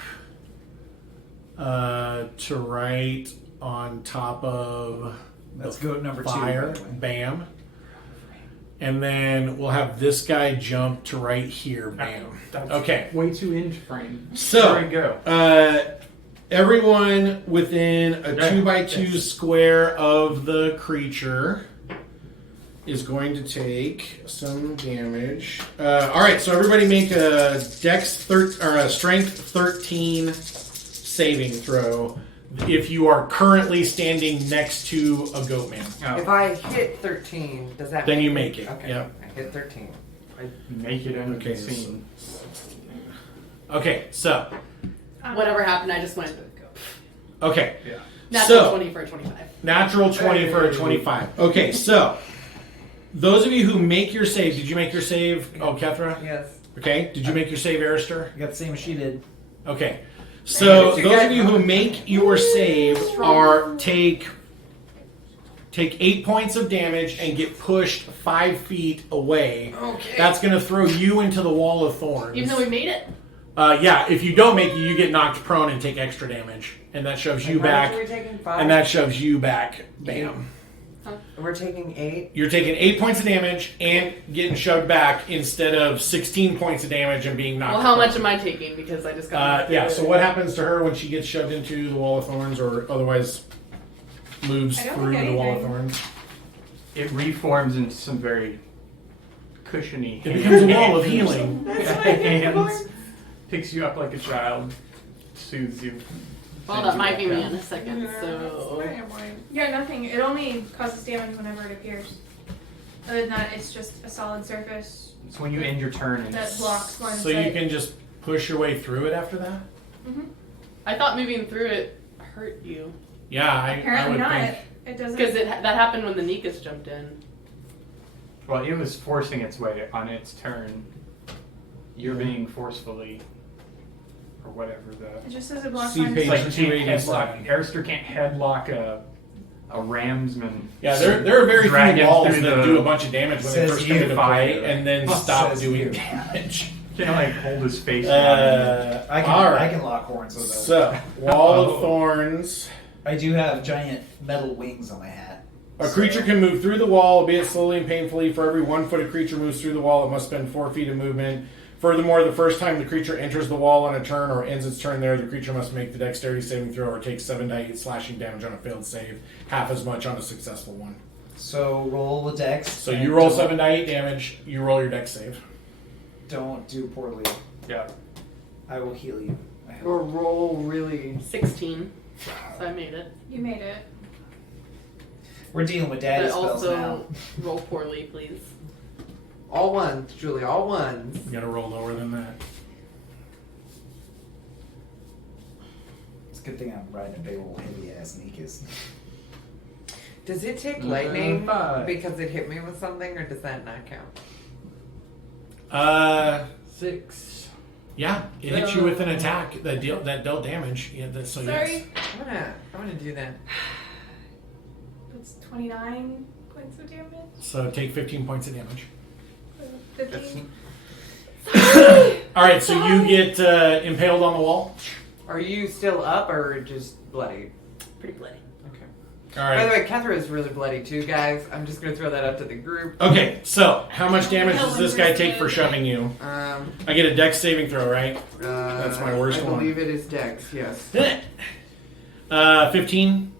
to right on top of That's the goat number 2. fire. By the way. Bam. And then we'll have this guy jump to right here. Bam. That's Okay. Way too inch frame. So, There we go. everyone within a Yeah. 2x2 square of the creature is going to take some damage. All right, so everybody make a a strength 13 saving throw if you are currently standing next to a goat man. If I hit 13, does that Then make you make it, Okay, yep. I hit 13. I make it under Okay, the scene. Okay, so Whatever happened, I just went. okay, Natural So- 20 for a 25. natural 20 for a 25. Okay, so those of you who make your save, did you make your save? Oh, Kethra. Yes. Okay, did you make your save, Arister? You got the same as she did. Okay. So You those guys- of you who make your save are take 8 points of damage and get pushed 5 feet away. Okay. That's going to throw you into the wall of thorns. Even though we made it? Yeah, if you don't make it, you get knocked prone and take extra damage, and that shoves you How much back. are we taking? 5? And that shoves you back. Bam. We're taking 8. You're taking 8 points of damage and getting shoved back instead of 16 points of damage and being knocked. Well, how prone. much am I taking? Because I just got. Yeah. So what happens to her when she gets shoved into the wall of thorns, or otherwise moves I don't through think the wall of anything. thorns? It reforms into some very cushiony. It becomes a wall of healing. hands. Picks you up like a child. Soothes you. Well, that might be me in a second, so. Yeah, nothing. It only causes damage whenever it appears. Other than that, it's just a solid surface It's when you end your turn and that blocks one So you can just push your way through it after that. I thought moving through it hurt you. Yeah, I Apparently would not. think. It doesn't. Because that happened when the Nikas jumped in. well, it was forcing its way on its turn. You're being forcefully, or whatever the. It just says it blocks See one. page It's like you can't 287. headlock. Arister can't headlock a ramsman. Yeah, there are very Drag few it walls through that the- do a bunch of damage when they Says first come you, into fire. play, and then stop Says doing you. damage. Can't like hold his face down. I can all right. I can lock horns with those. So, wall Oh. of thorns. I do have giant metal wings on my hat. A creature can move through the wall, albeit slowly and painfully. For every 1 foot a creature moves through the wall, it must spend 4 feet of movement. Furthermore, the first time the creature enters the wall on a turn or ends its turn there, the creature must make the dexterity saving throw or take 7 to 8 slashing damage on a failed save, half as much on a successful one. So roll a dex. So and you roll don't- 7 to 8 damage, you roll your dex save. Don't do poorly. Yeah. I will heal you. I hope. Or roll really. 16. So I made it. You made it. We're dealing with But daddy spells also now. roll poorly, please. All ones, Julie, all ones. You gotta roll lower than that. It's a good thing I'm riding a big old heavy ass Nikas. Does it take lightning 5. because it hit me with something, or does that not count? 6. Yeah, it hits you with an attack that dealt damage. Yeah, so Sorry. yes. I'm gonna do that. It's 29 points of damage. So take 15 points of damage. 15. All right, so you get impaled on the wall. Are you still up or just bloody? Pretty bloody. Okay. All By the right. way, Kethra is really bloody too, guys. I'm just gonna throw that up to the group. Okay, so how much damage does this guy take for shoving you? I get a dex saving throw, right? That's my worst I one. believe it is Dex. Yes. 15.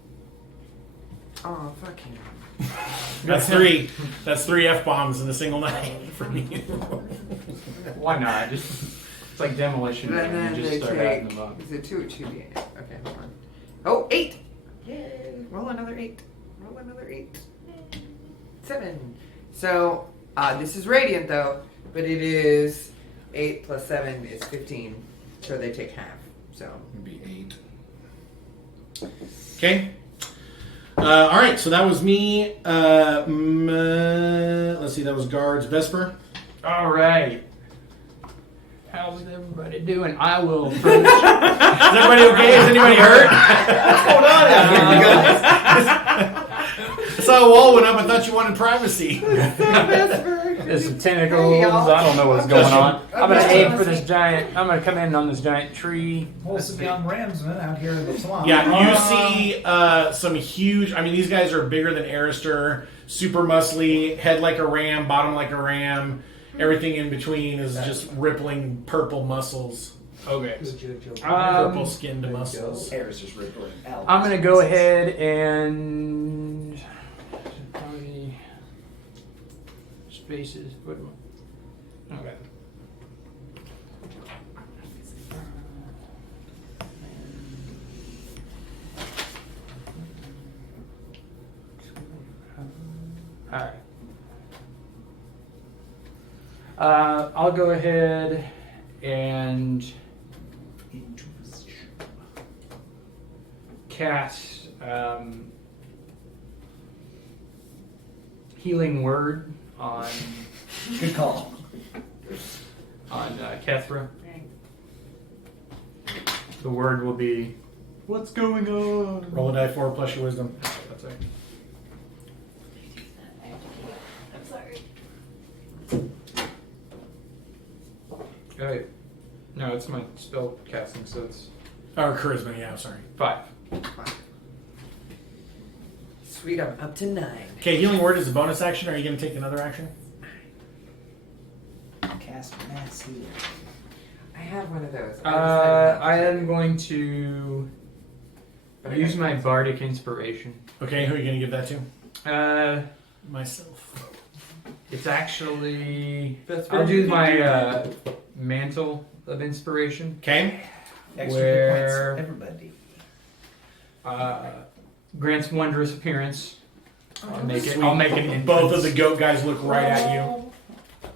Oh, fuck him. That's 3. That's 3 f bombs in a single night from you. Why not? Just it's like demolition. And then You they just start adding take. them up. Is it 2 or 2 d8? Okay, hold on. Oh, 8! Yay! Roll another 8. Roll another 8. 7. So, this is radiant though, but it is 8 plus 7 is 15. So they take half. So. It'd be 8. Okay. All right, so that was me. Let's see, that was guards. Vesper. All right. How's everybody doing? I will. Is everybody okay? Is anybody hurt? What's going on out here, you guys? I saw a wall went up. I thought you wanted privacy. There's some tentacles. Hey, y'all. I don't know what's going on. I'm gonna Okay. aim for this giant. I'm gonna come in on this giant tree. Wholesome young ramsman out here in the swamp. Yeah, you see some huge. I mean, these guys are bigger than Arister, super muscly, head like a ram, bottom like a ram. Everything in between is just rippling purple muscles. Okay. Purple skinned muscles. Harris is reporting. I'm gonna go ahead and probably spaces. What? Okay. All right. I'll go ahead and cast Healing Word on Good call. Kethra. The word will be, "What's going on?" Roll a die 4 plus your wisdom. That's right. I'm sorry. Oh, wait. No, it's my spell casting, so it's Or charisma, yeah, sorry. 5. Sweet, I'm up to 9. Okay, healing word is a bonus action. Are you going to take another action? Cast mass healing. I have one of those. I am going to use my bardic inspiration. Okay, who are you going to give that to? Myself. It's actually That's I'll what do you my mantle of inspiration. Okay. Extra Where- hit points, everybody. Grants wondrous appearance. I'll make it. Sweet. I'll make an entrance. Both of the goat guys look right at you.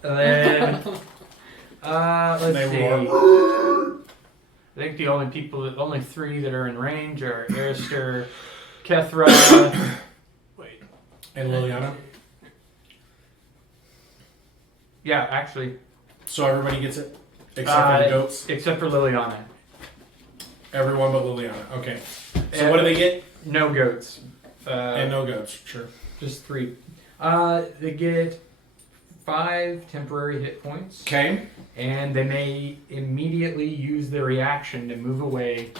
And then let's They see. roar. I think the only 3 that are in range are Arister, Kethra. Wait. And Liliana. Yeah, actually, So everybody gets it? Except for the goats? except for Liliana. Everyone but Liliana. Okay. So what do they get? No goats. And no goats. Sure. Just 3. They get 5 temporary hit points, Okay. and they may immediately use their reaction to move away.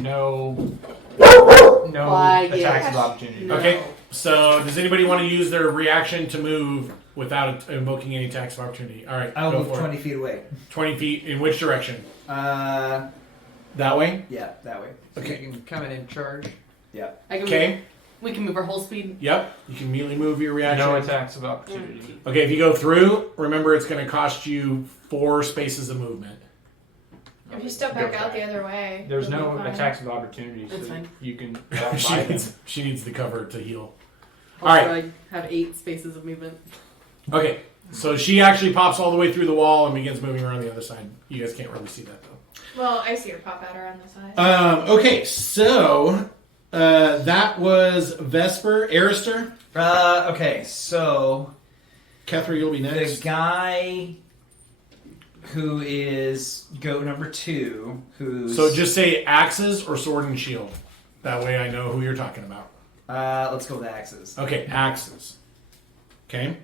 No Quiet. attacks of opportunity. No. Okay. So does anybody want to use their reaction to move without invoking any attacks of opportunity? All right. I'll go move for 20 it. feet away. 20 feet. In which direction? Uh, That way? yeah, that way. Okay. You can come in and charge. Yeah. I can Okay. we can move our whole speed. Yep. You can immediately move your reaction. No attacks of opportunity. Okay, if you go through, remember it's going to cost you 4 spaces of movement. If you step back Go out back. the other way, There's you'll no be fine. attacks of opportunity, That's so fine. you can walk she, by them. needs the cover to heal. Also, All right. I have 8 spaces of movement. Okay, so she actually pops all the way through the wall and begins moving around the other side. You guys can't really see that though. Well, I see her pop out around the side. Okay, so that was Vesper. Arister. Okay, so Kethra, you'll be the next. guy who is goat number 2, who's... So just say axes or sword and shield. That way I know who you're talking about. let's go with axes. Okay, axes. Okay.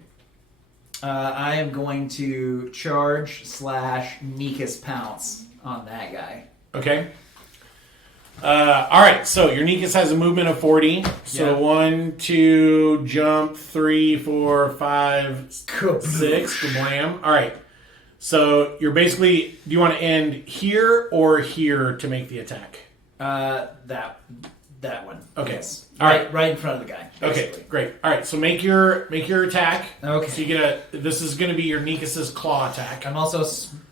I am going to charge / Nikas pounce on that guy. Okay. All right. So your Nikas has a movement of 40. So Yeah. 1, 2, jump, 3, 4, 5, 6. Blam. All right. So you're basically. Do you want to end here or here to make the attack? That one. Okay. Yes. All right. Right in front of the guy. Okay. Basically. Great. All right. So make your attack. Okay. So you get a. This is going to be your Nikas's claw attack. I'm also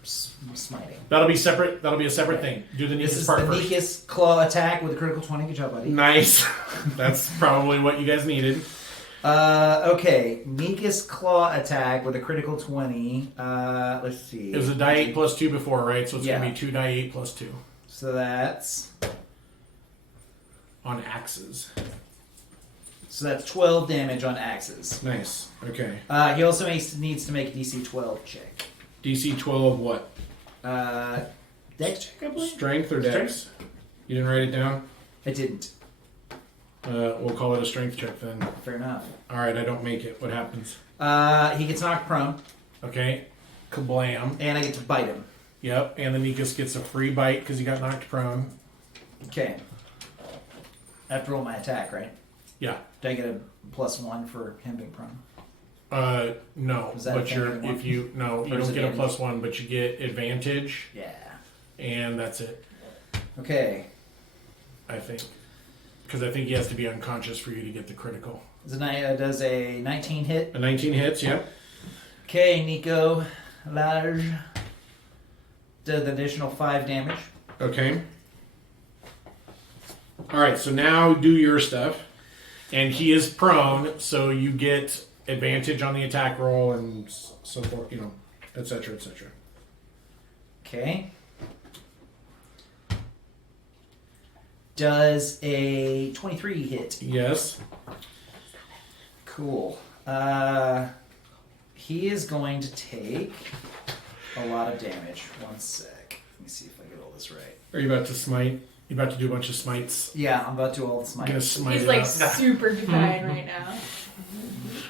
smiting. That'll be separate. That'll be a separate thing. Do the This Nikas is part the first. Nikas claw attack with a critical 20. Good job, buddy. Nice. That's probably what you guys needed. Okay. Nikas claw attack with a critical 20. Let's see. It was a die 8 plus 2 before, right? So it's Yeah. going to be 2 die 8 plus 2 So that's on axes. 12 damage on axes. Nice. Okay. He also needs to make a DC 12 check. DC 12 what? Dex check, I believe? Strength or dex? You didn't write it down? I didn't. We'll call it a strength check then. Fair enough. Alright, I don't make it. What happens? He gets knocked prone, Okay. Kablam. and I get to bite him. Yep. And the Nikas gets a free bite because he got knocked prone. Okay. I have to roll my attack, right? Yeah. Do I get a +1 for him being prone? No. Is that a But thing you're you want? if you no, you Or is don't it get a damage? +1, but you get advantage. Yeah. And that's it, Okay. I think. Because I think he has to be unconscious for you to get the critical. Does a 19 hit? A 19 hits, yep. Okay, Nico. Large. Does an additional 5 damage. Okay. Alright, so now do your stuff. And he is prone, so you get advantage on the attack roll and so forth, you know, etc., etc. Okay. Does a 23 hit? Yes. Cool. He is going to take a lot of damage. One sec. Let me see if I get all this right. Are you about to smite? You about to do a bunch of smites? Yeah, I'm about to do all the I'm gonna smites. smite He's it like up. super divine right now.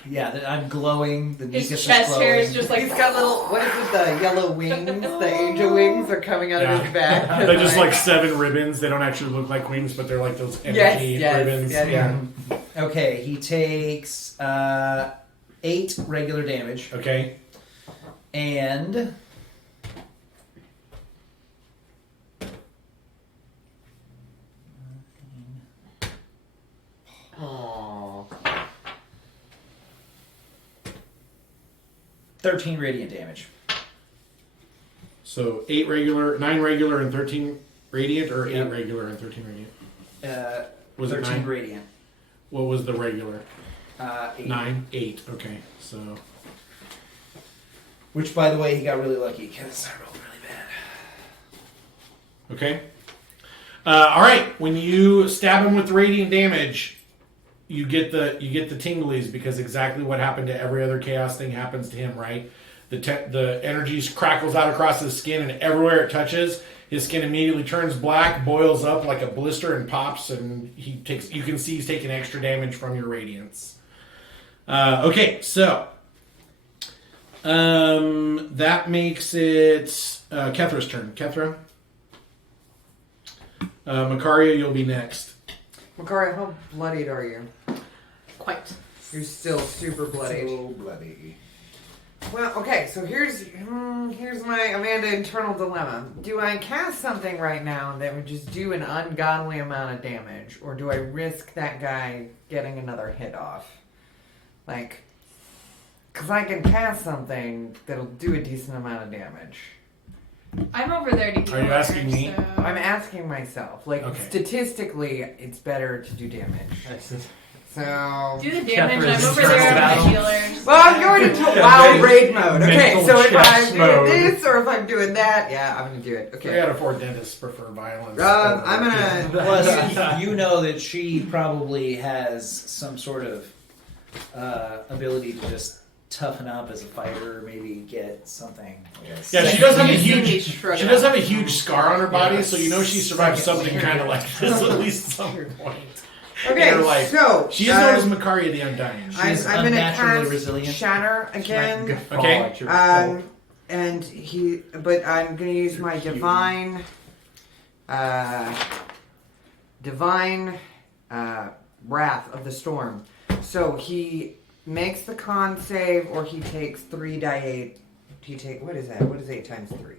Yeah, I'm glowing. The His mucus chest is hair glowing. is just like He's got little, what is it, the yellow wings? The angel wings are coming out of his back. They're just like 7 ribbons. They don't actually look like wings, but they're like those energy ribbons. yes, yeah. Okay, he takes 8 regular damage. Okay. And Aww. 13 radiant damage. So 8 regular, 9 regular, and 13 radiant, or 8 Yep. regular and 13 radiant. Was it 13 9? radiant. What was the regular? 8. 9, 8. Okay, so Which, by the way, he got really lucky because I rolled really bad. okay. All right. When you stab him with radiant damage, you get the tinglies because exactly what happened to every other chaos thing happens to him. Right. The energy crackles out across his skin, and everywhere it touches, his skin immediately turns black, boils up like a blister, and pops. And he takes. You can see he's taking extra damage from your radiance. Okay, so that makes it Kethra's turn. Kethra, Makaria, you'll be next. Makaria, how bloodied are you? Quite. You're still super bloodied. So bloody. Well, okay, so here's my Amanda internal dilemma. Do I cast something right now that would just do an ungodly amount of damage, or do I risk that guy getting another hit off? Like, because I can cast something that'll do a decent amount of damage. I'm over there to heal. Are you asking me? So... I'm asking myself. Like, Okay. statistically, it's better to do damage. So... Do the damage. Catherine's I'm over internal there with battle. my healers. Well, I'm going into wild raid mode. Okay, Mental so if chess I'm doing mode. this or if I'm doing that, yeah, I'm going to do it. 3 Okay. out of 4 dentists prefer violence. I'm gonna. Plus, you know that she probably has some sort of ability to just toughen up as a fighter, maybe get something. I guess. Yeah, she does have a You see me huge. shrug She it does off. have a huge scar on her body, Yeah, so you know she survived second something layer. kind of like this at least some point. Okay, in her life. so She is known as Makaria the Undying. She's I'm gonna unnaturally cast resilient. Shatter again. Okay. And but I'm gonna use my divine, wrath of the storm. So he makes the con save, or he takes 3d8. What is that? What is 8 times 3?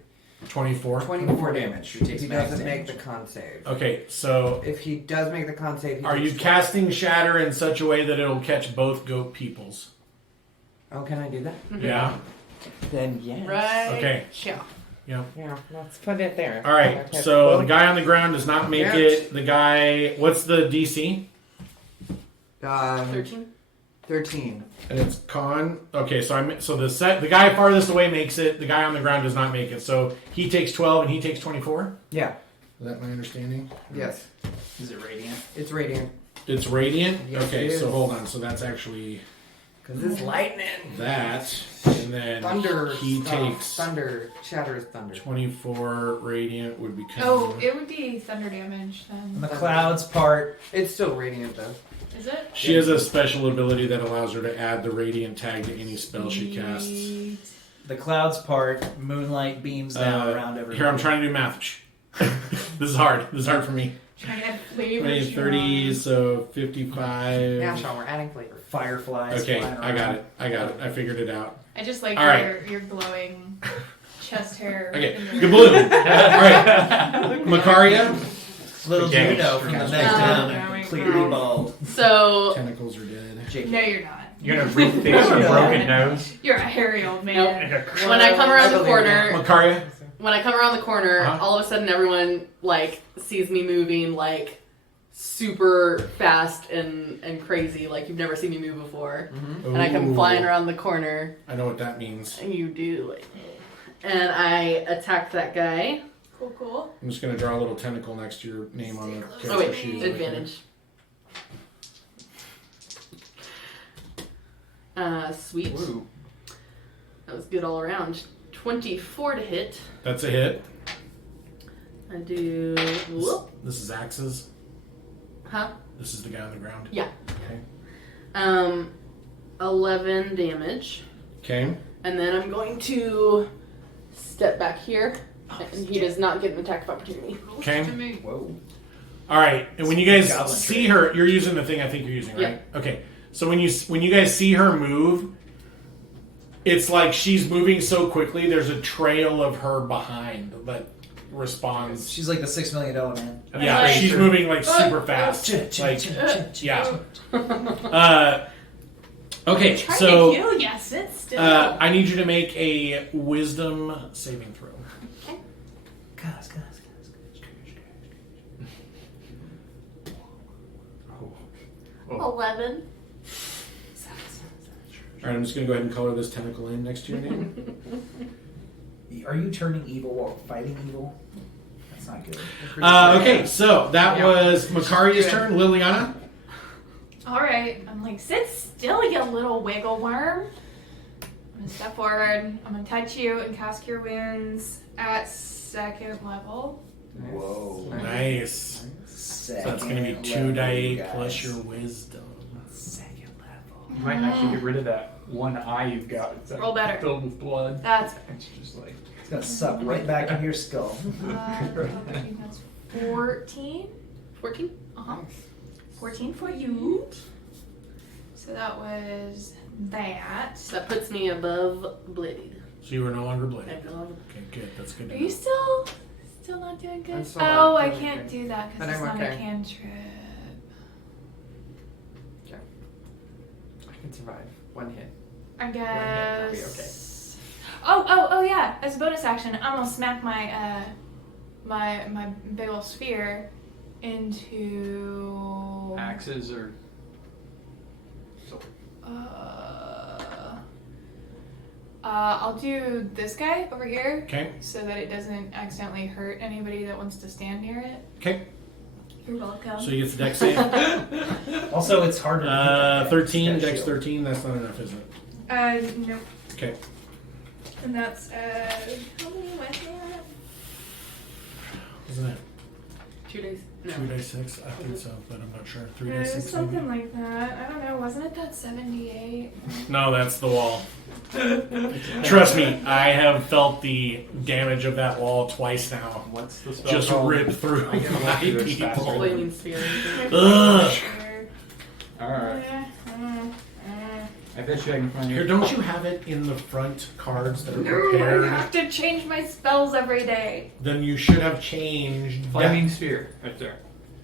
24. 24 damage. He takes If he max doesn't make damage. the con save. Okay, so If he does make the con save, he are you takes casting Shatter in such a way that it'll catch both goat peoples? Oh, can I do that? Yeah. Then yes. Right. Okay. Yeah. Yeah. Yeah, let's put it there. All right. Okay, So cool. the guy on the ground does not make Yeah. it. The guy. What's the DC? 13. 13. And it's con. Okay, so the guy farthest away makes it. The guy on the ground does not make it. So he takes 12 and he takes 24. Yeah. Is that my understanding? Yes. Is it radiant? It's radiant. It's radiant. Yes, Okay, it so is. hold on. So that's actually Because it's lightning. that, and then Thunder. he stuff. takes Thunder. Shatter is thunder. 24 radiant would become. Oh, it would be thunder damage And then. the clouds part. It's still radiant though. Is it? She has a special ability that allows her to add the radiant tag to any spell she casts. Sweet. The clouds part. Moonlight beams down around everything. Here, I'm trying to do math. This is hard. This is hard for me. Trying to add flavor. 20, 30, so 55. Yeah, Sean, we're adding flavor. Fireflies. Okay, flying I got around. it. I got it. I figured it out. I just like All right. your glowing. chest hair. Okay, in the- Gabloom. All right, Macaria. Little do you know from the neck down, Oh, completely bald. So Tentacles are dead. No, you're not. You're gonna refix a broken nose. You're a hairy old man. when I come around the believe corner, Macaria. when I come around the corner, Uh-huh. all of a sudden everyone like sees me moving like super fast and crazy, like you've never seen me move before. And I come Ooh. flying around the corner, I know what that means. and you do it. And I attack that guy. Cool. I'm just gonna draw a little tentacle next to your name on the character Oh wait, sheet. advantage. Sweet. Woo. That was good all around. 24 to hit. That's a hit. I do. Whoop. This is axes. Huh? This is the guy on the ground. Yeah. Okay. 11 damage. Okay. And then I'm going to step back here. And he does not get an attack of opportunity. Okay. Whoa. All right. And when you guys Goblin see her, you're using the thing I think you're using, right? Yeah. Okay. So when you guys see her move, it's like she's moving so quickly. There's a trail of her behind that responds. She's like the $6 million man. Yeah, Like- she's moving like super fast. Like, yeah. Okay, Trying so to kill you. Sit still. I need you to make a wisdom saving throw. Guys. Oh. 11. All right, I'm just gonna go ahead and color this tentacle in next to your name. Are you turning evil while fighting evil? That's not good. Okay, so that was Macaria's turn. Liliana. All right. I'm like, sit still, you little wiggle worm. I'm gonna step forward. I'm gonna touch you and cast Cure Wounds at 2nd level. Whoa. Nice. So that's gonna be 2d8 plus your wisdom. Second level. You might actually get rid of that one eye you've got. It's Roll better. filled with blood. That's It's just like It's gonna suck right back into your skull. that's 14. 14? Uh-huh. 14 for you. So that was that. So that puts me above bloodied. So you are no longer I blooded. have no longer- Okay, good. That's good. Are To you know. still not doing good? I'm still Oh, not I doing can't good. do that But because it's I'm not a okay. cantrip. I can survive. One hit. I hit, I'll be guess. Oh yeah! As a bonus action, I'm gonna smack my my big ol' sphere into. Axes or I'll do this guy over here Okay. so that it doesn't accidentally hurt anybody that wants to stand near it. Okay. You're welcome. So you get the dex save. Also, it's harder. to hit 13, that dex shield. 13. That's not enough, is it? Nope. Okay. And that's how many went there? Isn't it 2 days. No. 2d6? I think so, but I'm not sure. 3d6 Something maybe? like that. I don't know. Wasn't it that 78? No, that's the wall. Trust me, I have felt the damage of that wall twice now. what's the spell Just called? rip through I can my walk through this people. faster. Flaming sphere. Ugh. All right. I bet you I can find Here, it. don't you have it in the front cards that are No, I prepared? have to change my spells every day. Then you should have changed. Flaming sphere right there.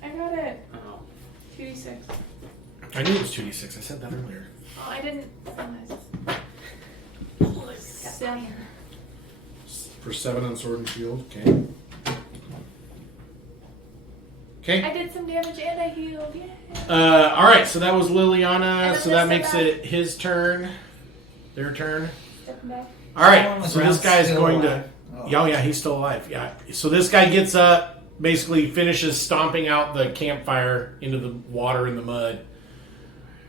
I got it. Oh. 2d6. I knew it was 2d6. I said that earlier. Oh, I didn't. 7. For 7 on sword and shield. Okay. Okay. I did some damage and I healed. Yeah. All right. So that was Liliana. And So then that this makes and it his turn. Their turn. Stepping back. All right. Someone So around this guy's still going alive. to. Oh. Oh yeah, he's still alive. Yeah. So this guy gets up, basically finishes stomping out the campfire into the water and the mud,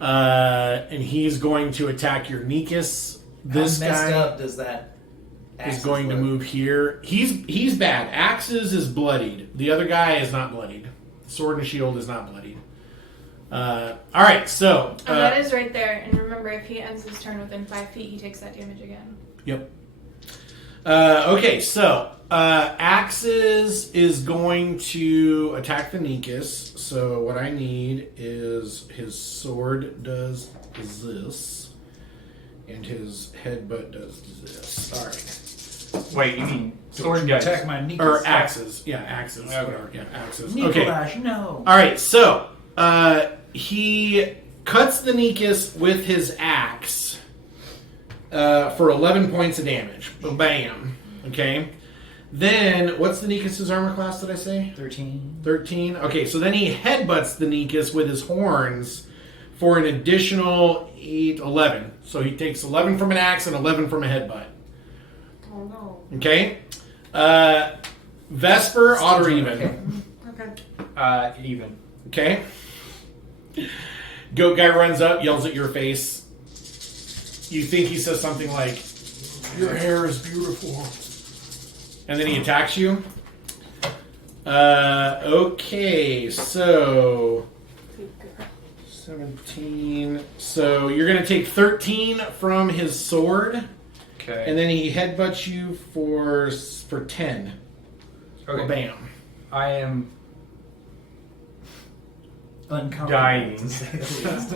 and he's going to attack your Nikus. This How messed guy up does that is axis going to look? move here. He's bad. Axes is bloodied. The other guy is not bloodied. Sword and shield is not bloodied. All right, so And that is right there. And remember, if he ends his turn within 5 feet, he takes that damage again. yep. Okay, so Axes is going to attack the Nikus. So what I need is his sword does this, and his headbutt does this. All right. Wait, you mean sword guys? Attack my Nikas. Or axes. Yeah, axes. Okay. Whatever. Yeah, axes. Okay. Nikolaj, no. All right. So he cuts the Nikas with his axe for 11 points of damage. Bam. Okay. Then what's the Nikas' armor class? Did I say 13. 13? Okay. So then he headbutts the Nikas with his horns for an additional 11. So he takes 11 from an axe and 11 from a headbutt. Oh no. Okay. Vesper, odd or even? Okay. Even. Okay. Goat guy runs up, yells at your face. You think he says something like, "Your hair is beautiful," and then he attacks you. Okay, so 17. So you're gonna take 13 from his sword, Okay. and then he headbutts you for 10. Okay. Bam. I am Uncomfortable. dying. to say the least.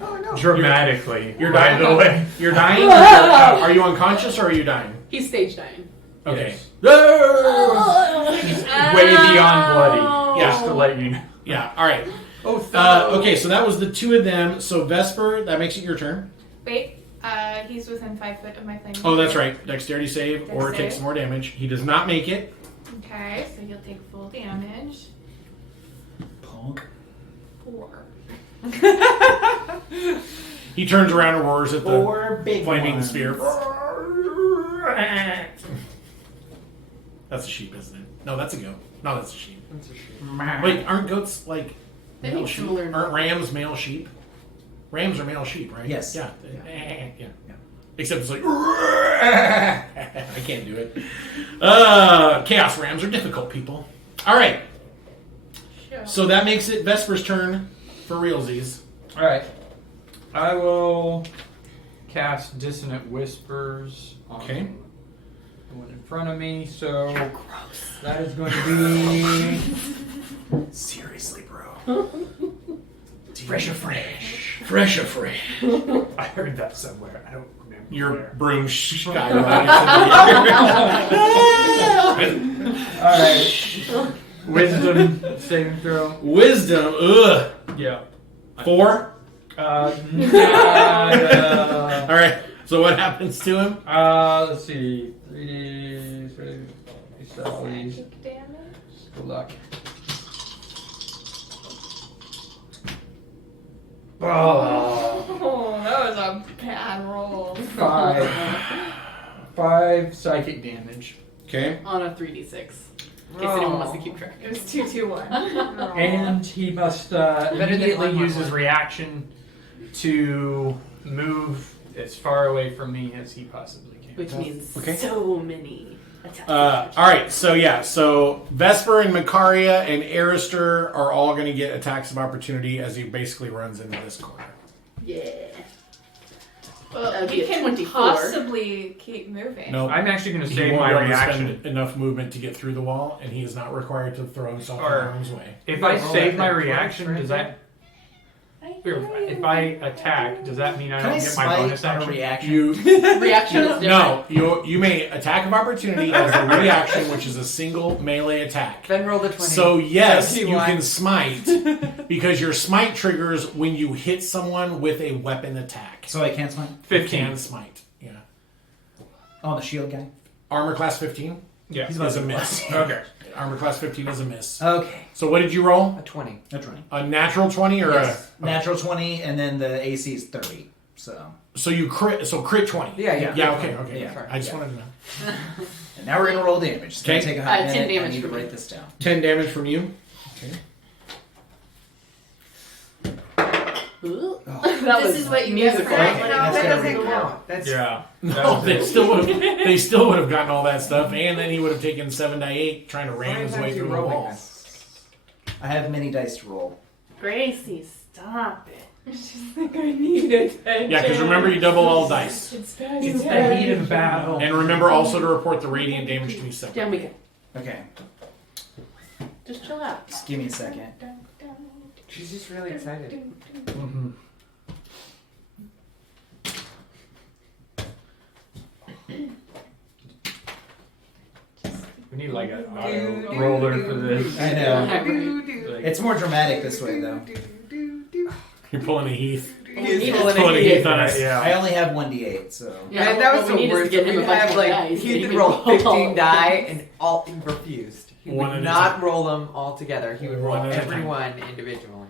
Oh no. Dramatically. You're by dying. the way. You're dying. Are you unconscious or are you dying? He's stage dying. Okay. He's way beyond bloody. Yeah. Just to let you know. Yeah. All right. Oh, Okay. So that was the two of them. So Vesper, that makes it your turn. Wait, he's within 5 foot of my flame. Oh, that's right. Dexterity save, Dex or it save. takes more damage. He does not make it. Okay, so he'll take full damage. Punk. 4. He turns around and roars at the Four big flaming ones. sphere. That's a sheep, isn't it? No, that's a goat. No, that's a sheep. Wait, aren't goats like They male make sheep? similar Aren't rams male sheep? Rams are male sheep, right? Yes. Yeah. Yeah. Yeah. Except it's like I can't do it. Chaos rams are difficult, people. All right. So that makes it Vesper's turn for realsies. Alright. I will cast Dissonant Whispers on Okay. the one in front of me. So that is going to be Seriously, bro. fresh a fresh. Fresh or fresh. I heard that somewhere. I don't remember. Your where. broom skyrockets in the air. Alright. Wisdom saving throw. Wisdom. Ugh. Yeah. 4. Nah. All right. So what happens to him? Let's see. 3D. Psychic damage? Good luck. Oh, that was a bad roll. 5 psychic damage. Okay. On a 3d6. In case anyone wants to keep track. It was 2-2-1. And he must than immediately 1-1-1. use his reaction to move as far away from me as he possibly can. Which means Okay. so many attacks. All right. So yeah. So Vesper and Makaria and Arister are all going to get attacks of opportunity as he basically runs into this corner. Yeah. Well, That'd he be a can 24. possibly keep moving. No. I'm actually going to He save won't my be able to reaction. spend enough movement to get through the wall, and he is not required to throw himself in Or- harm's way. If I Roll save that my twice, reaction, right? does that? If I attack, does that mean I Can I don't get my smite bonus on a action? reaction? You Reaction is different. no. You may attack of opportunity as a reaction, which is a single melee attack. Then roll the 20. So yes, you 21. can smite because your smite triggers when you hit someone with a weapon attack. So I can't smite? You 15. can smite. Yeah. Oh, the shield guy? Armor class 15 Yeah. is a miss. Okay. Armor class 15 is a miss. Okay. So what did you roll? A 20. That's right. A natural 20 or Yes. Natural 20, and then the AC is 30. So, so you crit 20. Yeah. Yeah, okay. Yeah. I just wanted to know. and now we're going to roll damage. It's going to Okay. take a hot 10 minute. I damage need to for me. write this down. 10 damage from you. Okay. Ooh. Oh. That This was is what you get for musical. it. No, That's that gotta doesn't read the count. That's Yeah. No, they still would have gotten all that stuff, and then he would have taken 7 to 8 trying to ram his way through the wall. I have many dice to roll. Gracie, stop it. She's like, I need attention. Yeah, because remember you double all dice, It's bad. It's the heat of battle. and remember also to report the radiant damage to me separately. Damn, we can. Okay. Just chill out. Just give me a second. She's just really excited. Mhm. We need like an auto roller for this. I know. Like, It's more dramatic this way, though. You're pulling a Heath. He's Pulling a Heath on us. I only have 1d8, so. Yeah, Man, that was what we the need is to worst. get him We a bunch have of like dice, he so could can roll 15 die dice. and all he refused. He One would at a not roll them all together. He would roll One at a every time. one individually.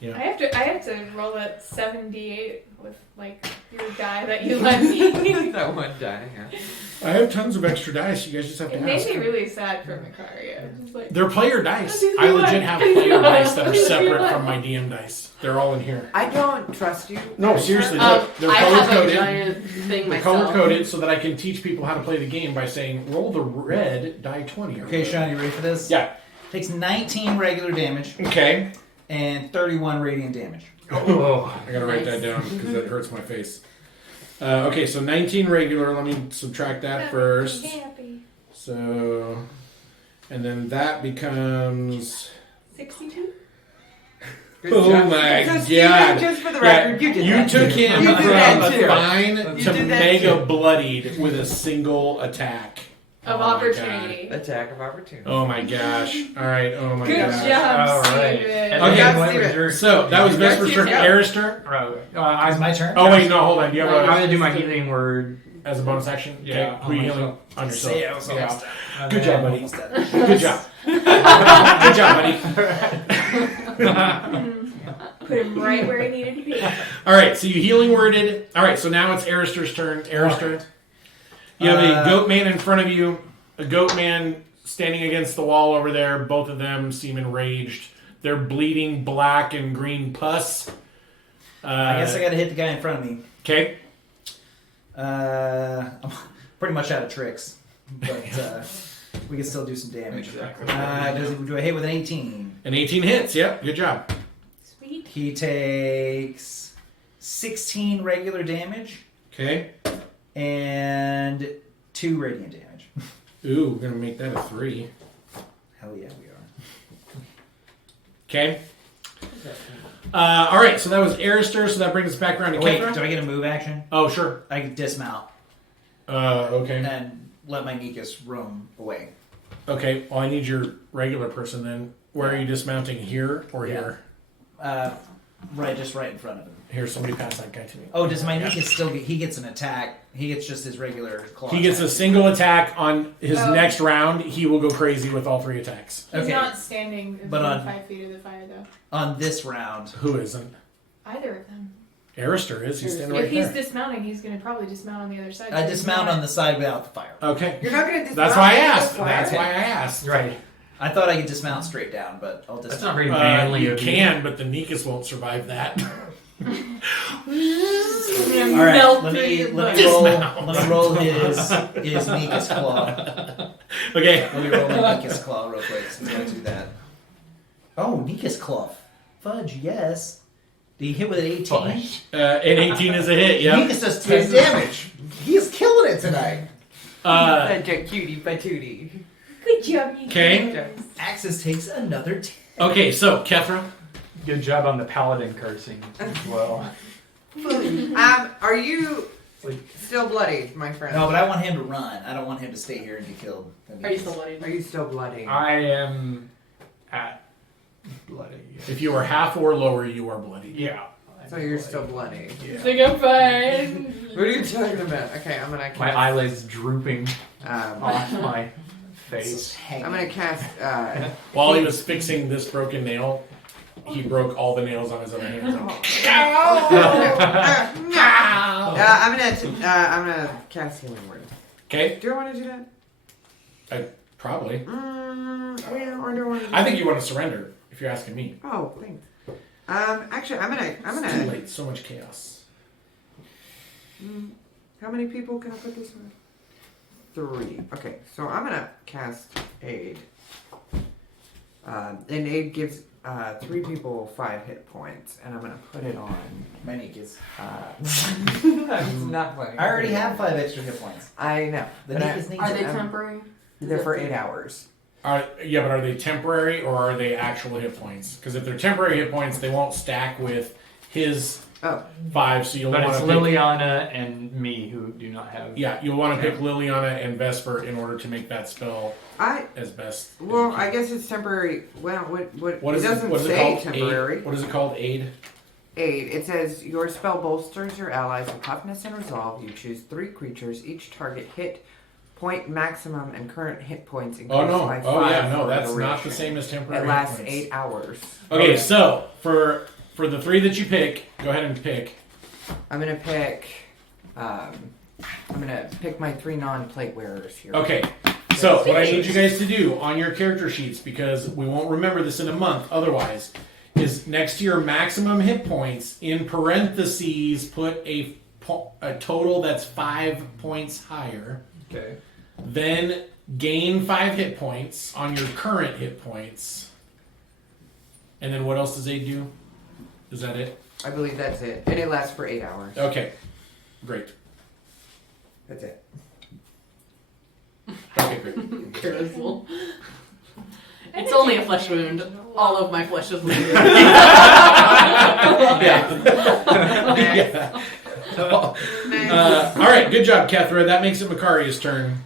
I have to roll that 78 with like your die that you lent me. That one die. Yeah. I have tons of extra dice. You guys just have to It made ask. me really sad for Makaria. Just like, They're player dice. He's I the legit one. have He's player the dice that one. are He's the separate one. from my DM dice. They're all in here. I don't trust you. No, seriously, Um, look, they're I color have a coded. giant thing They're myself. color coded so that I can teach people how to play the game by saying roll the red die 20. Okay, Sean, you ready for this? Yeah. Takes 19 regular damage Okay. and 31 radiant damage. oh, I gotta write that down because that hurts my face. Okay, so 19 regular. Let me subtract that first. Happy. So, and then that becomes. 62? Good Oh job. my So, God. Steven, just for the record, you did You that took too. him You from did that a too. fine You to did that mega too. bloodied with a single attack. Of Oh my opportunity. Attack of opportunity. Oh my gosh. Alright, oh my Good gosh. job, all right. Steven. And Okay. then Good what job, was your- So, that was You guys Vesper's did turn. too. Arister. Right. It's I'm my turn. Oh, wait, no, hold on. Do you have I'm a. gonna do my healing word. As a bonus action? Yeah, Okay. Who are you on healing? myself. On yourself. Say I was almost dead. And Good then- job, buddy. Almost dead. Good job. Good job, buddy. Put him right where he needed to be. Alright, so you healing worded. Alright, so now it's Arister's turn. Arister. You have a goat man in front of you, a goat man standing against the wall over there. Both of them seem enraged. They're bleeding black and green pus. I guess I gotta hit the guy in front of me. Okay. I'm pretty much out of tricks, but we can still do some damage. Exactly. Do I hit with an 18? An 18 hits. Yep. Good job. Sweet. He takes 16 regular damage Okay. and 2 radiant damage. Ooh, we're gonna make that a 3. Hell yeah, we are. Okay. Alright, so that was Arister, so that brings us back around to Oh, wait, Kithra. do I get a move action? Oh, sure. I can dismount Okay. and let my Nikas roam away. Okay, well, I need your regular person then. Where are you dismounting? Here or Yeah. here? Just right in front of him. Here, somebody pass that guy to me. Oh, does my Nikas still get? He gets an attack. He gets just his regular claw. He gets a attack. single attack on his Oh. next round. He will go crazy with all 3 attacks. He's Okay. not standing But within on- 5 feet of the fire, though. on this round. Who isn't? Either of them. Arister is. He's standing If right he's there. dismounting, he's going to probably dismount on the other side. I so he's dismount not- on the side without the fire. Okay. You're not gonna dismount. That's why I asked. Fire. That's why I asked. Right. I thought I could dismount straight down, but I'll That's dismount. not very manly You of can, but the Nikas won't survive that. Yeah, All right, melt let through me your let butt. me roll. Dismount. Let me roll his Nikas claw. Okay. Let me roll my Nikas claw real quick. So let's do that. Oh, Nikas claw. Fudge, yes. Did he hit with an 18? An 18 is a hit, yeah. Nikas does 10 damage. He's killing it tonight. Such a cutie patootie. Good job, you Okay. guys. Axis takes another 10. Okay, so, Kethra. Good job on the paladin cursing as well. Are you Like, still bloody, my friend? No, but I want him to run. I don't want him to stay here and be killed. Are you still bloody? Are you still bloody? I am at bloody. If you are half or lower, you are bloody. Yeah. So you're still bloody. Yeah. Think I'm fine. What are you talking about? Okay, I'm gonna My cast. eyelids drooping Um, off my It's face. hanging. I'm gonna cast. While he was fixing this broken nail, he broke all the nails on his other hand. I'm gonna cast healing word. Okay, Do I want to do that? probably. Well, or do I want to? I think you want to surrender, if you're asking me. Oh, thanks. Actually, I'm It's too gonna. late, so much chaos. How many people can I put this with? 3. Okay, so I'm gonna cast aid. And aid gives 3 people 5 hit points, and I'm gonna put it on. My Nikas. That's not funny. I already have 5 extra hit points. I know. The but Nikas needs Are they it. temporary? They're for 8 hours. Yeah, but are they temporary or are they actual hit points? Because if they're temporary hit points, they won't stack with his Oh. 5, so you'll But want it's to pick. Liliana and me who do not have. Yeah, you'll want to pick Liliana and Vesper in order to make that spell as best. as Well, you can. I guess it's temporary. Well, What is it doesn't what is it say called? temporary. Aid? What is it called? Aid. Aid. It says your spell bolsters your allies with toughness and resolve. You choose 3 creatures. Each target hit point maximum and current hit points increase Oh no! by 5. Oh yeah, no, for that's not duration. the same as temporary. It lasts hit points. 8 hours. Okay, so for the 3 that you pick, go ahead and pick. I'm gonna pick. I'm gonna pick my 3 non-plate wearers here. Okay, so what I need you guys to do on your character sheets, because we won't remember this in a month otherwise, is next to your maximum hit points, in parentheses, put a total that's 5 points higher. Okay. Then gain 5 hit points on your current hit points. And then what else does Aid do? Is that it? I believe that's it, and it lasts for 8 hours. Okay, great. That's it. Okay, great. Charisma. It's only a flesh wound. All of my flesh is wounded. Yeah. All right, good job, Kethra. That makes it Makari's turn.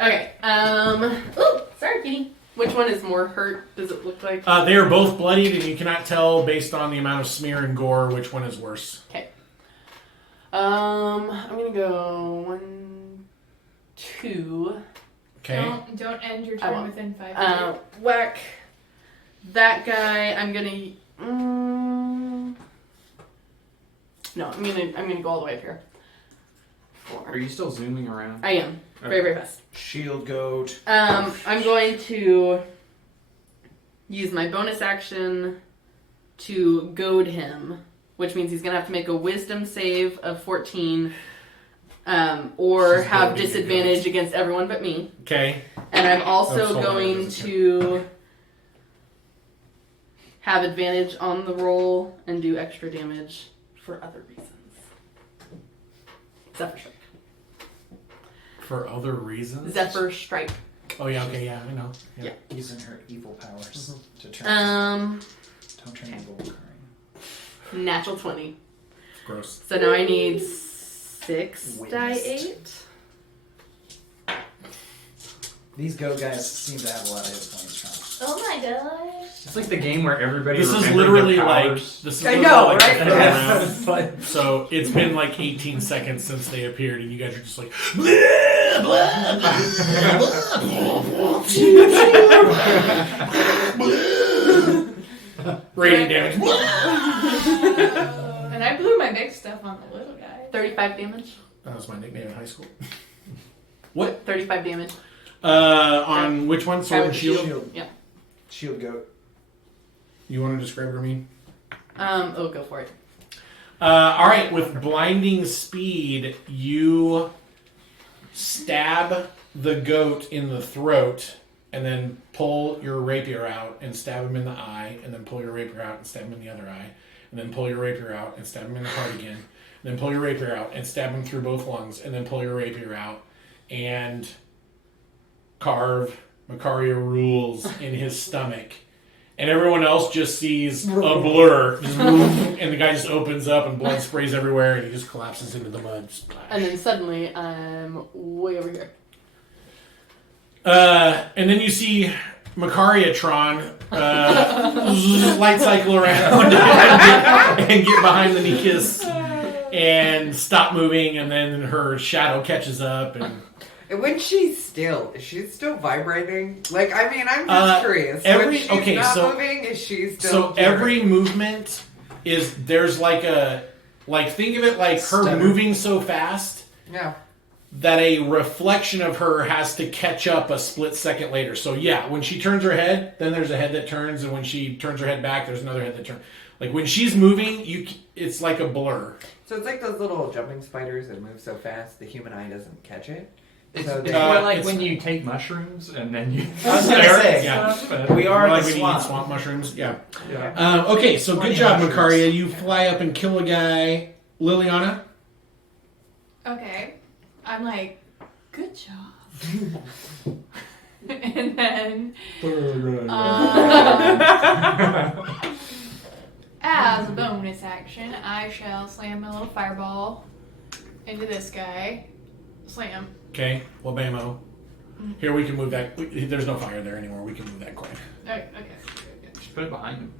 Okay. Ooh, sorry, Kitty. Which one is more hurt? Does it look like? They are both bloodied, and you cannot tell based on the amount of smear and gore which one is worse. Okay. I'm gonna go 1, 2. Okay. Don't end your I turn won't. within 5 feet. Whack that guy. I'm gonna. No, I'm gonna go all the way up here. 4. Are you still zooming around? I am very, very fast. Shield goat. I'm going to use my bonus action to goad him, which means he's gonna have to make a Wisdom save of 14, or She's have goading you, disadvantage against everyone but me. Okay. And I'm Oh, also so going doesn't to have advantage on the roll and do extra damage for other reasons. Zephyr Strike. For other reasons? Zephyr Strike. Oh, yeah, okay, yeah, I know. Yeah. Using her evil powers to turn. Don't turn evil, Makari. Natural 20. Gross. So now I need 6 Witnessed. die 8. These goat guys seem to have a lot of hit points, Sean. Oh my gosh. It's like the game where everybody This is remembered literally their like powers. this is I literally know, like right? the third round. So it's been like 18 seconds since they appeared, and you guys are just like blah, blah, blah, radiant damage. And I blew my big stuff on the little guy. 35 damage. That was my nickname in high school. What? 35 damage. On which one? Sword and shield? Shield. Yeah. Shield goat. You want to describe her mean? Go for it. All right, with blinding speed, you stab the goat in the throat, and then pull your rapier out and stab him in the eye, and then pull your rapier out and stab him in the other eye, and then pull your rapier out and stab him in the heart again, and then pull your rapier out and stab him through both lungs, and then pull your rapier out and carve Macario rules in his stomach. And everyone else just sees a blur, just and the guy just opens up and blood sprays everywhere, and he just collapses into the mud. Splash. And then suddenly I'm way over here. And then you see Macariatron light cycle around and get behind the Nikas and stop moving, and then her shadow catches up. And when she's still, is she still vibrating? Like, I mean, I'm just curious. When she's not moving, is she still? So every movement is there's like think of it like her moving so fast. Yeah. That a reflection of her has to catch up a split second later. So yeah, when she turns her head, then there's a head that turns, and when she turns her head back, there's another head that turns. Like when she's moving, it's like a blur. So it's like those little jumping spiders that move so fast the human eye doesn't catch it. It's So more like when you take mushrooms and then you. I was gonna say, yeah. we are like in the when you eat swamp. swamp mushrooms. Yeah. Yeah. Okay, so Plenty good job, of mushrooms. Macaria. You fly up and kill a guy. Liliana? Okay. I'm like, good job. And then, as a bonus action, I shall slam my little fireball into this guy. Slam. Okay, well, Bamo. Here we can move that. There's no fire there anymore. We can move that coin. Okay. Just put it behind him.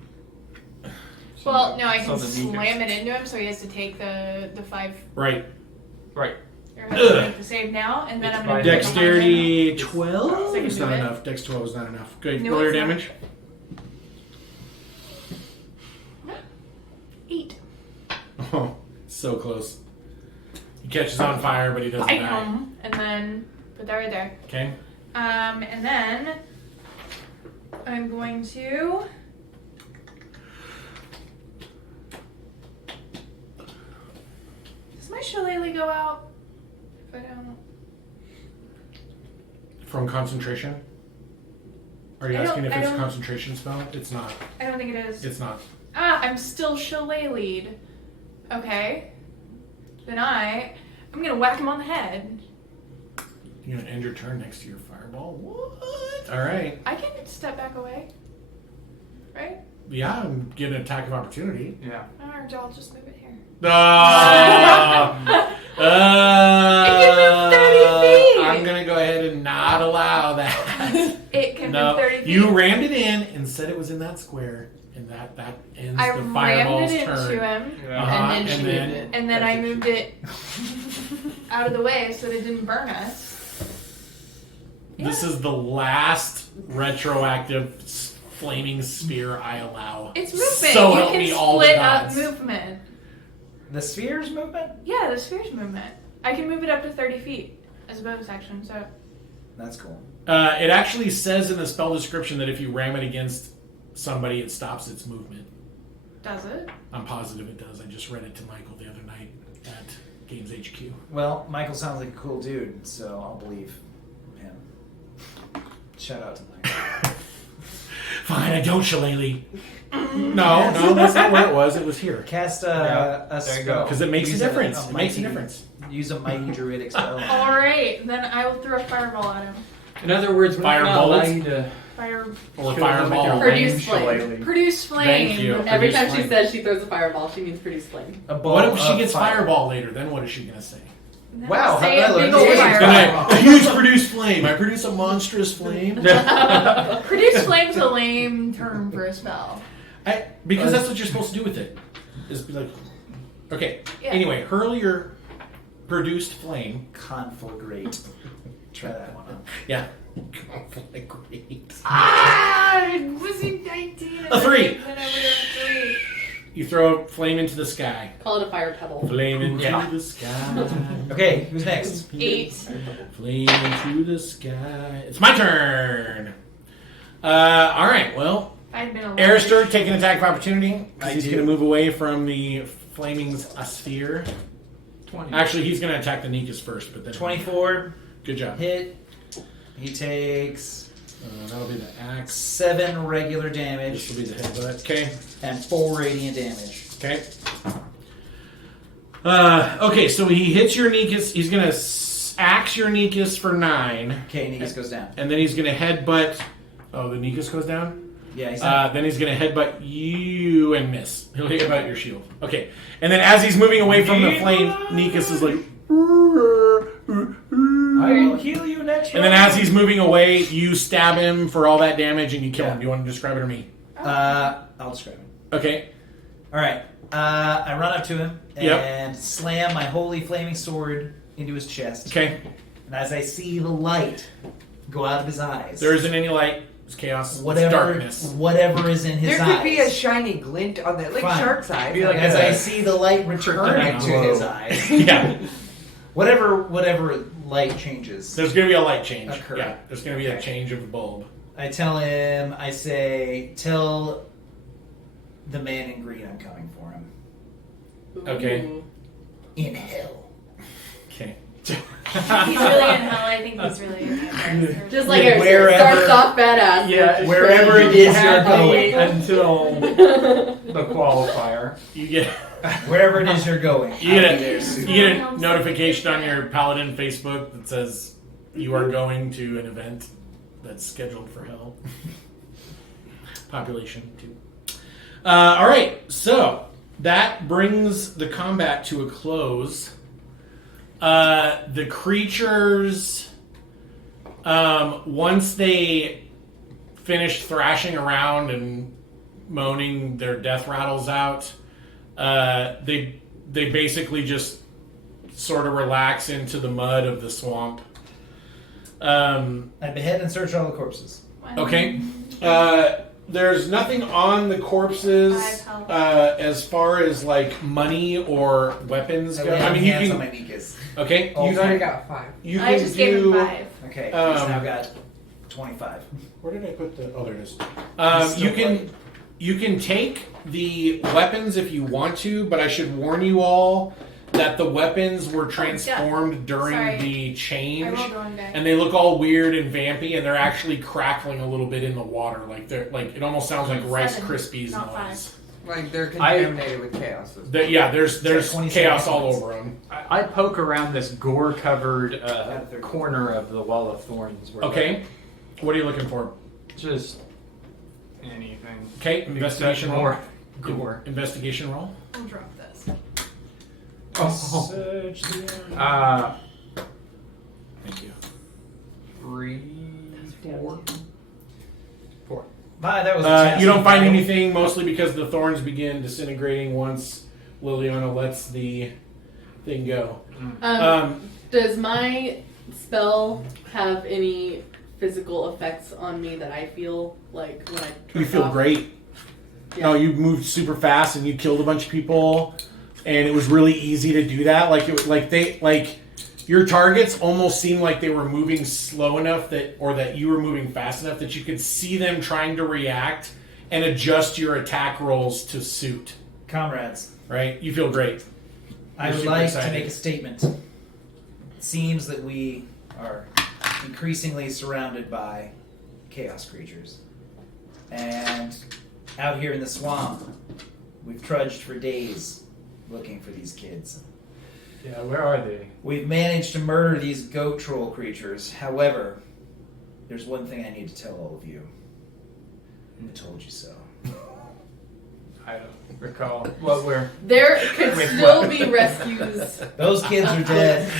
Well, no, I can So that he can- slam it into him, so he has to take the 5. Right. Right. Or has to make the save now, and then It's I'm going by to Dexterity So 12 you can is do not it. enough. Dex 12 is not enough. Good. No, Roll your it's not. damage. 8. Oh, so close. He catches on fire, but he doesn't Bite die. him, and then put that right there. Okay. And then I'm going to. Does my shillelagh go out? If I don't. From concentration? Are you I asking don't- if I it's a don't- concentration spell? It's not. I don't think it is. It's not. I'm still shillelagh'd. Okay. Then I'm gonna whack him on the head. You're gonna end your turn next to your fireball? What? Alright. I can step back away. Right? Yeah, I'm getting an attack of opportunity. Yeah. Or I'll just move it here. It can move 30 feet. I'm gonna go ahead and not allow that. It can No, move 30 feet. you rammed it in and said it was in that square, and that ends I the rammed fireball's it turn. into him, Uh-huh, And then she moved it. and then I moved it out of the way so that it didn't burn us. This is the last retroactive flaming spear I allow. It's movement. So you help can me all the split up gods. movement. The spheres movement? Yeah, the sphere's movement. I can move it up to 30 feet as a bonus action, so. That's cool. It actually says in the spell description that if you ram it against somebody, it stops its movement. Does it? I'm positive it does. I just read it to Michael the other night at Games HQ. Well, Michael sounds like a cool dude, so I'll believe him. Shout out to Michael. Fine, I don't, shillelagh. No, that's not where it was. It was here. Cast Yeah, a there you spell. go. Because it makes a Use difference. a It makes a mighty- difference. Use a mighty druidic spell. Alright, then I will throw a fireball at him. In other words, we're not Firebolt? allowed you to Fire. Or kill them with fireball. your Produce ranged flame. shillelagh. Produce flame. Thank you. Every Produce time she flame. says she throws a fireball, she means produce flame. A ball What if she of gets fire. fireball later? Then what is she going to say? Then Wow, I'll say how a did I big learn old this? fireball. A huge produce flame. I produce a monstrous flame. Produce flame's a lame term for a spell. Because that's what you're supposed to do with it. Is be like, okay. Yeah. Anyway, hurl your produced flame. Conflagrate. Try that one out. Yeah. Conflagrate. I was in 19. A 3. Then I went a 3. You throw flame into the sky. Call it a fire pebble. Flame into Yeah. the sky. Okay, who's next? 8. Flame into the sky. It's my turn. All right. Well, I'd been a Arister taking attack of opportunity. I He's do. going to move away from the flaming sphere. 20. Actually, he's going to attack the Nikas first, but then 24. Good job. Hit. He takes That'll be the axe. 7 regular This damage will be the headbutt. Okay. and 4 radiant damage. Okay. Okay, so he hits your Nikas. He's going to axe your Nikas for 9. Okay, Negus goes down. And then he's going to headbutt. Oh, the Nikas goes down? Yeah, he's down. Then he's going to headbutt you and miss. He'll headbutt your shield. Okay. And then as he's moving away from the flame, Nikas is like. I will heal you next And then as he's moving away, you stab him for all that damage and you kill him. Do you want to describe it or me? I'll describe it. Okay. Alright. I run up to him Yep. and slam my holy flaming sword into his chest. Okay. And as I see the light go out of his eyes, There isn't any light. It's chaos. It's whatever darkness. whatever is in his There eyes. could be a shiny glint on that, like Fine. shark's eyes. Be like as a- I see the light returning kryptonite to glow. his eyes, Yeah. whatever light changes, There's going to be a light change. Occur. Yeah. There's going to be a change of bulb. I tell him, I say, tell the man in green I'm coming for him. Okay. Ooh. In hell. Okay. He's really in hell. I think he's really in hell. Just like Wherever- it starts off badass. Yeah, Wherever it is you're happy going. until the qualifier. You get Wherever it is you're going, you I'll get, be there a, soon. you get a notification on your Paladin Facebook that says you are going to an event that's scheduled for hell. Population 2. All right, so that brings the combat to a close. The creatures, once they finish thrashing around and moaning their death rattles out, they basically just sort of relax into the mud of the swamp. I behead and search all the corpses. Okay. There's nothing on the corpses as far as like money or weapons go. I mean, you hands can. on my Nikas. Okay. Oh, You he's already can. got 5. You I can just gave him do. 5. Okay, he's Um, now got 25. Where did I put the? Oh, there it is. Still You can. You can take the weapons if you want to, but I should warn you all that the weapons were transformed during Sorry. the I change. rolled the wrong die. And they look all weird and vampy, and they're actually crackling a little bit in the water. Like they're like it almost sounds like Rice 7, Krispies not noise. Like they're contaminated with chaos. Yeah, there's 27 chaos all points. over them. I poke around this gore-covered corner of the wall of thorns. Where Okay, what are you looking for? Just anything. Okay, investigation roll. More gore. Investigation roll. I'll drop this. Oh. Search the Thank you. 3, 4. 4. Bye, that was You don't find anything, mostly because the thorns begin disintegrating once Liliana lets the thing go. Does my spell have any physical effects on me that I feel like when I turn You feel off? great. Yeah. No, you moved super fast and you killed a bunch of people, and it was really easy to do that. Like it was like your targets almost seemed like they were moving slow enough that you were moving fast enough that you could see them trying to react and adjust your attack rolls to suit. Comrades, Right? You feel great. I You're would super like excited. to make a statement. It seems that we are increasingly surrounded by chaos creatures. And out here in the swamp, we've trudged for days looking for these kids. Yeah, where are they? We've managed to murder these goat troll creatures. However, there's one thing I need to tell all of you. I told you so. I don't recall. What, where? There could Wait, still what? be rescues. Those kids are dead.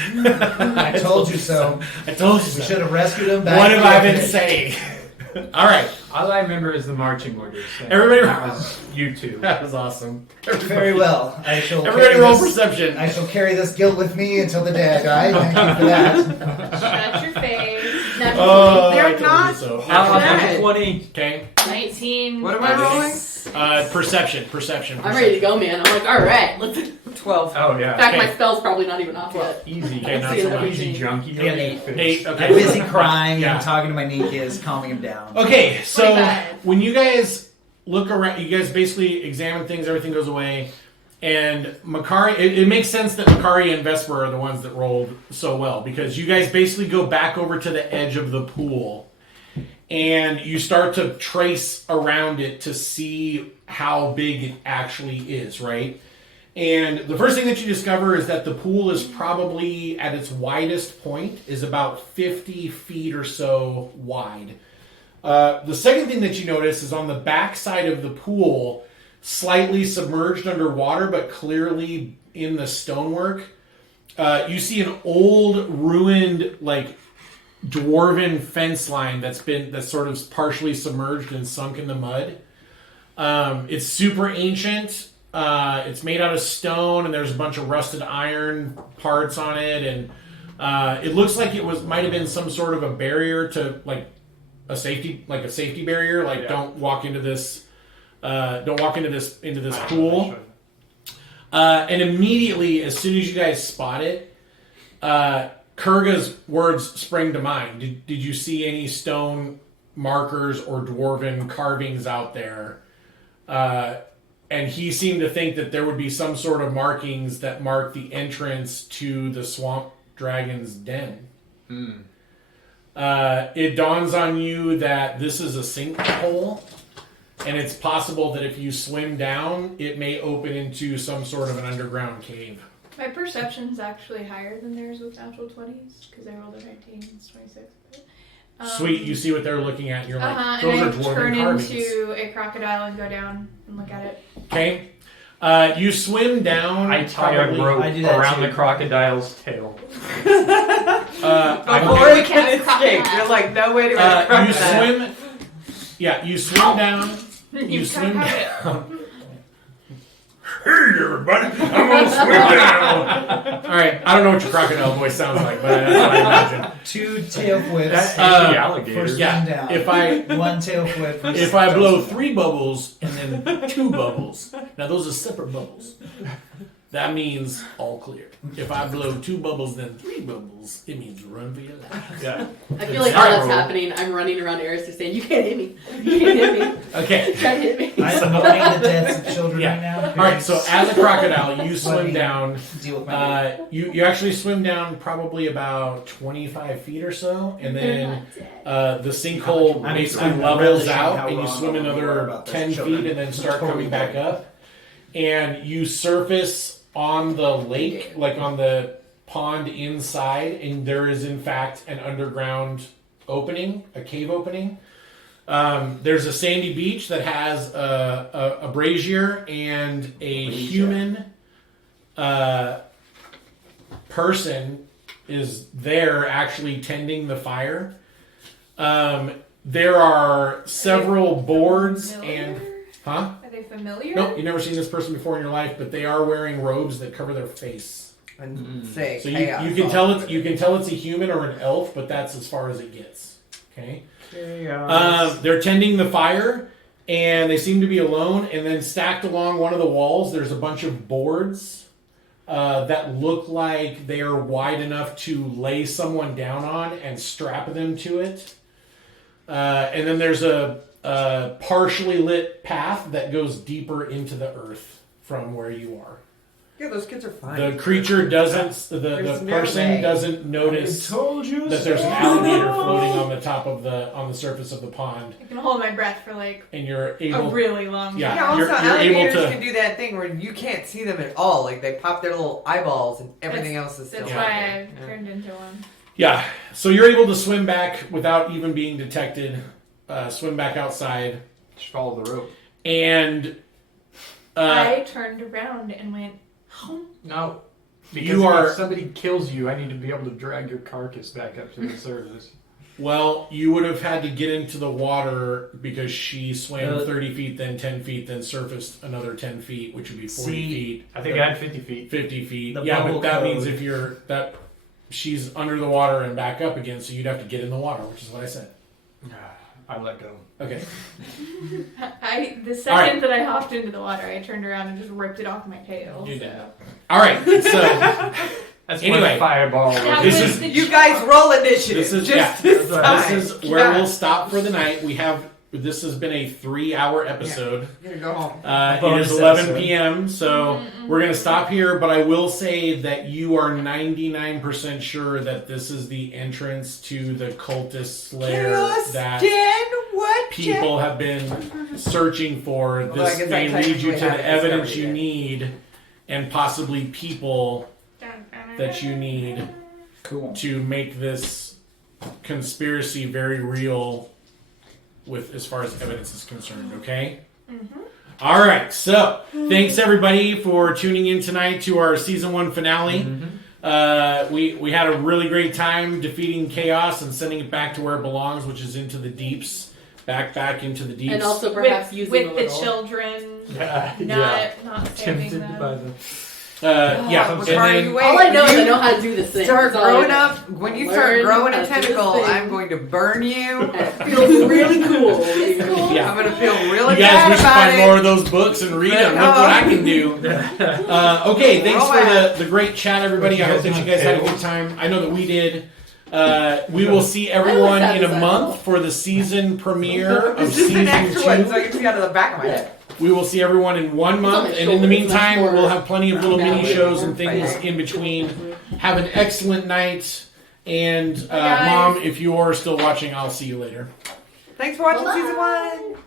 I told you so. I told you We so. should have rescued them back. What in have the I been orphanage. saying? All right. All I remember is the marching orders. Everybody- That was you two. That was awesome. Very well. I shall Everybody carry roll this, perception. I shall carry this guilt with me until the day I die. Thank you for that. Shut your face. Oh, I They're told not. you so. Okay. 20. Okay. 19. What am I rolling? Perception. I'm ready to go, man. I'm like, all right, let's. In 12. Oh, yeah. fact, Okay. my spell's probably not even off yet. Easy. Okay, not See so that much. Easy junkie. Yeah, Nate, okay. I'm busy crying Yeah. and talking to my Nikas, calming him down. Okay, so 25. when you guys look around, you guys basically examine things, everything goes away, and Makari, it makes sense that Makari and Vesper are the ones that rolled so well, because you guys basically go back over to the edge of the pool, and you start to trace around it to see how big it actually is, right? And the first thing that you discover is that the pool is probably, at its widest point, is about 50 feet or so wide. The second thing that you notice is on the back side of the pool, slightly submerged underwater, but clearly in the stonework, you see an old, ruined, like, dwarven fence line that's sort of partially submerged and sunk in the mud. It's super ancient. It's made out of stone, and there's a bunch of rusted iron parts on it, and it looks like might have been some sort of a barrier to a safety barrier. Like, Yeah. don't walk into this. Don't walk into this pool. And immediately, as soon as you guys spot it, Kurga's words spring to mind. Did you see any stone markers or dwarven carvings out there? And he seemed to think that there would be some sort of markings that mark the entrance to the swamp dragon's den. It dawns on you that this is a sinkhole, and it's possible that if you swim down, it may open into some sort of an underground cave. My perception's actually higher than theirs with natural 20s because I rolled a 19. It's 26. Sweet, you see what they're looking at, and you're like, those are and I dwarven turn carvings. into a crocodile and go down and look at it. Okay. You swim down. I tie a probably- rope I do that around too. the crocodile's tail. Before it can escape, you're like, no way to you swim. Yeah, you swim down. You swim down. Hey everybody, I'm gonna swim down. All right, I don't know what your crocodile voice sounds like, but that's what I imagine. 2 tail flips. That's the for alligator. swim Yeah, down. if I 1 tail flip. For if I blow 3 bubbles and then 2 bubbles, now those are separate bubbles. That means all clear. If I blow 2 bubbles then 3 bubbles, it means run for your life. Yeah. I feel like while that's happening, I'm running around Aristus saying, "You can't hit me. You can't hit me. Okay. You can't hit me." I'm mourning the deaths of children Yeah. right now. All right. So as a crocodile, you swim down. Deal with my You actually swim down probably about 25 feet or so, and then the sinkhole I mean, basically I'm levels relishing how out, and you wrong swim you are another about those 10 children. feet, and then start Totally coming back get it. up, and you surface on the lake, like on the pond inside, and there is in fact an underground opening, a cave opening. There's a sandy beach that has a brazier and a human person is there actually tending the fire. There are several boards and huh? Are they familiar? Nope, you've never seen this person before in your life, but they are wearing robes that cover their face. And say So chaos you can all tell over it's you can tell it's a human or an elf, but that's as far as it gets. Okay. Chaos. They're tending the fire, and they seem to be alone. And then stacked along one of the walls, there's a bunch of boards that look like they are wide enough to lay someone down on and strap them to it. And then there's a partially lit path that goes deeper into the earth from where you are. Yeah, those kids are fine. The creature doesn't, the There's no person way. doesn't notice told you that there's an alligator floating on the top of on the surface of the pond, I can hold my breath for like and you're a able. really long Yeah. Yeah, time. also you're able alligators to- can do that thing where you can't see them at all. Like they pop their little eyeballs and everything else is still That's Yeah. why there. I turned into one. Yeah, so you're able to swim back without even being detected. Swim back outside, Just follow the rope. and I turned around and went home. No. Because You are- if somebody kills you, I need to be able to drag your carcass back up to the surface. well, you would have had to get into the water because she swam Uh, 30 feet, then 10 feet, then surfaced another 10 feet, which would be 40 See, feet. I think I had 50 feet. 50 feet. The Yeah, but bubble that means code. if you're that she's under the water and back up again, so you'd have to get in the water, which is what I said. I let go. Okay. The second All right. that I hopped into the water, I turned around and just ripped it off my tail. You so. did. All right. So That's Anyway, one fireball. That This was is- the You guys roll initiative. this is just yeah. this time. This is where we'll stop for the night. This has been a 3-hour episode. I'm gonna go home. It Bonus is 11 episode. p.m. So we're going to stop here, but I will say that you are 99% sure that this is the entrance to the cultist lair Chaos that Den, what? people have been searching for. Although I This guess may I lead you to technically the haven't evidence discovered you it. need and possibly people that you need Cool. to make this conspiracy very real with as far as evidence is concerned, okay? All right, so thanks everybody for tuning in tonight to our season 1 finale. We had a really great time defeating chaos and sending it back to where it belongs, which is into the deeps, back into the deeps. And also perhaps with using a the little. children, Yeah. not saving Tempted them. by the. Yeah, What and part are then you All I know is I You know how to do this thing. Start That's all I growing know. up. When you start Learn growing how a to do this tentacle, thing. I'm going to burn you. And it feels really cool. Yeah. I'm gonna feel really you guys, bad we should about find it. more of those books and read them. Look what I can do. Okay, thanks for the great chat, everybody. I hope that you guys had a good time. I know that we did. We will see everyone in a month for the season premiere of This is an season extra one, so 2. I can see out of the back of my head. We will see everyone in 1 month, and in the meantime, we'll have plenty of little mini shows and things in between. Have an excellent night, and guys. Mom, if you are still watching, I'll see you later. Thanks for watching Bye-bye. season 1.